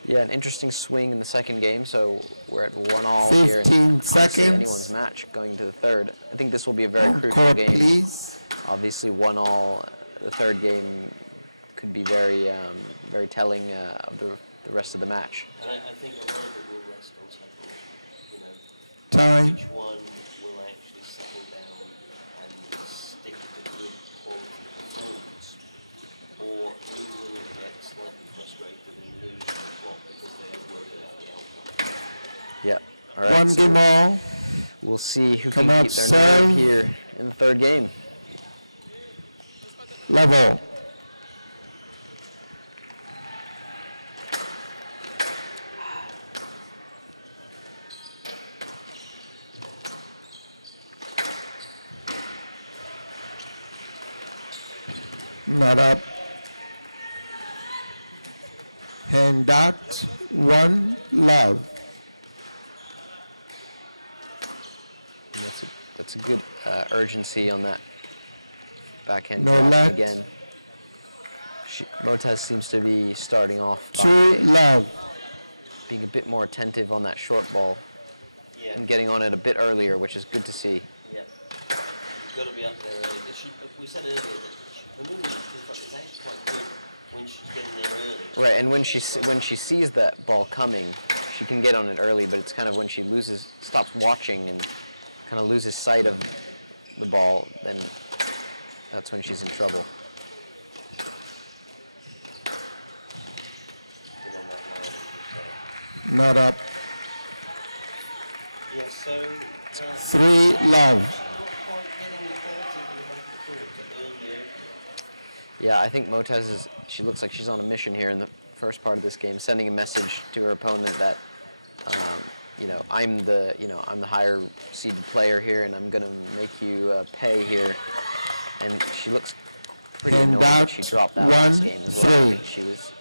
Yeah, an interesting swing in the second game, so we're at 1-all here. 15 Obviously seconds. Anyone's match going to the third. I think this will be a very crucial Court, game. please. Obviously 1-all. The third game could be very, very telling of the rest of the match. And I think a lot of it will rest on something, Time. which one will actually settle down and stick to good quality performance, or who will get slightly frustrated and lose the plot because they have worked out the outcome. Yeah. All right. 1 game all. We'll see who Come can out, keep their serve. nerve here in the third game. Level. Not up. Hand out. 1 love. And that's a good urgency on that backhand No drop. let. Again, Motaz seems to be starting off 2 by love. being a bit more attentive on that short ball Yeah. and getting on it a bit earlier, which is good to see. Yeah. You've got to be up there early. We said earlier that her movement is actually quite good when she's getting there early. Right, and when she sees that ball coming, she can get on it early, but it's kind of when she stops watching and kind of loses sight of the ball, then that's when she's in trouble. Get on that line, Not up. yeah, so 3 love. not quite getting the quality in the back of the court to earn the opening. Yeah, I think Motaz she looks like she's on a mission here in the first part of this game, sending a message to her opponent that, I'm the higher seeded player here, and I'm gonna make you pay here. And she looks pretty And annoyed that that she dropped that 1, last game as well. I 3. think she was,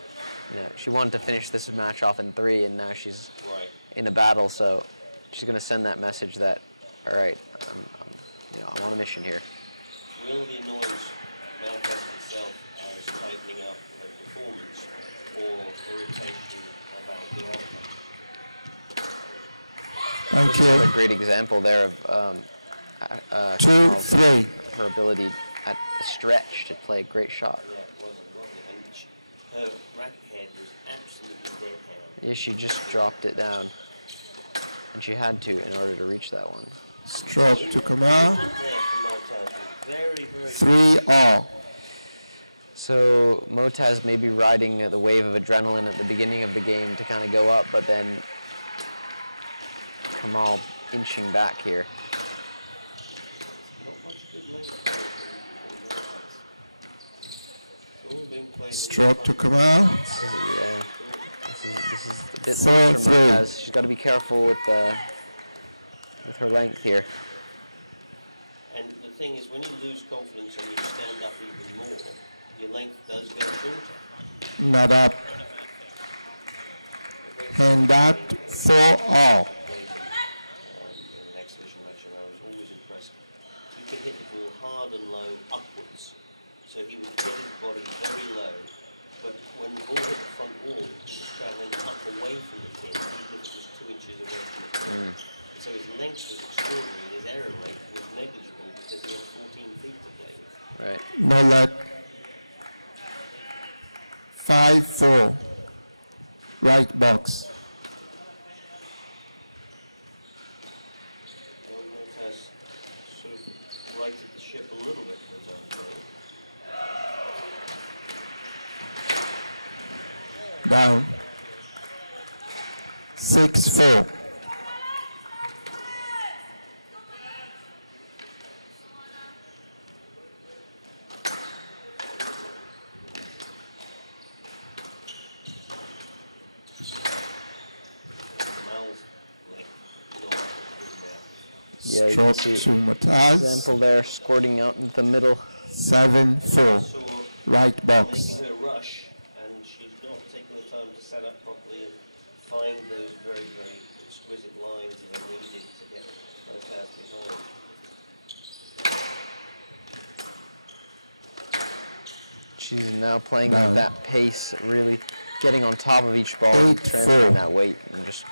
she wanted to finish this match off in 3, and now she's Right. in a battle. So she's gonna send that message that, all right, I'm on a mission here. Will the annoyance manifest itself as tightening up her performance or irritation about the outcome? Thank This is a you. great example there of 2, Kamal's- 3. her ability at a stretch to play a great shot. Yeah, it wasn't lovely. And her racket head was absolutely dead hand. Yeah, she just dropped it down, and she had to in order to reach that one. Stroke to Kamal. There from Motaz was very, very 3 all. So Motaz may be riding the wave of adrenaline at the beginning of the game to kind of go up, but then Kamal inching back here. not much good length from Motaz. It's all being played. Stroke to Kamal. This is a bit 4, much for 3. Motaz. She's got to be careful with her length here. And the thing is, when you lose confidence and you stand up even more, your length does go shorter. Not up. Hand out 4 all. In an exhibition match, and I was always impressed. He could hit the ball hard and low upwards, so he would get his body very low. But when the ball hit the front wall, he was travelling up away from the pin, even if it was 2 inches away from the pin. So his length was extraordinary, and his error rate was negligible because he had 14 feet to play with. Right. No let. 5, 4. Right box. Well, Motaz sort of righted the ship a little bit for his own good. Down. 6, 4. Kamal's length, not good now. Yeah, you Stroke can see to Motaz. example there, squirting out into the middle. 7, 4. Saw Right box. making her rush, and she's not taking the time to set up properly and find those very, very exquisite lines that are needed to get Motaz behind. She's now playing Down. at that pace, really getting on top of each ball, 8, transferring 4. that weight, and just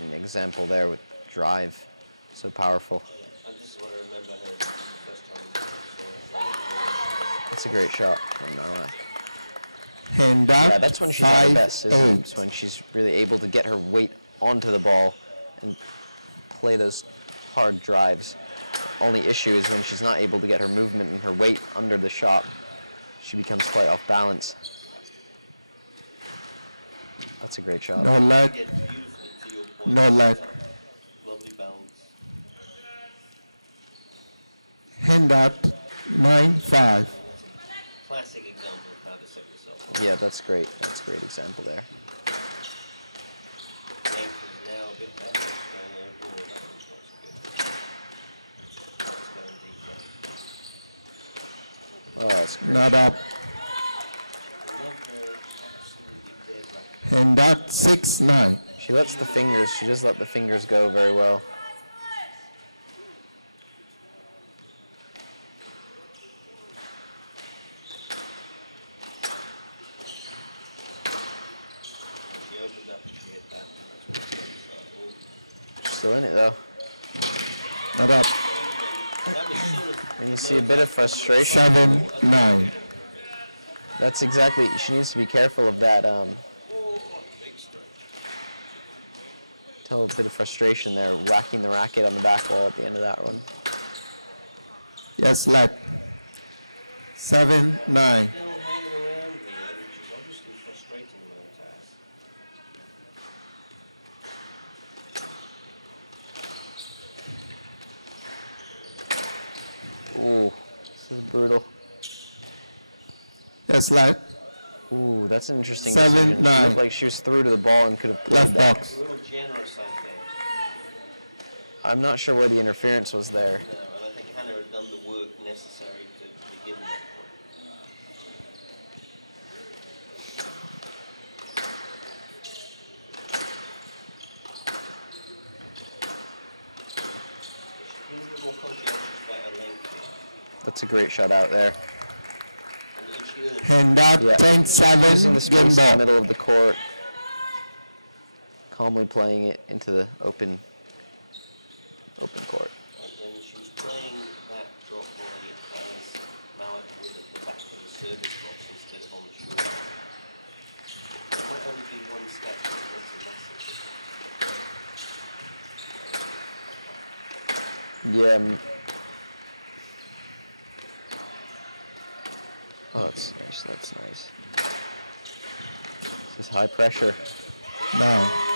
an example there with drive, so powerful. And this is what I remember her the first time I saw her. That's a great shot from Malak. Hand out Yeah, that's when she's at her 5, best, isn't it? 8. It's when she's really able to get her weight onto the ball and play those hard drives. Only issue is when she's not able to get her movement and her weight under the shot, she becomes quite off balance. That's a great shot. No let. Get beautifully to your point. No let. Lovely balance. Hand out 9, 5. Classic example of how to set yourself up. Yeah, that's great. That's a great example there. Length is now a bit better. It's going overall. That one's not so good. It's going deeper. Oh, that's great. Not up. And that's 6-9. She lets the fingers, she just let the fingers go very well. She's still in it though. Not up. And you see a bit of frustration. 7-9. That's exactly, she needs to be careful of that. Tell a bit of frustration there, whacking the racket on the back wall at the end of that one. Yes, let. 7-9. Still hanging around there, which is obviously frustrating Motaz. Ooh, this is brutal. Yes, let. Ooh, that's an interesting 7-9. decision. She looked like she was through to the ball and could have played Left that. box. A little generous, I think. I'm not sure where the interference was there. No, and I think Hannah had done the work necessary to begin that point. She's been a bit more conscientious about her length. That's a great shot out there. And she earned And that Yeah. 10-7. Using the space Game in the ball. middle of the court, calmly playing it into the open court. and she was playing that drop volley as Malik would at the back of the service box instead of on the shore. It might only be one step, but that's a massive. Yeah. Oh, that's nice. That's nice. This is high pressure. 9.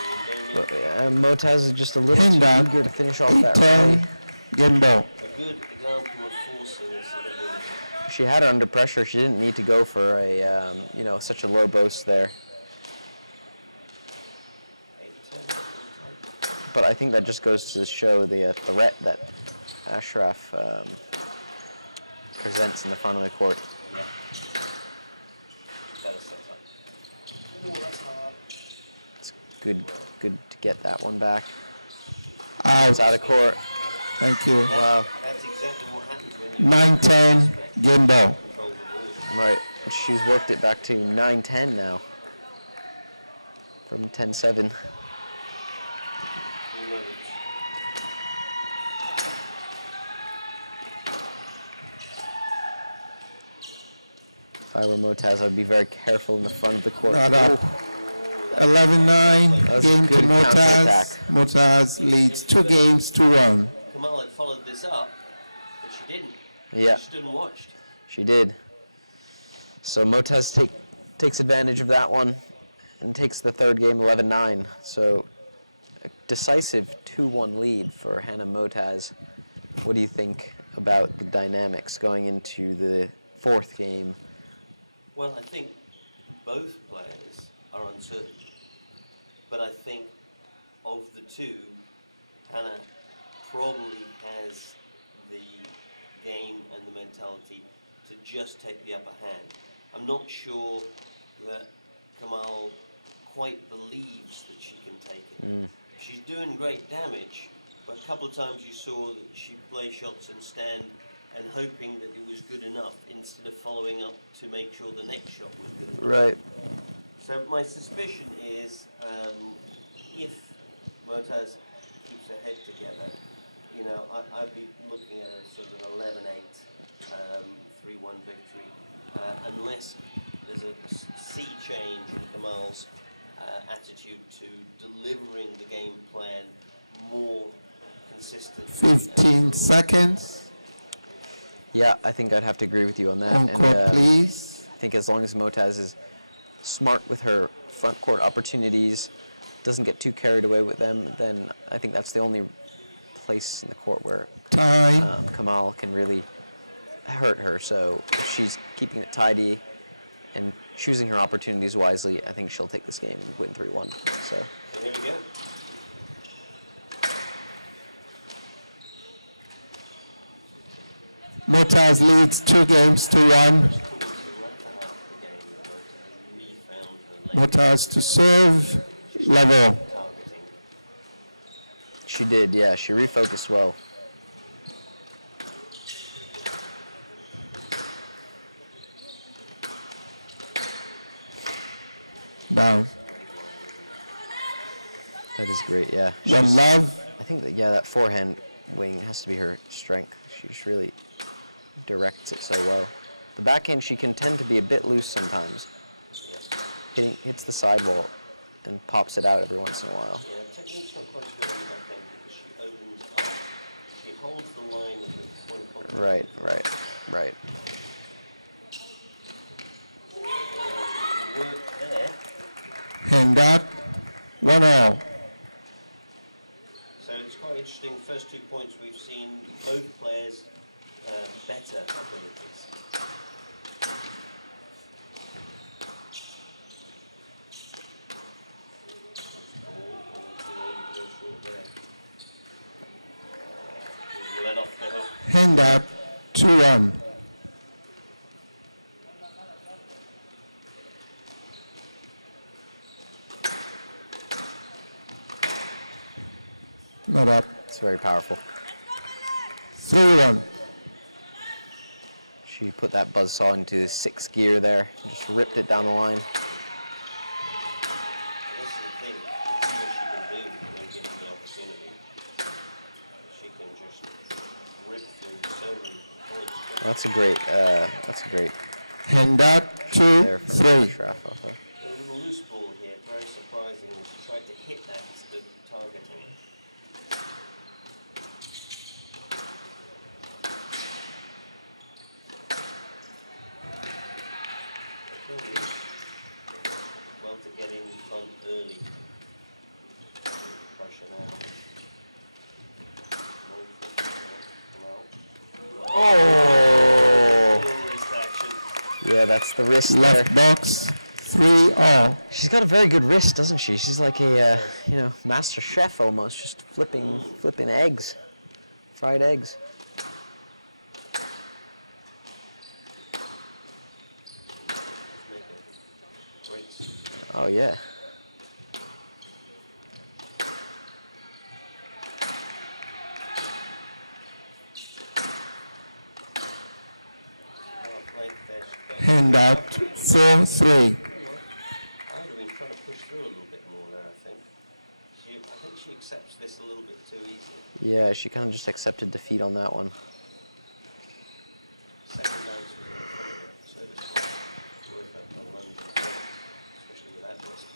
But, Motaz is just a little And too that eager to finish off that rally. 8-10. Game ball. A good example of forcing instead of doing it. She had her under pressure. She didn't need to go for a, such a low boast there. 8-10. But I think that just goes to show the threat that Ashraf presents in the front of the court. Yeah. Better set up. Oh, that's hard. It's good to get that one back. Out. It's out of court. Thank you. Wow. That's exactly what happens when you 9-10. Game ball. control the ball. Right. She's worked it back to 9-10 now. From 10-7. Who knows? If I were Motaz, I'd be very careful in the front of the court. Not up. Ooh. 11-9. That was a Game to good Motaz. counterattack. Motaz leads 2 games to 1. Kamal had followed this up, but she didn't. Yeah. She stood and watched. She did. So Motaz takes advantage of that one and takes the third game 11-9. So a decisive 2-1 lead for Hannah Motaz. What do you think about the dynamics going into the fourth game? Well, I think both players are uncertain. But I think of the two, Hannah probably has the game and the mentality to just take the upper hand. I'm not sure that Kamal quite believes that she can take it. She's doing great damage, but a couple of times you saw that she play shots and stand and hoping that it was good enough instead of following up to make sure the next shot was good enough. Right. So my suspicion is if Motaz keeps her head together, I'd be looking at a sort of an 11-8, 3-1 victory, unless there's a sea change in Kamal's attitude to delivering the game plan more consistently. 15 seconds. Yeah, I think I'd have to agree with you on that. On court, please. I think as long as Motaz is smart with her front court opportunities, doesn't get too carried away with them, then I think that's the only place in the court where Time. Kamal can really hurt her. So if she's keeping it tidy and choosing her opportunities wisely, I think she'll take this game and win 3-1. So Here we go. Motaz leads 2-1. Motaz to serve, level. She did, yeah. She refocused well. Down. That is great, yeah. One love. I think that, yeah, that forehand wing has to be her strength. She just really directs it so well. The backhand, she can tend to be a bit loose sometimes. Hits the sidewall and pops it out every once in a while. Yeah, technique's not quite good on the backhand because she opens up. She holds the line of the point of contact. Right. Work there. And that, 1-all. So it's quite interesting. First 2 points we've seen both players better abilities. Let off the hook. And that, 2-1. Not up. It's very powerful. 3-1. She put that buzzsaw into 6th gear there, just ripped it down the line. This is the thing. This is what she can do when given the opportunity. She can just rip through so many points. That's a great And that, there 2-3. from Schraff off her. A little loose ball here, very surprising. She tried to hit that instead of targeting it. Well, to get in front early. Pressure now. Oh! Wrist action. Yeah, that's the wrist there. Left box, 3-all. She's got a very good wrist, doesn't she? She's like a, master chef almost, just flipping eggs, fried eggs. Oh yeah. And that, 4-3. I would have been trying to push through a little bit more there, I think. I think she accepts this a little bit too easily. Yeah, she kind of just accepted defeat on that one. Second bounce was in front of her, so this one worth a lunge, especially with that wrist.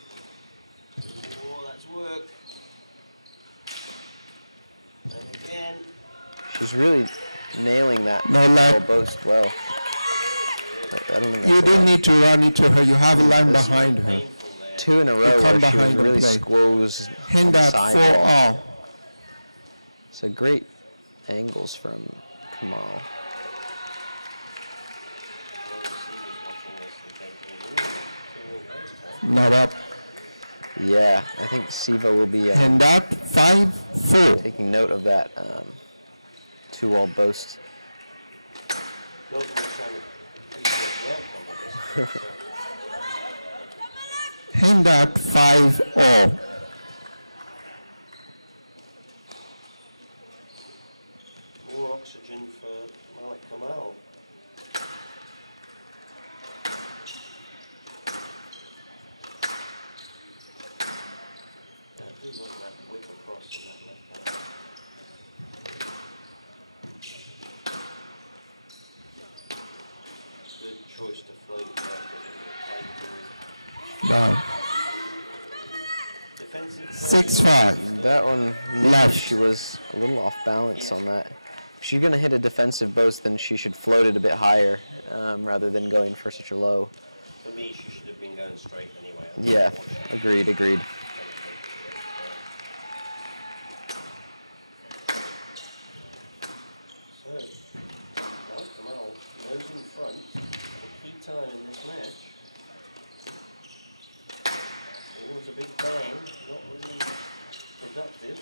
Oh, that's work. And again. She's really nailing that No lag. boast well. I don't think You that's didn't need to run into her. You have a line behind her. 2 in a row come where she was behind and really play. squoze on And the that, sidewall. 4-all. So great angles from Kamal. Not up. Yeah, I think Siva will be And that, 5-4. taking note of that 2-all boast. Not that we're trying to appreciate the outcome of this, but, And that, 5-all. more oxygen for Malik Kamal. Yeah, I do love that whip across on that left hand. Good choice to float there because it was a tight Down. defensive. 6-5. That one, Left. she was a little off balance on that. If she's going to hit a defensive boast, then she should float it a bit higher rather than going for such a low. For me, she should have been going straight anyway. Yeah, agreed. So, Malik Kamal nose in front, a key time in this match. It was a big bang, not really productive.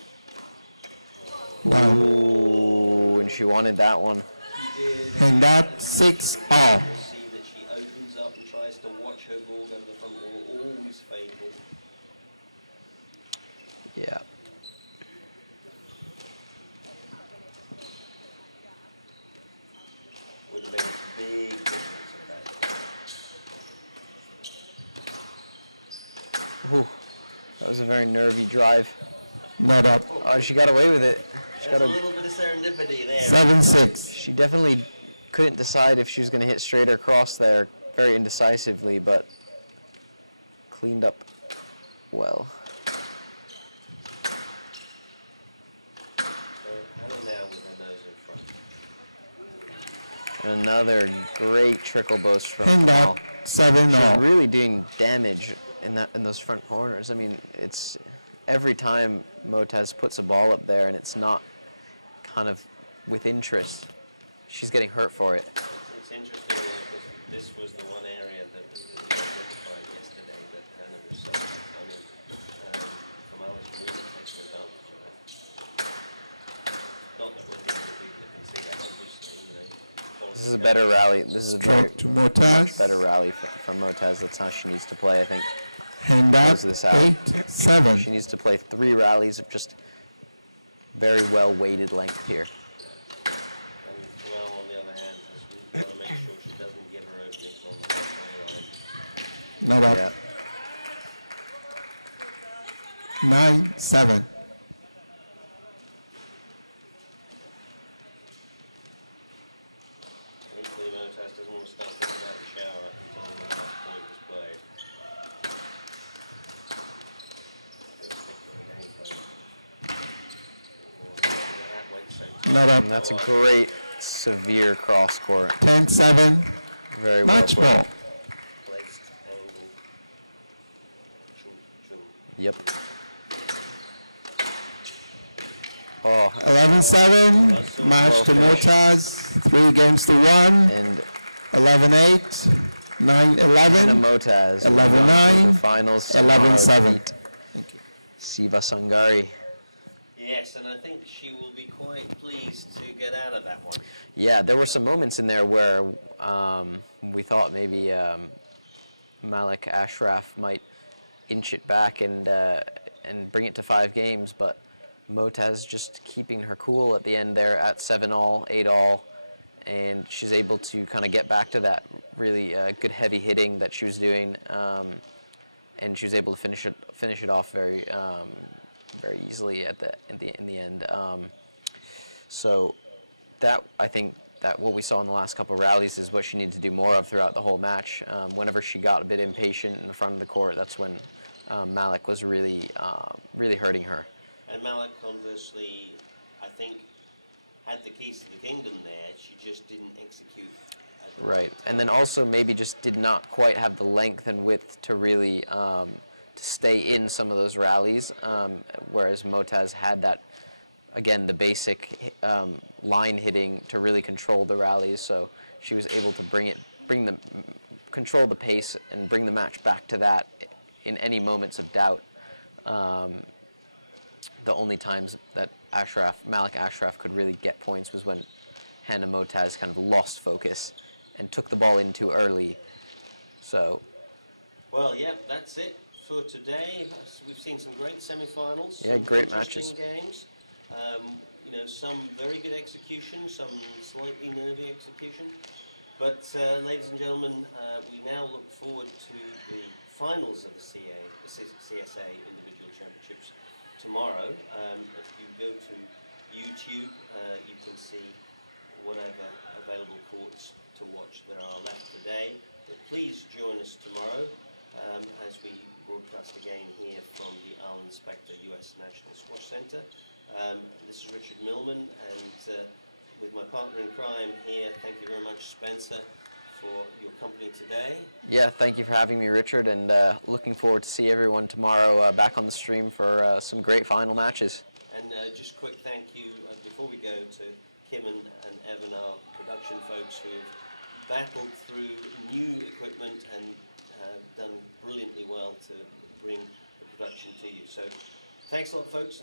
Down. Ooh, and she wanted that one. And that 6 all. You'll see that she opens up and tries to watch her ball go to the front wall, always faithful. Yeah. Would have been a big difference in that. Ooh, that was a very nervy drive. Not up. Oh, she got away with it. She There's got a little bit of serendipity there. 7-6. She definitely couldn't decide if she was going to hit straight or cross there, very indecisively, but cleaned up well. So Hannah now with her nose in front. Another great trickle boast from And Kamal. that 7 She's all. really doing damage in those front corners. I mean, it's every time Motaz puts a ball up there and it's not kind of with interest, she's getting hurt for it. It's interesting because this was the one area that we identified yesterday that Hannah was so, Kamal is really taking advantage of that. Not that we're the only people that can see that, obviously, This is a better rally. This is a very Stroke to Motaz. much better rally from Motaz. That's how she needs to play, I think. And that Close this out. 8-7. She needs to play 3 rallies of just very well-weighted length here. And Kamal, on the other hand, has got to make sure she doesn't give her openings on the halfway line. Not up. Yeah. 9-7. Equally, Motaz doesn't want to start thinking about the shower until the last point was played. Not up. And that's a great, severe cross court. 10-7. Very well Match played. ball. Placed, angle, chum, chum. Yep. Oh, 11-7. Match to Motaz. 3 games to 1. and 11-8. Hannah 9-11. Motaz. 11-9, The finals. 11-7. Beat Siva Sangari. Yes, and I think she will be quite pleased to get out of that one. Yeah, there were some moments in there where we thought maybe Malik Ashraf might inch it back and bring it to 5 games, but Motaz just keeping her cool at the end there at 7 all, 8 all, and she's able to kind of get back to that really good heavy hitting that she was doing, and she was able to finish it off very very easily in the end. So that, I think that what we saw in the last couple of rallies is what she needed to do more of throughout the whole match. Whenever she got a bit impatient in the front of the court, that's when Malik was really hurting her. And Malik, conversely, I think, had the keys to the kingdom there. She just didn't execute. Right, and then also maybe just did not quite have the length and width to really to stay in some of those rallies, whereas Motaz had that, again, the basic line hitting to really control the rallies. So she was able to control the pace and bring the match back to that in any moments of doubt. The only times that Malik Ashraf could really get points was when Hannah Motaz kind of lost focus and took the ball in too early. So, well, yeah, that's it for today. We've seen some great semi-finals. Yeah, some great interesting matches. Games. Some very good execution, some slightly nervy execution. But, ladies and gentlemen, we now look forward to the finals of the CSA Individual Championships tomorrow. If you go to YouTube, you can see whatever available courts to watch there are left today. But please join us tomorrow as we broadcast again here from the Arlen Specter US National Squash Center. This is Richard Millman, and with my partner in crime here, thank you very much, Spencer, for your company today. yeah, thank you for having me, Richard, and looking forward to see everyone tomorrow back on the stream for some great final matches. And just quick thank you before we go to Kim and Evan, our production folks, who have battled through new equipment and done brilliantly well to bring the production to you. So thanks a lot, folks.